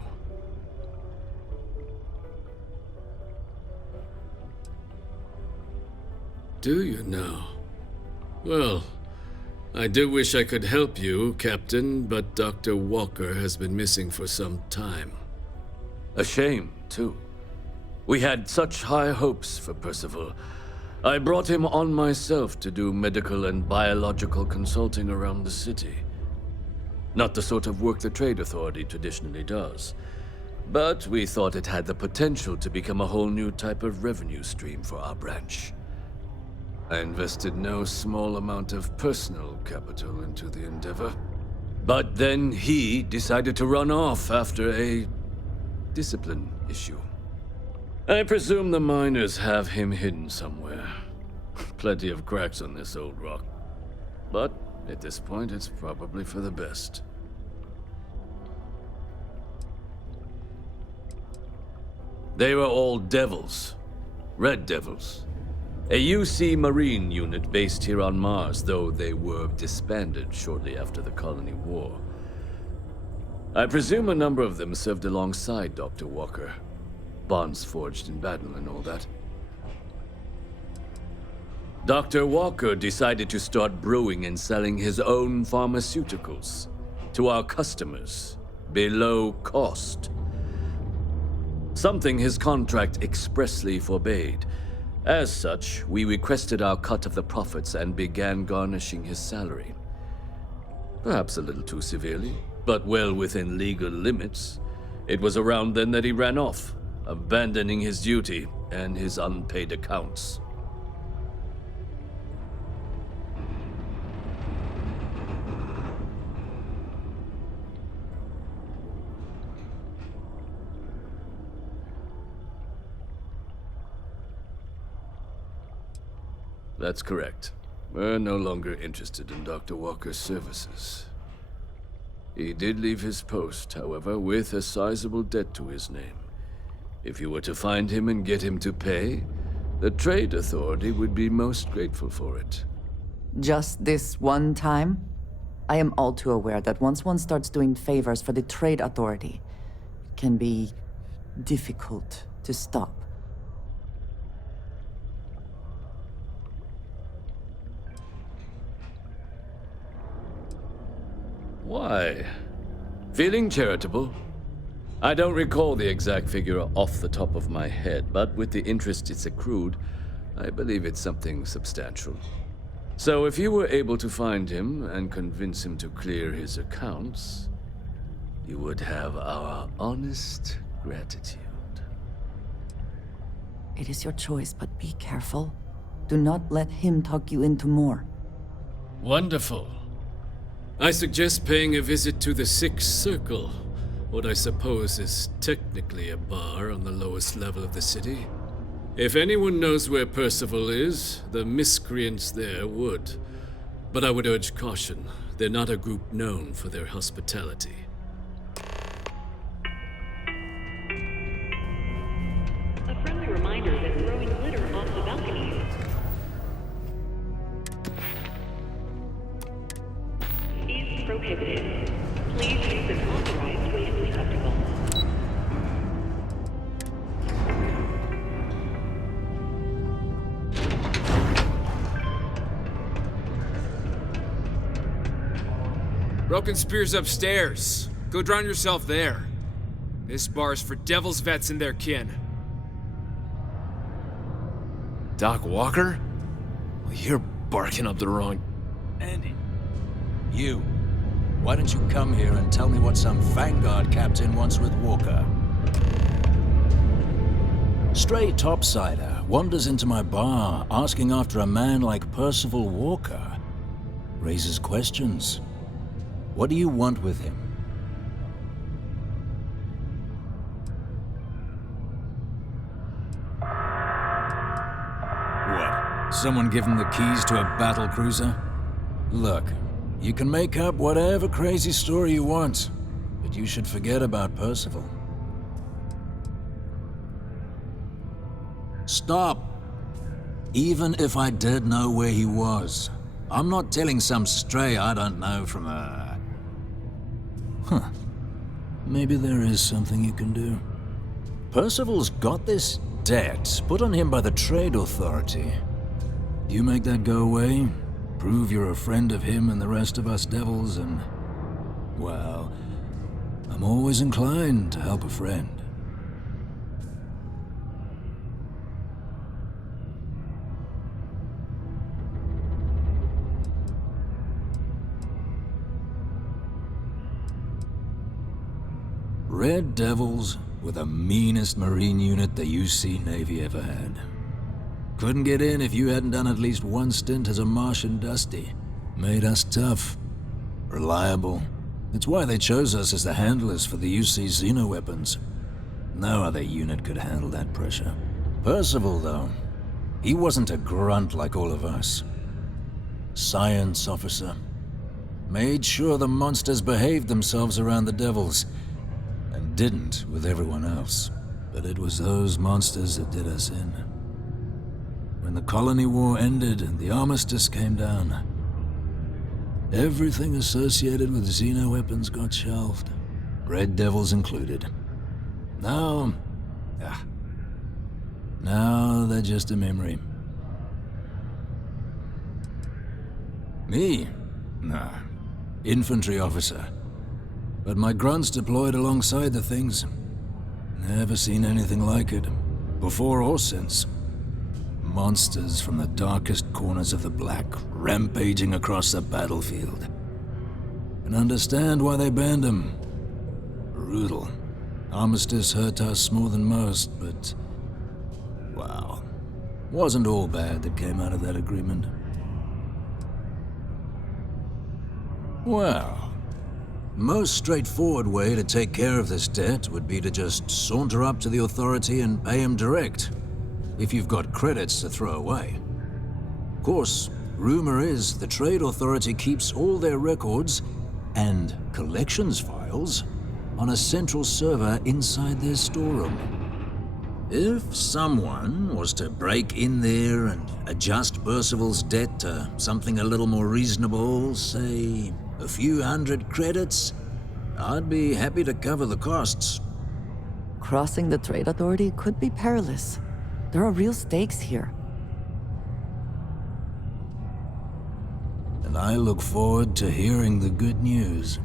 Do you now? Well, I do wish I could help you, Captain, but Dr. Walker has been missing for some time. A shame, too. We had such high hopes for Percival. I brought him on myself to do medical and biological consulting around the city. Not the sort of work the Trade Authority traditionally does, but we thought it had the potential to become a whole new type of revenue stream for our branch. I invested no small amount of personal capital into the endeavor. But then he decided to run off after a discipline issue. I presume the miners have him hidden somewhere. Plenty of cracks on this old rock. But at this point, it's probably for the best. They were all devils. Red Devils. A UC Marine unit based here on Mars, though they were disbanded shortly after the Colony War. I presume a number of them served alongside Dr. Walker. Bonds forged in battle and all that. Dr. Walker decided to start brewing and selling his own pharmaceuticals to our customers below cost. Something his contract expressly forbade. As such, we requested our cut of the profits and began garnishing his salary. Perhaps a little too severely, but well within legal limits. It was around then that he ran off, abandoning his duty and his unpaid accounts. That's correct. We're no longer interested in Dr. Walker's services. He did leave his post, however, with a sizable debt to his name. If you were to find him and get him to pay, the Trade Authority would be most grateful for it. Just this one time? I am all too aware that once one starts doing favors for the Trade Authority, it can be difficult to stop. Why? Feeling charitable? I don't recall the exact figure off the top of my head, but with the interest it's accrued, I believe it's something substantial. So if you were able to find him and convince him to clear his accounts, you would have our honest gratitude. It is your choice, but be careful. Do not let him talk you into more. Wonderful. I suggest paying a visit to the Sixth Circle, what I suppose is technically a bar on the lowest level of the city. If anyone knows where Percival is, the miscreants there would. But I would urge caution. They're not a group known for their hospitality. A friendly reminder that throwing litter off the balcony is prohibited. Please use an authorized waste receptacle. Broken Spear's upstairs. Go drown yourself there. This bar's for Devil's vets and their kin. Doc Walker? Well, you're barking up the wrong... Andy. You. Why don't you come here and tell me what some Vanguard captain wants with Walker? Stray topsider wanders into my bar asking after a man like Percival Walker. Raises questions. What do you want with him? What? Someone give him the keys to a battle cruiser? Look, you can make up whatever crazy story you want, but you should forget about Percival. Stop! Even if I did know where he was, I'm not telling some stray I don't know from a... Huh. Maybe there is something you can do. Percival's got this debt put on him by the Trade Authority. You make that go away, prove you're a friend of him and the rest of us devils, and... well, I'm always inclined to help a friend. Red Devils were the meanest Marine unit the UC Navy ever had. Couldn't get in if you hadn't done at least one stint as a Martian Dusty. Made us tough, reliable. It's why they chose us as the handlers for the UC Xeno weapons. No other unit could handle that pressure. Percival, though, he wasn't a grunt like all of us. Science officer. Made sure the monsters behaved themselves around the Devils, and didn't with everyone else. But it was those monsters that did us in. When the colony war ended and the armistice came down, everything associated with Xeno weapons got shelved, Red Devils included. Now they're just a memory. Me? Nah. Infantry officer. But my grunts deployed alongside the things. Never seen anything like it, before or since. Monsters from the darkest corners of the Black, rampaging across the battlefield. And understand why they banned them. Brutal. Armistice hurt us more than most, but... wow. Wasn't all bad that came out of that agreement. Well... most straightforward way to take care of this debt would be to just saunter up to the authority and pay him direct, if you've got credits to throw away. Of course, rumor is the Trade Authority keeps all their records and collections files on a central server inside their storeroom. If someone was to break in there and adjust Percival's debt to something a little more reasonable, say a few hundred credits, I'd be happy to cover the costs. Crossing the Trade Authority could be perilous. There are real stakes here. And I look forward to hearing the good news.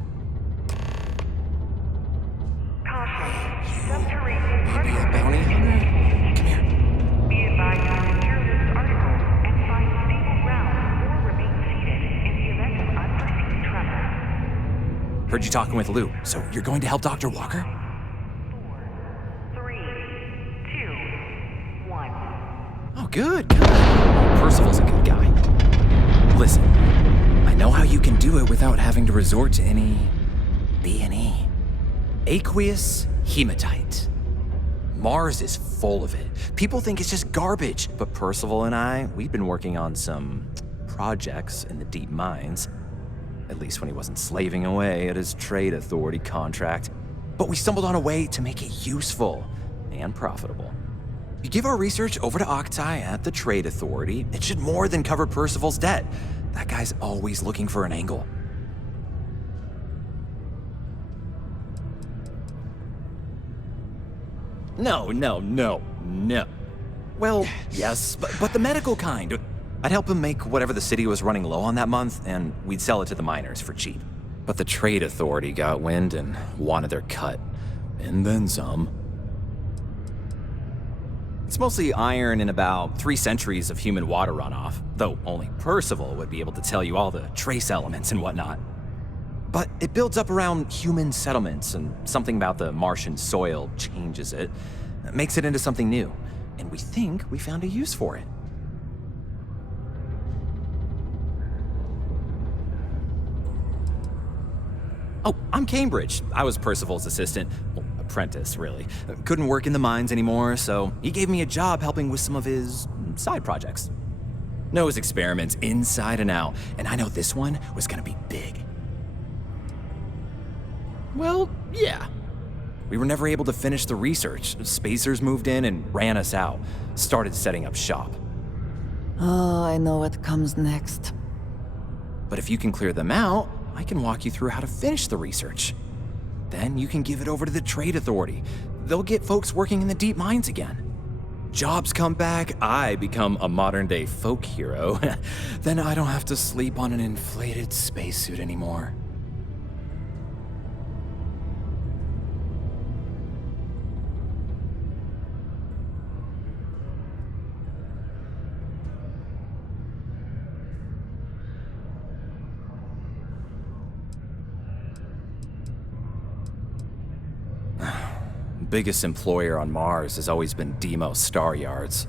Maybe a bounty hunter? Come here. Be advised to secure this article and find stable ground or remain seated in the event of unforeseen tremor. Heard you talking with Lou, so you're going to help Dr. Walker? 4, 3, 2, 1. Oh, good. Percival's a good guy. Listen, I know how you can do it without having to resort to any... B&E. Aqueous hematite. Mars is full of it. People think it's just garbage, but Percival and I, we've been working on some projects in the deep mines. At least when he wasn't slaving away at his Trade Authority contract. But we stumbled on a way to make it useful and profitable. You give our research over to Octai at the Trade Authority, it should more than cover Percival's debt. That guy's always looking for an angle. No. Well, yes, but the medical kind. I'd help him make whatever the city was running low on that month, and we'd sell it to the miners for cheap. But the Trade Authority got wind and wanted their cut. And then some. It's mostly iron and about 3 centuries of human water runoff, though only Percival would be able to tell you all the trace elements and whatnot. But it builds up around human settlements, and something about the Martian soil changes it, makes it into something new. And we think we found a use for it. Oh, I'm Cambridge. I was Percival's assistant. Well, apprentice, really. Couldn't work in the mines anymore, so he gave me a job helping with some of his side projects. Knows experiments inside and out, and I know this one was gonna be big. Well, yeah. We were never able to finish the research. Spacers moved in and ran us out. Started setting up shop. Oh, I know what comes next. But if you can clear them out, I can walk you through how to finish the research. Then you can give it over to the Trade Authority. They'll get folks working in the deep mines again. Jobs come back, I become a modern-day folk hero. Then I don't have to sleep on an inflated spacesuit anymore. Biggest employer on Mars has always been Deimos Star Yards.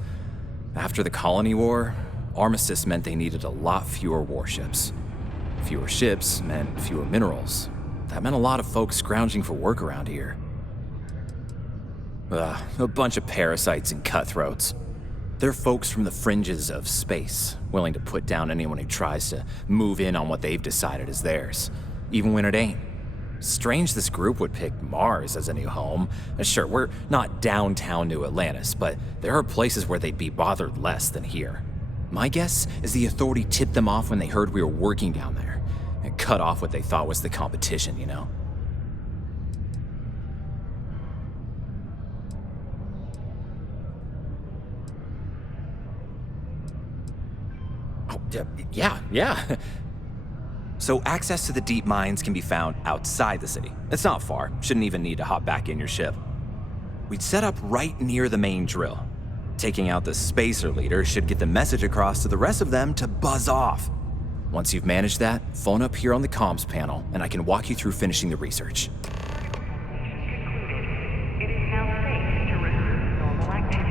After the Colony War, armistice meant they needed a lot fewer warships. Fewer ships meant fewer minerals. That meant a lot of folks scrounging for work around here. A bunch of parasites and cutthroats. They're folks from the fringes of space, willing to put down anyone who tries to move in on what they've decided is theirs, even when it ain't. Strange this group would pick Mars as a new home. Sure, we're not downtown New Atlantis, but there are places where they'd be bothered less than here. My guess is the Authority tipped them off when they heard we were working down there, and cut off what they thought was the competition, you know? Oh, yeah. So access to the deep mines can be found outside the city. It's not far. Shouldn't even need to hop back in your ship. We'd set up right near the main drill. Taking out the spacer leader should get the message across to the rest of them to buzz off. Once you've managed that, phone up here on the comms panel, and I can walk you through finishing the research. It is now safe to resume normal activity.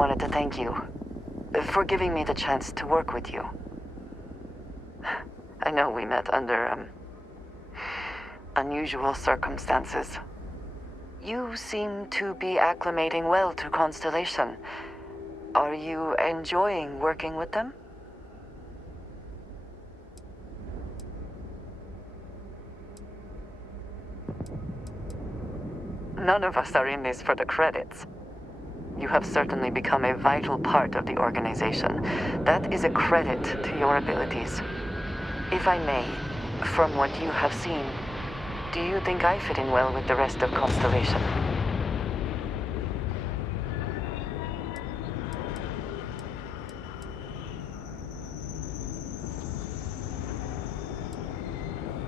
wanted to thank you for giving me the chance to work with you. I know we met under, unusual circumstances. You seem to be acclimating well to Constellation. Are you enjoying working with them? None of us are in this for the credits. You have certainly become a vital part of the organization. That is a credit to your abilities. If I may, from what you have seen, do you think I fit in well with the rest of Constellation?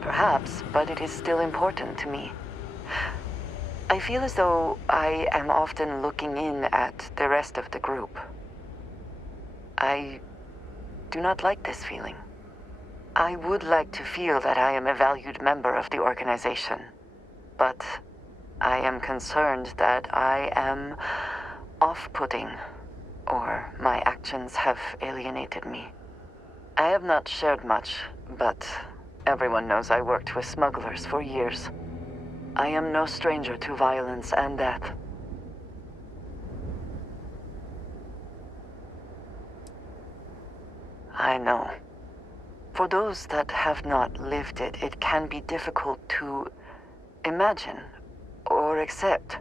Perhaps, but it is still important to me. I feel as though I am often looking in at the rest of the group. I do not like this feeling. I would like to feel that I am a valued member of the organization, but I am concerned that I am off-putting, or my actions have alienated me. I have not shared much, but everyone knows I worked with smugglers for years. I am no stranger to violence and death. I know. For those that have not lived it, it can be difficult to imagine or accept.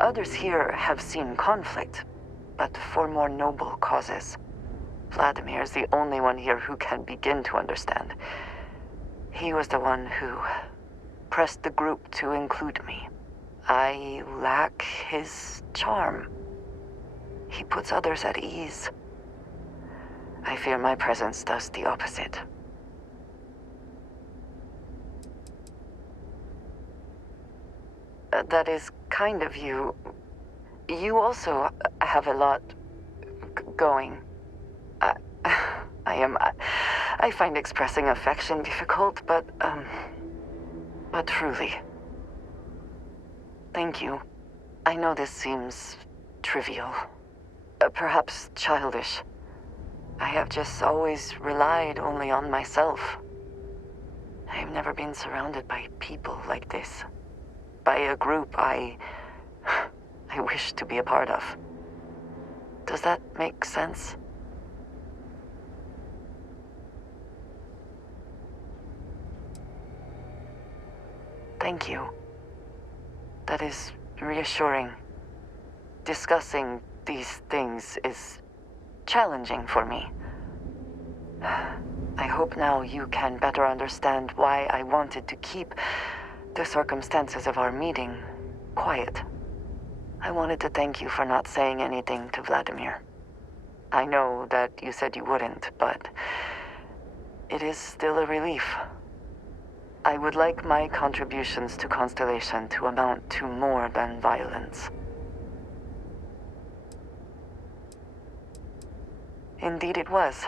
Others here have seen conflict, but for more noble causes. Vladimir is the only one here who can begin to understand. He was the one who pressed the group to include me. I lack his charm. He puts others at ease. I fear my presence does the opposite. That is kind of you. You also have a lot going. I find expressing affection difficult, but truly. Thank you. I know this seems trivial, perhaps childish. I have just always relied only on myself. I have never been surrounded by people like this. By a group I wish to be a part of. Does that make sense? Thank you. That is reassuring. Discussing these things is challenging for me. I hope now you can better understand why I wanted to keep the circumstances of our meeting quiet. I wanted to thank you for not saying anything to Vladimir. I know that you said you wouldn't, but it is still a relief. I would like my contributions to Constellation to amount to more than violence. Indeed it was.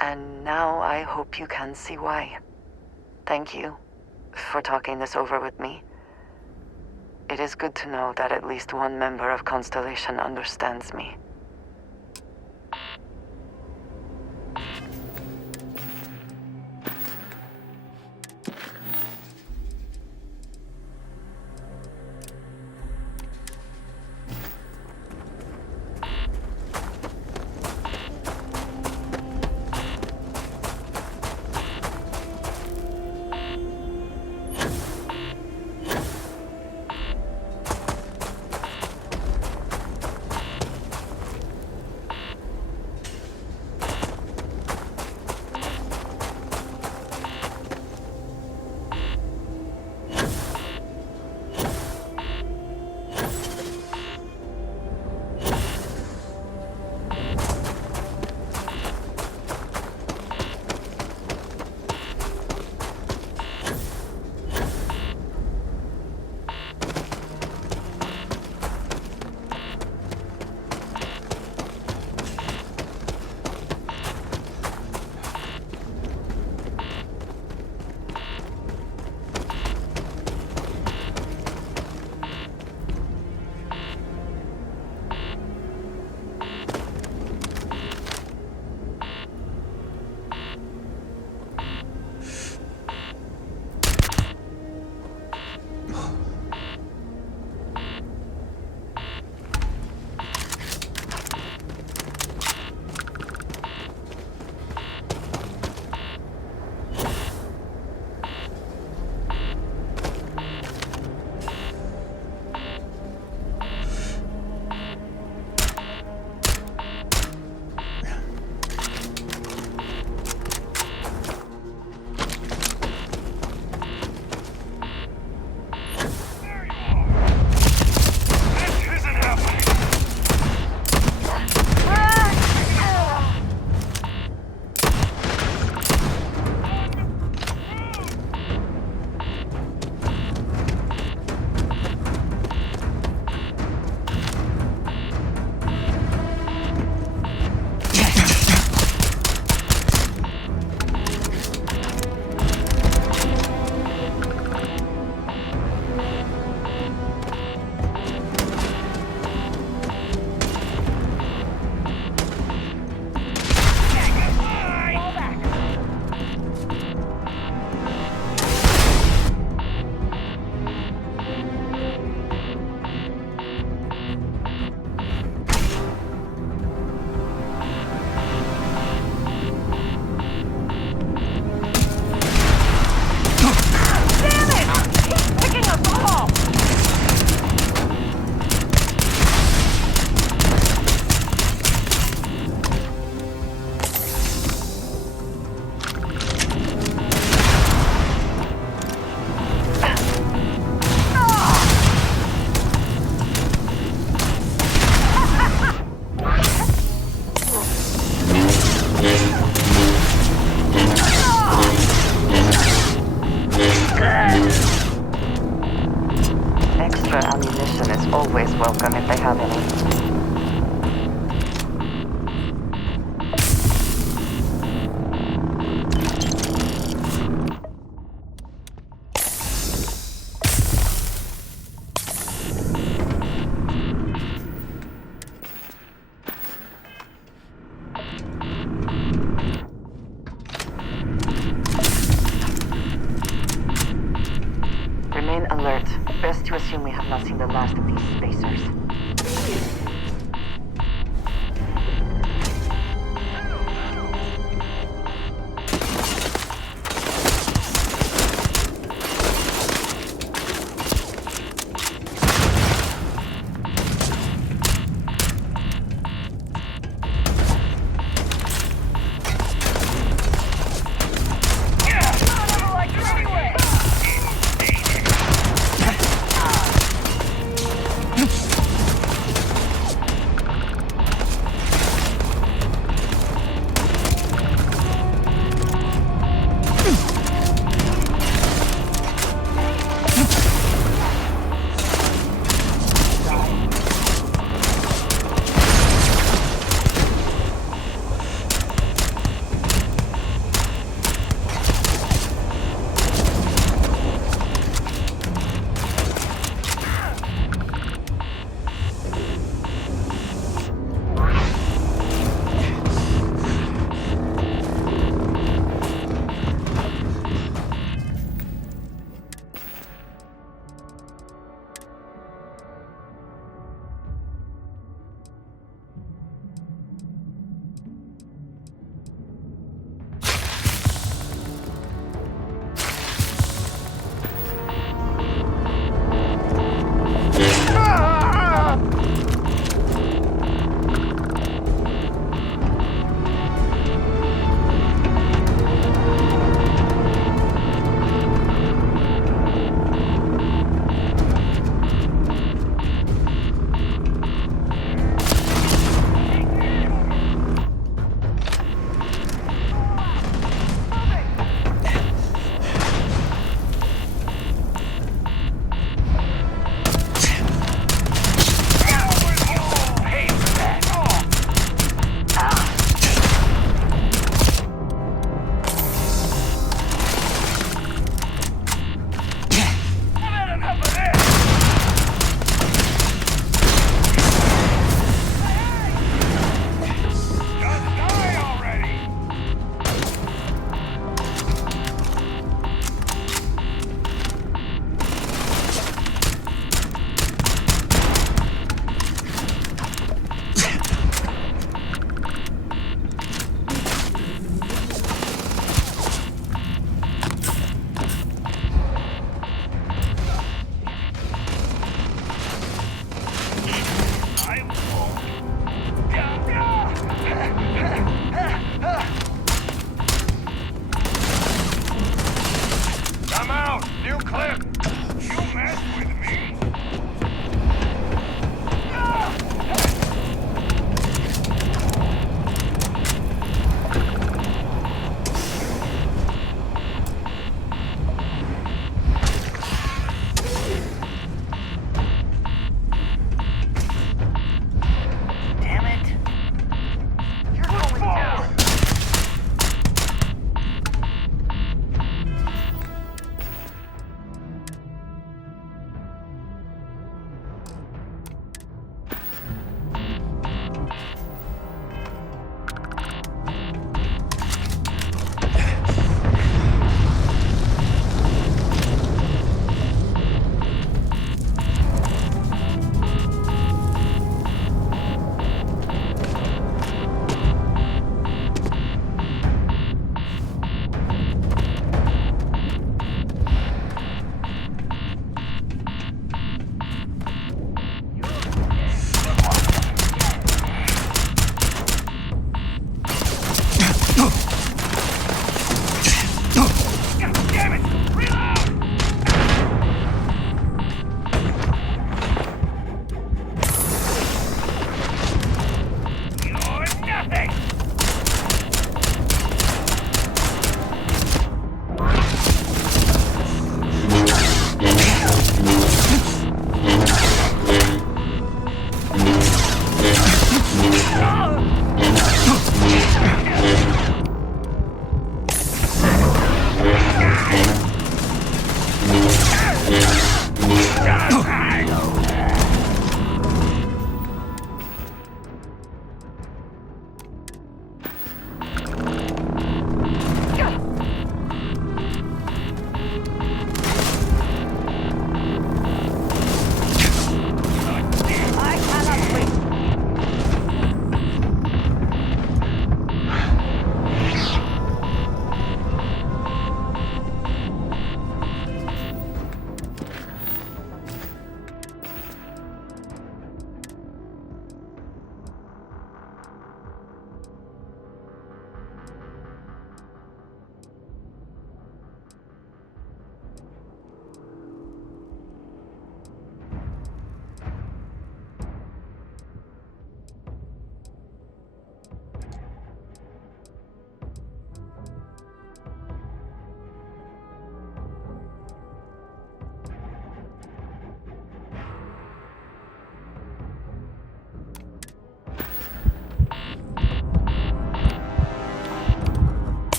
And now I hope you can see why. Thank you for talking this over with me. It is good to know that at least one member of Constellation understands me. might have any. Remain alert. Best to assume we have not seen the last of these spacers.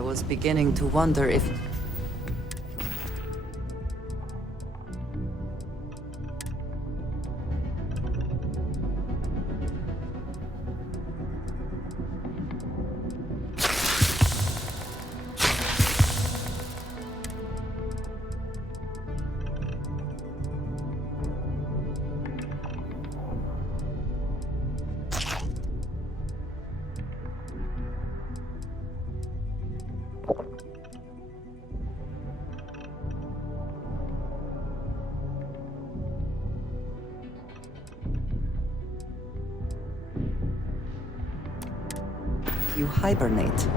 I was beginning to wonder if... You hibernate.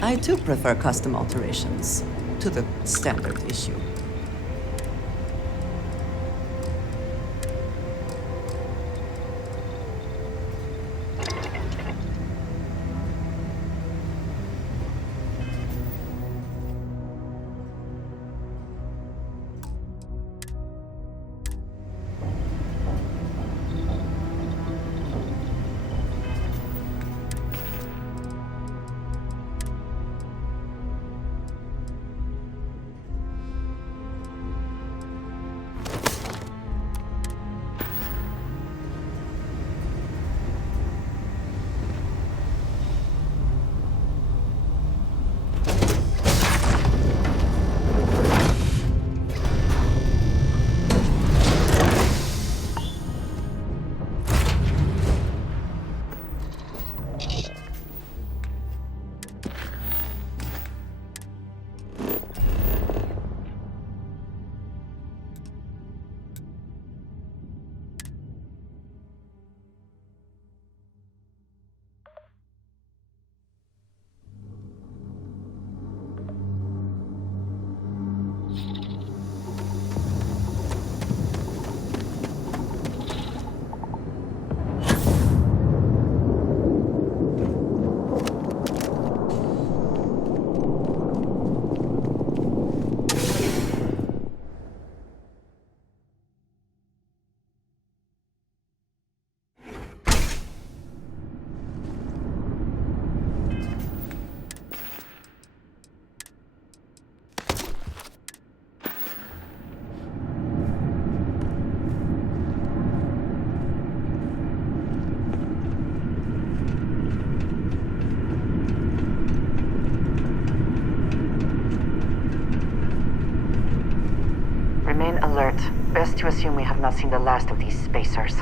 I too prefer custom alterations to the standard issue. Remain alert. Best to assume we have not seen the last of these spacers.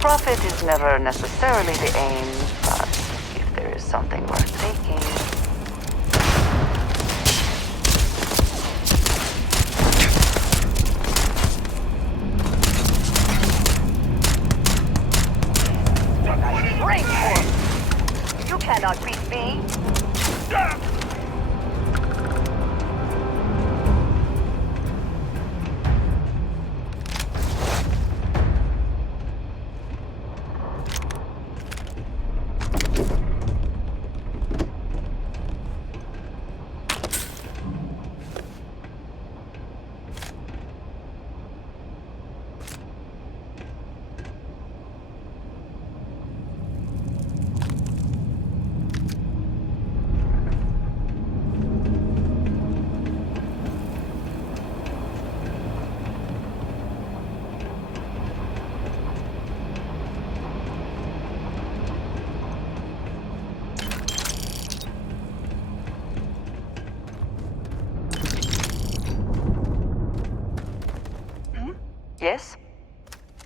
Profit is never necessarily the aim, but if there is something worth taking... Rainforest! You cannot beat me! Yes?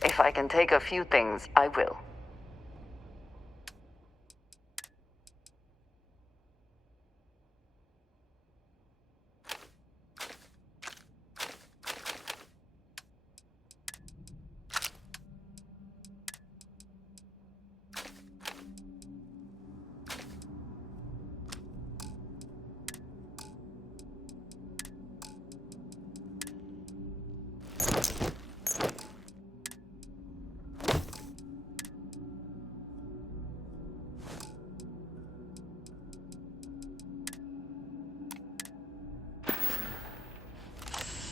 If I can take a few things, I will.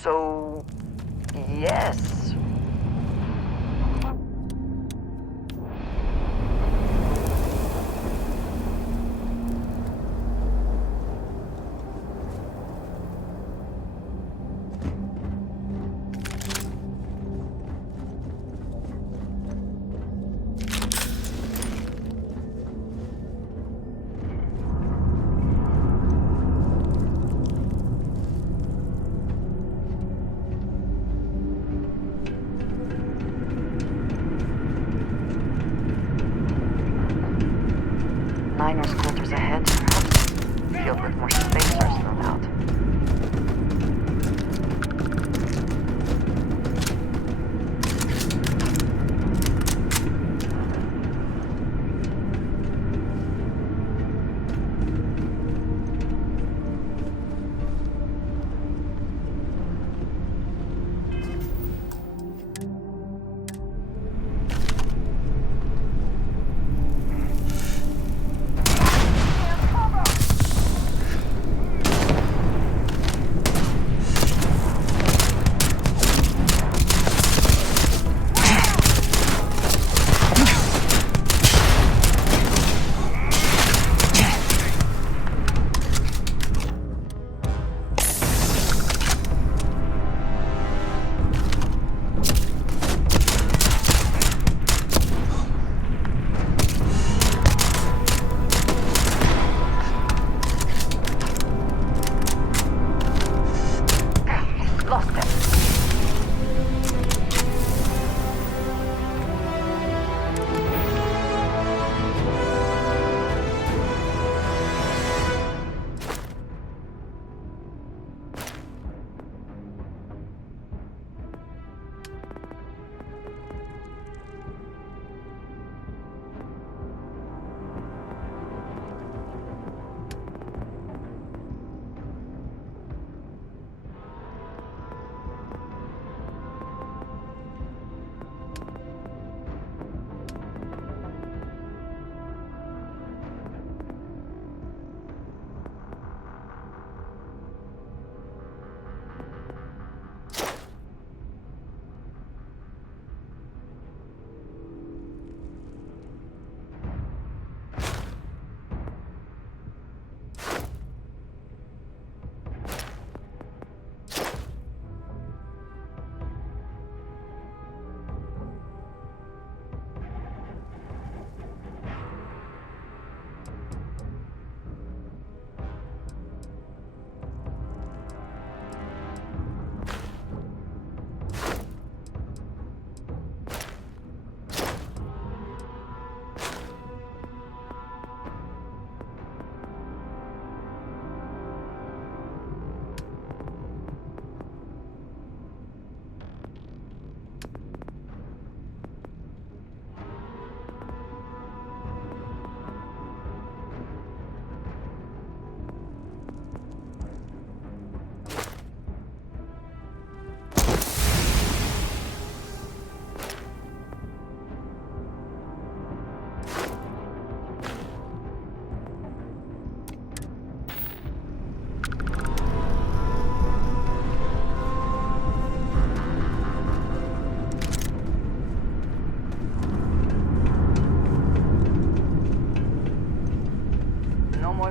So, yes. Miners' quarters ahead, perhaps? Filled with more spacers thrown out.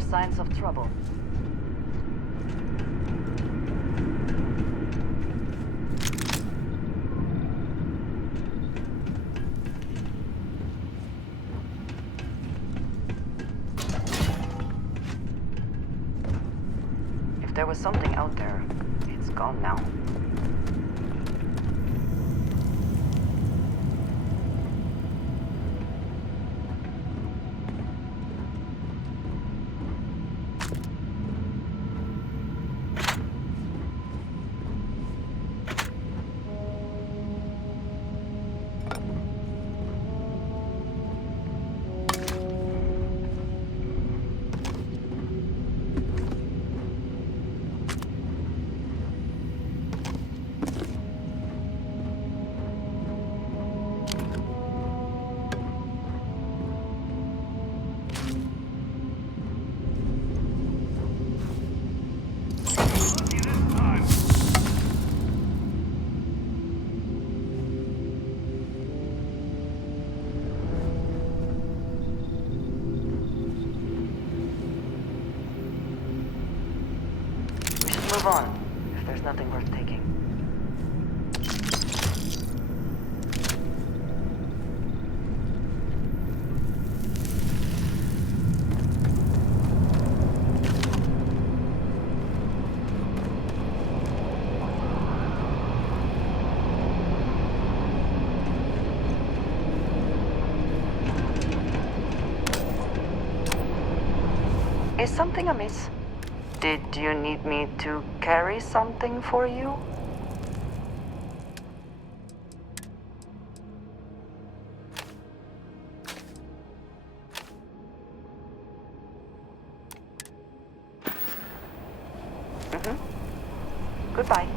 Signs of trouble. If there was something out there, it's gone now. move on, if there's nothing worth taking. Is something amiss? Did you need me to carry something for you? Goodbye.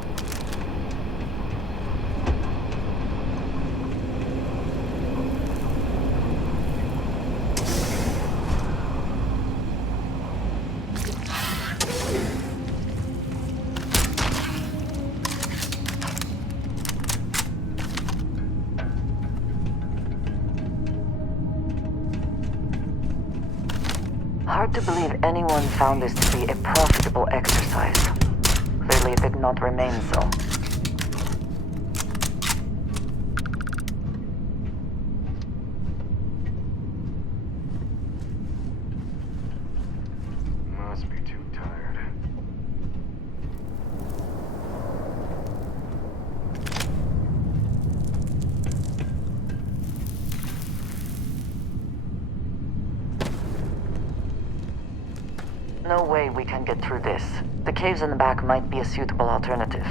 Hard to believe anyone found this to be a profitable exercise. Clearly it did not remain so. Must be too tired. No way we can get through this. The caves in the back might be a suitable alternative.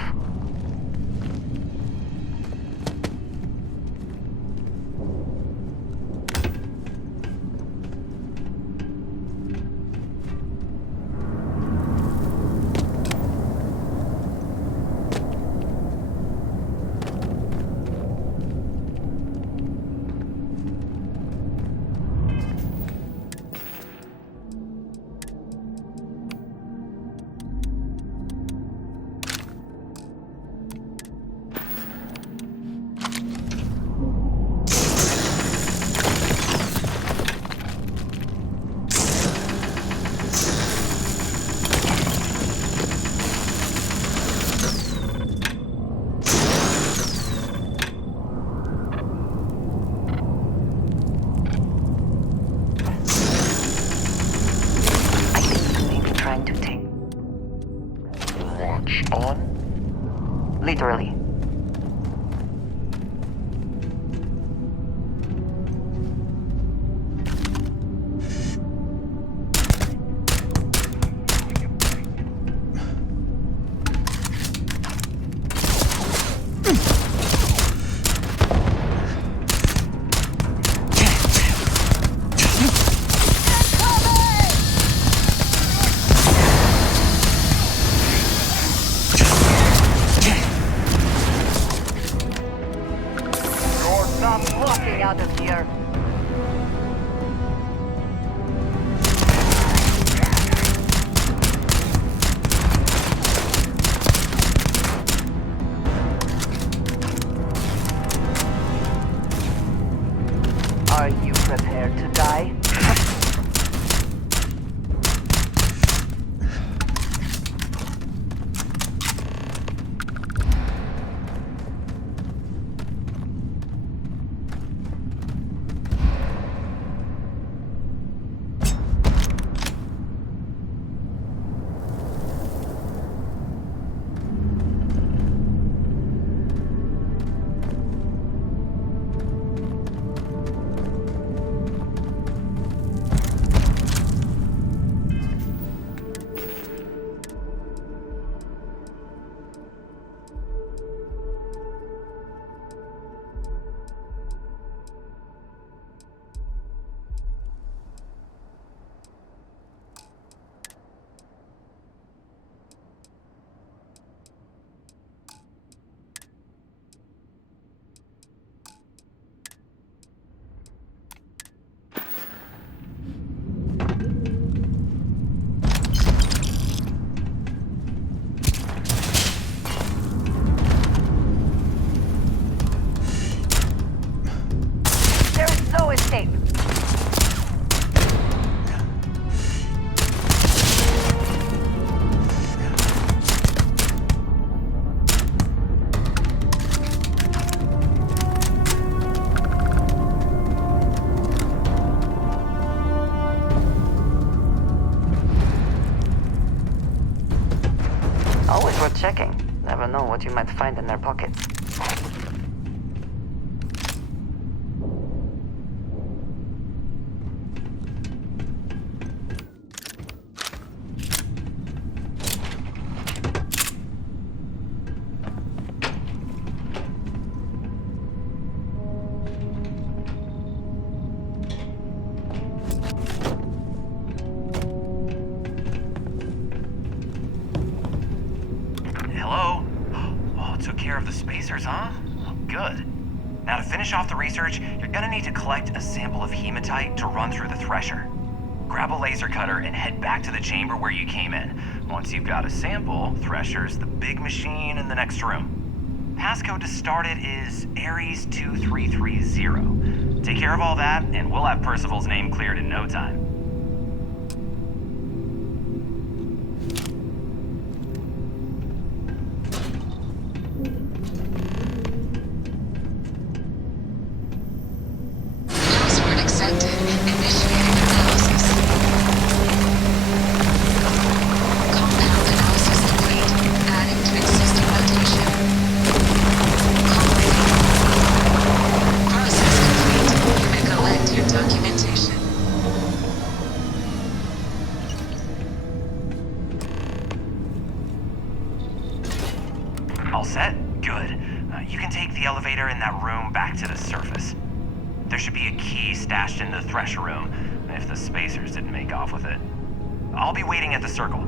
Literally. worth checking. Never know what you might find in their pockets. Hello? Oh, took care of the spacers, huh? Good. Now to finish off the research, you're gonna need to collect a sample of hematite to run through the thresher. Grab a laser cutter and head back to the chamber where you came in. Once you've got a sample, Thresher's the big machine in the next room. Passcode to start it is Ares 2330. Take care of all that, and we'll have Percival's name cleared in no time. Password accepted. Initiating analysis. Compound analysis complete. Adding twin system rotation. Process complete. You may collect your documentation. All set? Good. You can take the elevator in that room back to the surface. There should be a key stashed in the Thresher room, if the spacers didn't make off with it. I'll be waiting at the circle.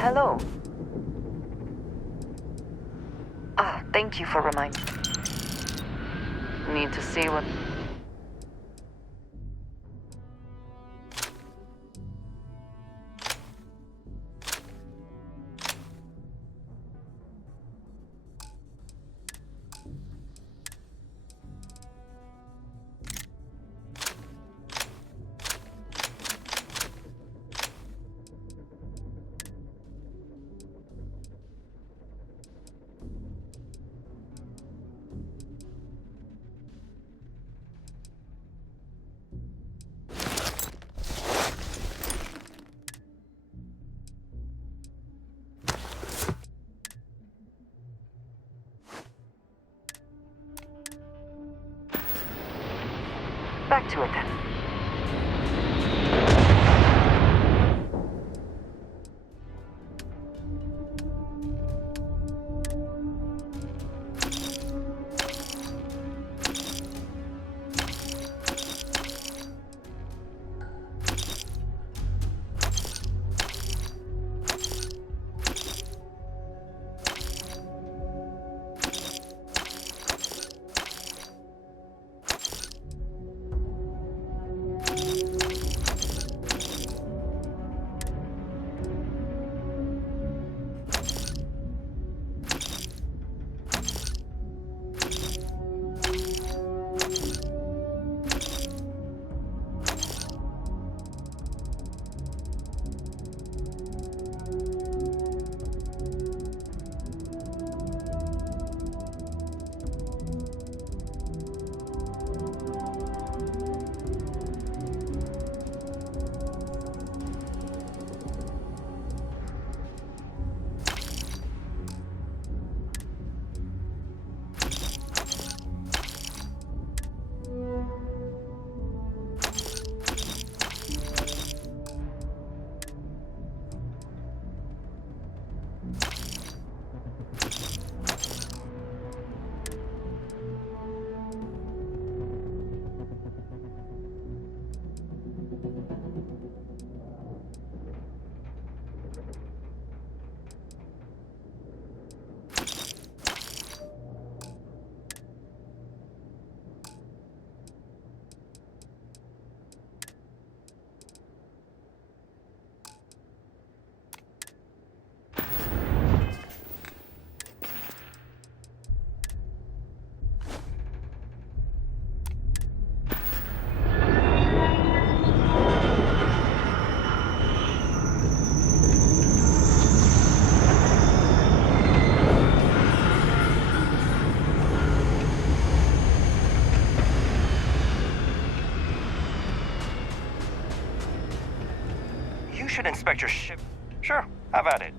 hello. Ah, thank you for reminding. Need to see what... Back to it then. Should inspect your ship. Sure, have at it.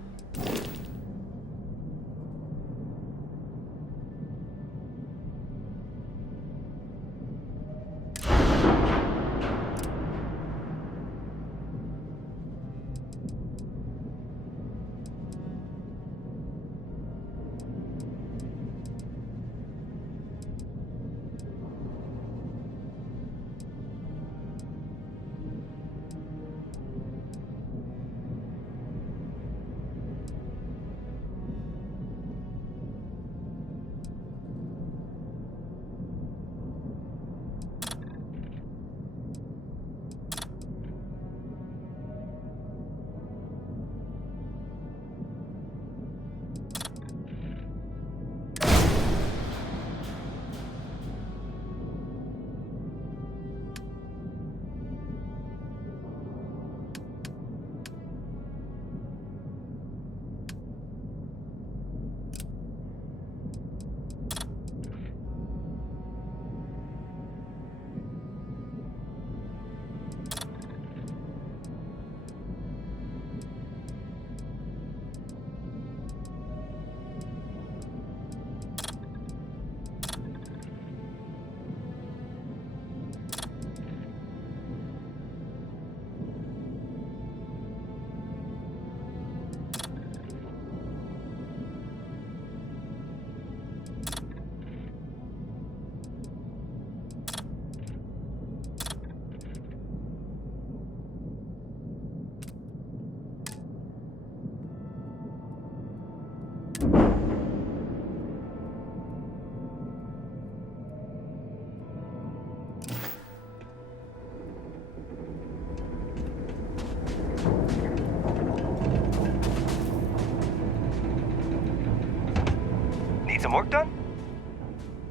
some work done?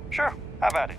Sure, have at it.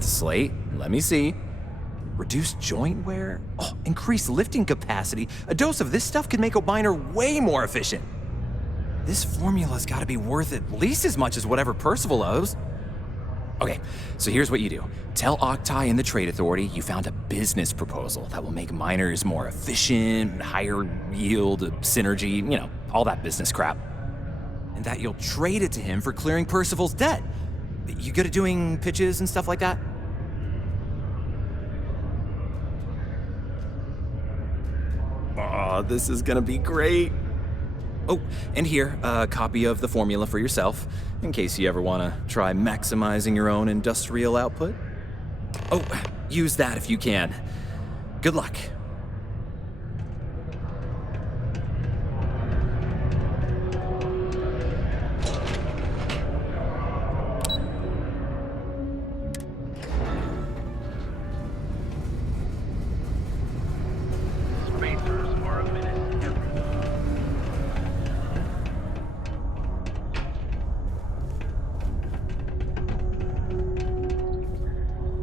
Slate, let me see. Reduced joint wear? Oh, increased lifting capacity. A dose of this stuff could make a miner way more efficient. This formula's gotta be worth at least as much as whatever Percival owes. Okay, so here's what you do. Tell Octai and the Trade Authority you found a business proposal that will make miners more efficient, higher yield, synergy, you know, all that business crap. And that you'll trade it to him for clearing Percival's debt. You good at doing pitches and stuff like that? Oh, this is gonna be great. Oh, and here, a copy of the formula for yourself, in case you ever want to try maximizing your own industrial output. Oh, use that if you can. Good luck.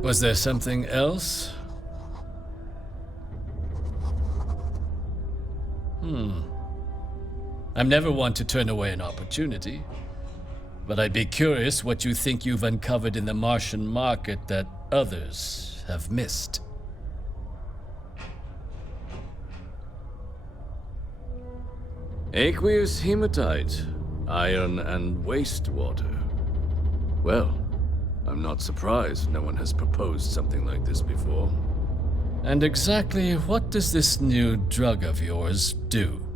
Was there something else? I'm never one to turn away an opportunity. But I'd be curious what you think you've uncovered in the Martian market that others have missed. Aqueous hematite, iron and wastewater. Well, I'm not surprised no one has proposed something like this before. And exactly what does this new drug of yours do?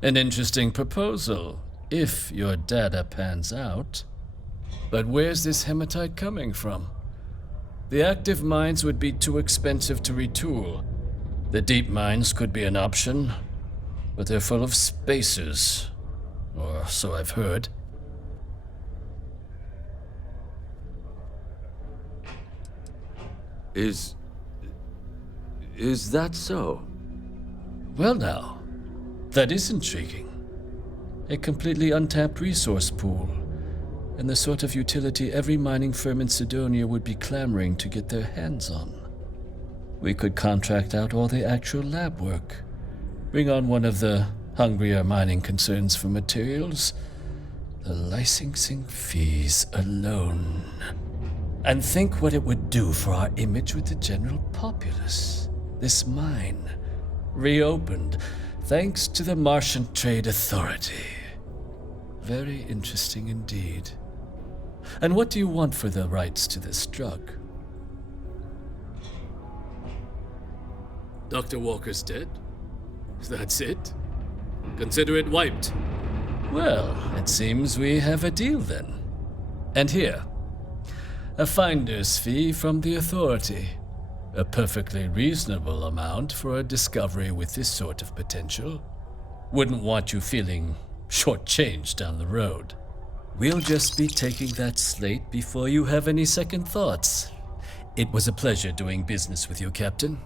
An interesting proposal, if your data pans out. But where's this hematite coming from? The active mines would be too expensive to retool. The deep mines could be an option, but they're full of spacers, or so I've heard. Is that so? Well now, that is intriguing. A completely untapped resource pool, and the sort of utility every mining firm in Sidonia would be clamoring to get their hands on. We could contract out all the actual lab work, bring on one of the hungrier mining concerns for materials, the licensing fees alone. And think what it would do for our image with the general populace. This mine, reopened, thanks to the Martian Trade Authority. Very interesting indeed. And what do you want for the rights to this drug? Dr. Walker's dead? That's it? Consider it wiped. Well, it seems we have a deal then. And here, a finder's fee from the Authority. A perfectly reasonable amount for a discovery with this sort of potential. Wouldn't want you feeling shortchanged down the road. We'll just be taking that slate before you have any second thoughts. It was a pleasure doing business with you, Captain.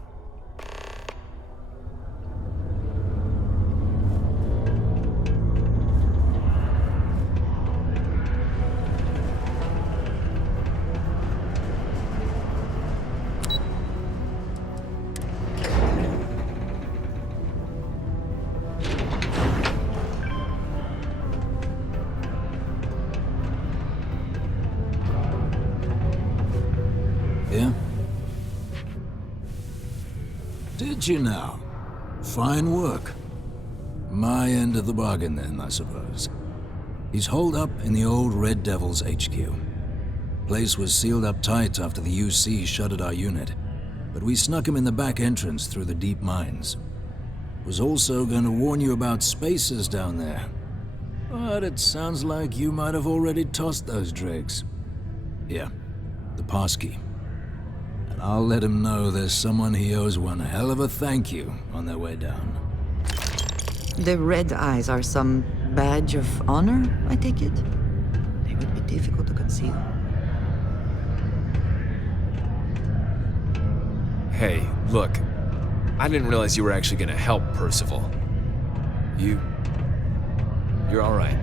Did you now? Fine work. My end of the bargain then, I suppose. He's holed up in the old Red Devil's HQ. Place was sealed up tight after the UC shuttered our unit, but we snuck him in the back entrance through the deep mines. Was also going to warn you about spacers down there. But it sounds like you might have already tossed those dregs. Here, the passkey. I'll let him know there's someone he owes one hell of a thank you on their way down. The red eyes are some badge of honor, I take it? They would be difficult to conceal. Hey, look. I didn't realize you were actually gonna help Percival. You're all right.